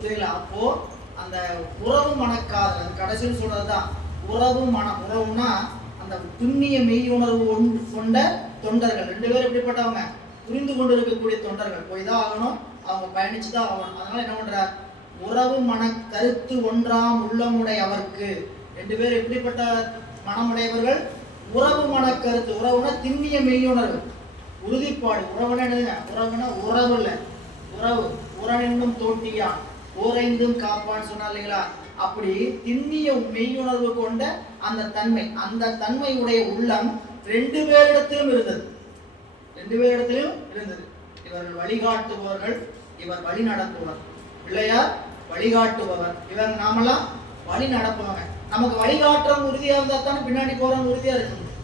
சரிங்களா? அப்போ அந்த உறவு மனக்காதல், அது கடைசியில் சொல்றதுதான் உறவுனா அந்த புண்ணிய மெய் உணர்வு கொண்ட தொண்டர்கள். 2 பேரும் எப்படிப்பட்டவங்க, புரிந்து கொண்டு இருக்கக்கூடிய தொண்டர்கள். போய்தான் ஆகணும், அவங்க பயணிச்சுதான் ஆகணும். அதனால என்ன பண்றார், உறவு மன கருத்து ஒன்றாம் உள்ளமுடை அவருக்கு. 2 பேர் எப்படிப்பட்ட மனமுடையவர்கள், உறவு மன கருத்து. உறவுனா திண்ணிய மெய்யுணர்வு, உறுதிப்பாடு. உறவுனா என்னதுங்க, உறவுனா உறவு இல்லை, உறவு உறவென்னும் தோட்டியான் ஓரைந்தும் காப்பான்னு சொன்னா இல்லைங்களா? அப்படி திண்ணிய மெய்யுணர்வு கொண்ட அந்த தன்மை, அந்த தன்மையுடைய உள்ளம் 2 பேரிடத்திலும் இருந்தது. 2 பேரிடத்திலும் இருந்தது. இவர்கள் வழிகாட்டுபவர்கள், இவர் வழி நடத்துபவர். பிள்ளையார் வழிகாட்டுபவர், இவர் நாமெல்லாம் வழி நடப்பவங்க. நமக்கு வழிகாட்டுறவங்க உறுதியா இருந்தா தானே பின்னாடி போறவங்க உறுதியா இருக்கணும்.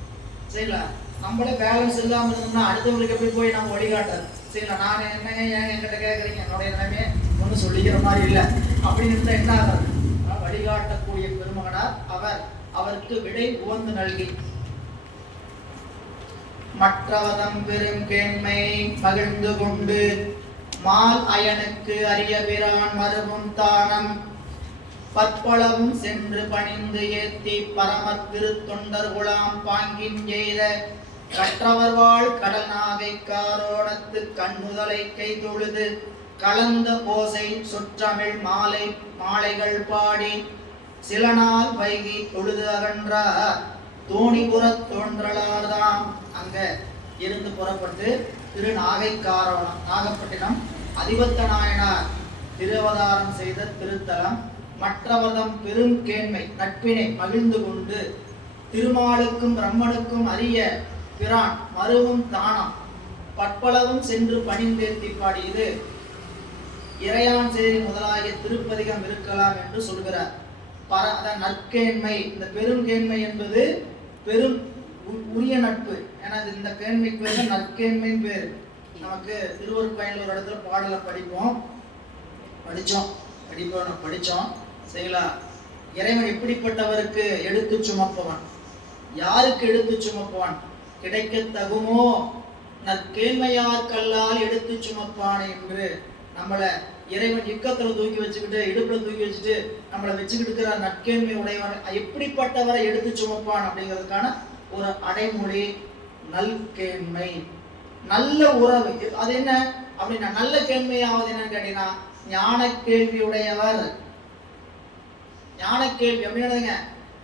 சரிங்களா? நம்மளே பேலன்ஸ் இல்லாம இருந்தோம்னா அடுத்தவங்களுக்கு எப்படி போய் நம்ம வழிகாட்டாது. சரிங்களா? நான் என்னங்க ஏன் என்கிட்ட கேட்குறீங்க, என்னுடைய நிலைமையே ஒன்றும் சொல்லிக்கிற மாதிரி இல்லை அப்படின்னு இருந்தா என்ன ஆகாது. வழிகாட்டக்கூடிய பெருமகனார் அவர். அவருக்கு விடை உவந்து நல்கி மற்றவதம் பெரும் கேண்மை பகிர்ந்து கொண்டு மால் அயனுக்கு அரிய பிரான் மருவும் தானம் பற்பளவும் சென்று பணிந்து ஏத்தி பரம திருத்தொண்டர் குலாம் பாங்கின் செய்த கற்றவர் வாழ் கடல் நாகை காரோணத்து கண்ணுதலை கை தொழுது கலந்த ஓசை சொற்றமிழ் மாலைகள் பாடி சில நாள் வைகி தொழுது அகன்றார் தோணிபுறத் தோன்றலார்தாம். அங்க இருந்து புறப்பட்டு திரு நாகப்பட்டினம் அதிபத்த நாயனார் திருவதாரம் செய்த திருத்தலம் மற்றவர்தம் பெரும் கேண்மை நட்பினை மகிழ்ந்து கொண்டு திருமாலுக்கும் பிரம்மனுக்கும் அரிய பிரான் மருவும் தானம் பற்பளவும் சென்று பணிந்தேத்தி பாடியது இறையான் செய்தி முதலாகிய திருப்பதிகம் இருக்கலாம் என்று சொல்கிறார். நற்கேண்மை, இந்த பெரும் கேண்மை என்பது பெரும் உரிய நட்பு. ஏன்னா இந்த கேண்மைக்கு பேர் நற்கேண்மைன்னு பேர். நமக்கு திருவருட்பயனில் ஒரு இடத்துல பாடலை படித்தோம் சரிங்களா. இறைவன் எப்படிப்பட்டவருக்கு எடுத்து சுமப்பவன், யாருக்கு எடுத்து சுமப்பவன், கிடைக்க தகுமோ நற்கேண்மையார் கல்லால் எடுத்து சுமப்பான் என்று நம்மளை இறைவன் இக்கத்துல தூக்கி வச்சுக்கிட்டு இடுப்புல தூக்கி வச்சுட்டு நம்மளை வச்சுக்கிட்டு இருக்கிற நற்கேண்மை உடையவன் எப்படிப்பட்டவரை எடுத்து சுமப்பான் அப்படிங்கிறதுக்கான ஒரு அடைமொழி நல்கேண்மை, நல்ல உறவு. அது என்ன அப்படின்னா நல்ல கேள்மையாவது என்னன்னு கேட்டீங்கன்னா ஞான கேள்வியுடையவர். ஞான கேள்வி அப்படின்னா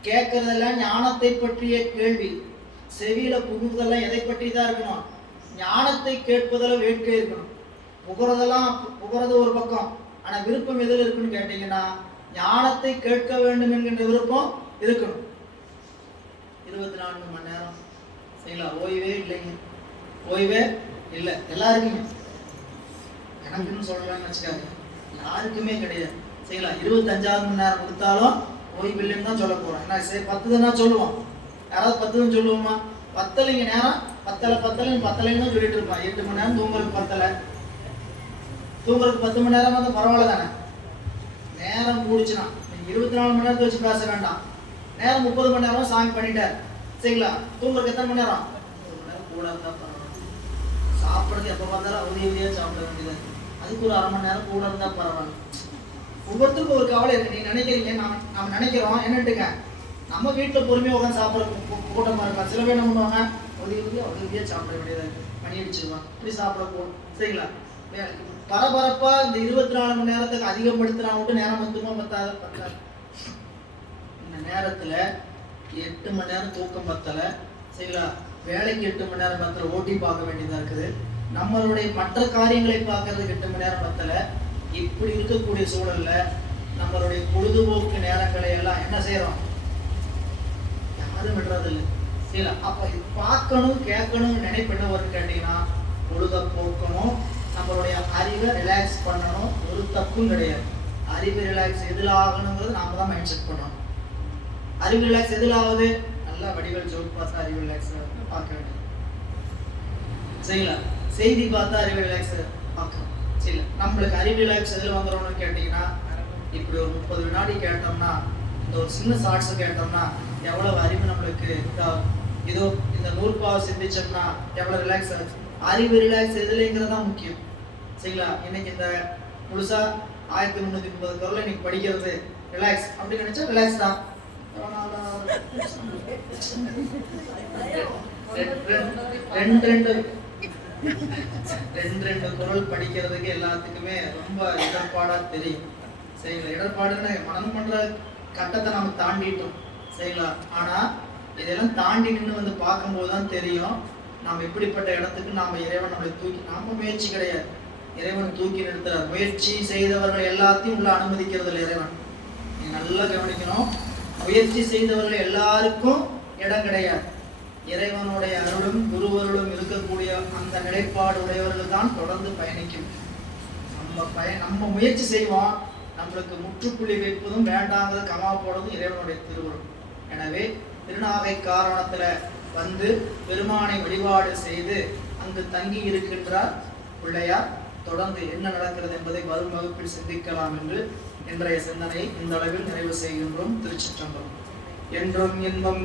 கேட்கறதெல்லாம் ஞானத்தை பற்றிய கேள்வி, செவியில புகுதெல்லாம் எதை பற்றி தான் இருக்கணும், ஞானத்தை கேட்பதில் வேட்கை இருக்கணும். புகறது ஒரு பக்கம், ஆனா விருப்பம் எதில் இருக்குன்னு கேட்டீங்கன்னா ஞானத்தை கேட்க வேண்டும் என்கின்ற விருப்பம் இருக்கணும். 24 மணி நேரம் சரிங்களா, ஓய்வே இல்லைங்க, ஓய்வே இல்லை எல்லாருக்குமே. எனக்குன்னு சொல்றான்னு வச்சுக்காங்க, யாருக்குமே கிடையாது சரிங்களா. 25 மணி நேரம் கொடுத்தாலும் ஓய்வு இல்லைன்னு தான் சொல்ல போறோம். ஏன்னா சரி 10 தான் சொல்லுவோம், யாராவது 10 சொல்லுவோமா? பத்தலைங்க நேரம், பத்தலைன்னு சொல்லிட்டு இருப்பான். 8 மணி நேரம் தூங்குறதுக்கு பத்தலை, தூங்குறதுக்கு 10 மணி நேரம் வந்து பரவாயில்ல தானே. நேரம் கூடிச்சுனா 24 மணி நேரத்தை வச்சு பேச வேண்டாம். நேரம் 30 மணி நேரம் சாமி பண்ணிட்டார் சரிங்களா. தூங்குறதுக்கு எத்தனை மணி நேரம்? 1 மணி நேரம் கூட இருந்தா பரவாயில்ல. சாப்பிட்றது எப்போ பார்த்தாலும் அவதியாக சாப்பிட வேண்டியது, அதுக்கு ஒரு 1/2 மணி நேரம் கூட இருந்தா பரவாயில்ல. ஒவ்வொருத்தருக்கும் ஒரு கவலை இருக்கு. நீங்க நினைக்கிறீங்க, நம்ம நினைக்கிறோம் என்னட்டுங்க, நம்ம வீட்டில் பொறுமையாக உட்காந்து சாப்பிட்ற கூட்டமாக இருக்கலாம். சில பேர் என்ன பண்ணுவாங்க, அவதியாக சாப்பிட வேண்டியதாக மணி அடிச்சிருவாங்க, இப்படி சாப்பிட போகணும் சரிங்களா. பரபரப்பா இந்த 24 மணி நேரத்துக்கு அதிகப்படுத்தினா மட்டும் நேரம் பத்தாது. இந்த நேரத்துல 8 மணி நேரம் தூக்கம் பத்தல சரிங்களா, வேலைக்கு 8 மணி நேரம் பத்தல, ஓட்டி பார்க்க வேண்டியதா இருக்குது, நம்மளுடைய மற்ற காரியங்களை பார்க்கறதுக்கு 8 மணி நேரம் பத்தல. இப்படி இருக்கக்கூடிய சூழல்ல நம்மளுடைய பொழுதுபோக்கு நேரங்களை எல்லாம் என்ன செய்யறோம், யாரும் விடுறது இல்லை சரிங்களா. அப்ப பார்க்கணும் கேட்கணும் நினைப்பெண்ண ஒரு கேட்டீங்கன்னா பொழுத போக்கணும், நம்மளுடைய அறிவை ரிலாக்ஸ் பண்ணணும். ஒரு தப்பும் கிடையாது. அறிவு ரிலாக்ஸ் எதில் ஆகணுங்கிறது நாம தான் மைண்ட் செட் பண்ணணும். அறிவு ரிலாக்ஸ் எதில் ஆகுது, நல்லா வடிவல் ஜோக் பார்த்தா அறிவு ரிலாக்ஸ் பார்க்க வேண்டியது சரிங்களா. செய்தி பார்த்தா அறிவு ரிலாக்ஸ் பார்க்கணும் சரிங்களா. நம்மளுக்கு அறிவு ரிலாக்ஸ் எதில் வந்துடணும்னு கேட்டீங்கன்னா இப்படி ஒரு 30 வினாடி கேட்டோம்னா, இந்த ஒரு சின்ன ஷார்ட்ஸ் கேட்டோம்னா எவ்வளவு அறிவு நம்மளுக்கு இதோ இந்த 100 பாவ சிந்திச்சோம்னா எவ்வளவு ரிலாக்ஸ் ஆச்சு. அறிவு ரிலாக்ஸ் எதுலங்கிறது தான் முக்கியம் சரிங்களா. இன்னைக்கு இந்த முழுசா 1330 குரல் இன்னைக்கு படிக்கிறது ரிலாக்ஸ் அப்படின்னு நினைச்சா ரிலாக்ஸ் தான். ரெண்டு குரல் படிக்கிறதுக்கு எல்லாத்துக்குமே ரொம்ப இடர்பாடா தெரியும் சரிங்களா. இடர்பாடுன்னு மனம் பண்ற கட்டத்தை நம்ம தாண்டிட்டோம் சரிங்களா. ஆனா இதெல்லாம் தாண்டி நின்று வந்து பார்க்கும்போது தான் தெரியும் நாம் எப்படிப்பட்ட இடத்துக்கு நாம் இறைவன் நம்மளை தூக்கி, நாம முயற்சி கிடையாது, இறைவன் தூக்கி நிறுத்துறார். முயற்சி செய்தவர்கள் எல்லாத்தையும் உள்ள அனுமதிக்கிறது இல்லை இறைவன். நீங்க நல்லா கவனிக்கணும், முயற்சி செய்தவர்கள் எல்லாருக்கும் இடம் கிடையாது. இறைவனுடைய அருளும் குருவருளும் இருக்கக்கூடிய அந்த நிலைப்பாடு உடையவர்கள் தான் தொடர்ந்து பயணிக்கும். நம்ம முயற்சி செய்வோம், நம்மளுக்கு முற்றுப்புள்ளி வைப்பதும் வேண்டாங்கிறது கமா போடுறதும் இறைவனுடைய திருவுருள். எனவே திருநாகை காரணத்துல வந்து பெருமானை வழிபாடு செய்து அங்கு தங்கி இருக்கின்றார் பிள்ளையார். தொடர்ந்து என்ன நடக்கிறது என்பதை வரும் வகுப்பில் சிந்திக்கலாம் என்று இன்றைய சிந்தனையை இந்த அளவில் நிறைவு செய்கின்றோம். திருச்சிற்றம்பலம். என்றும் இன்பம்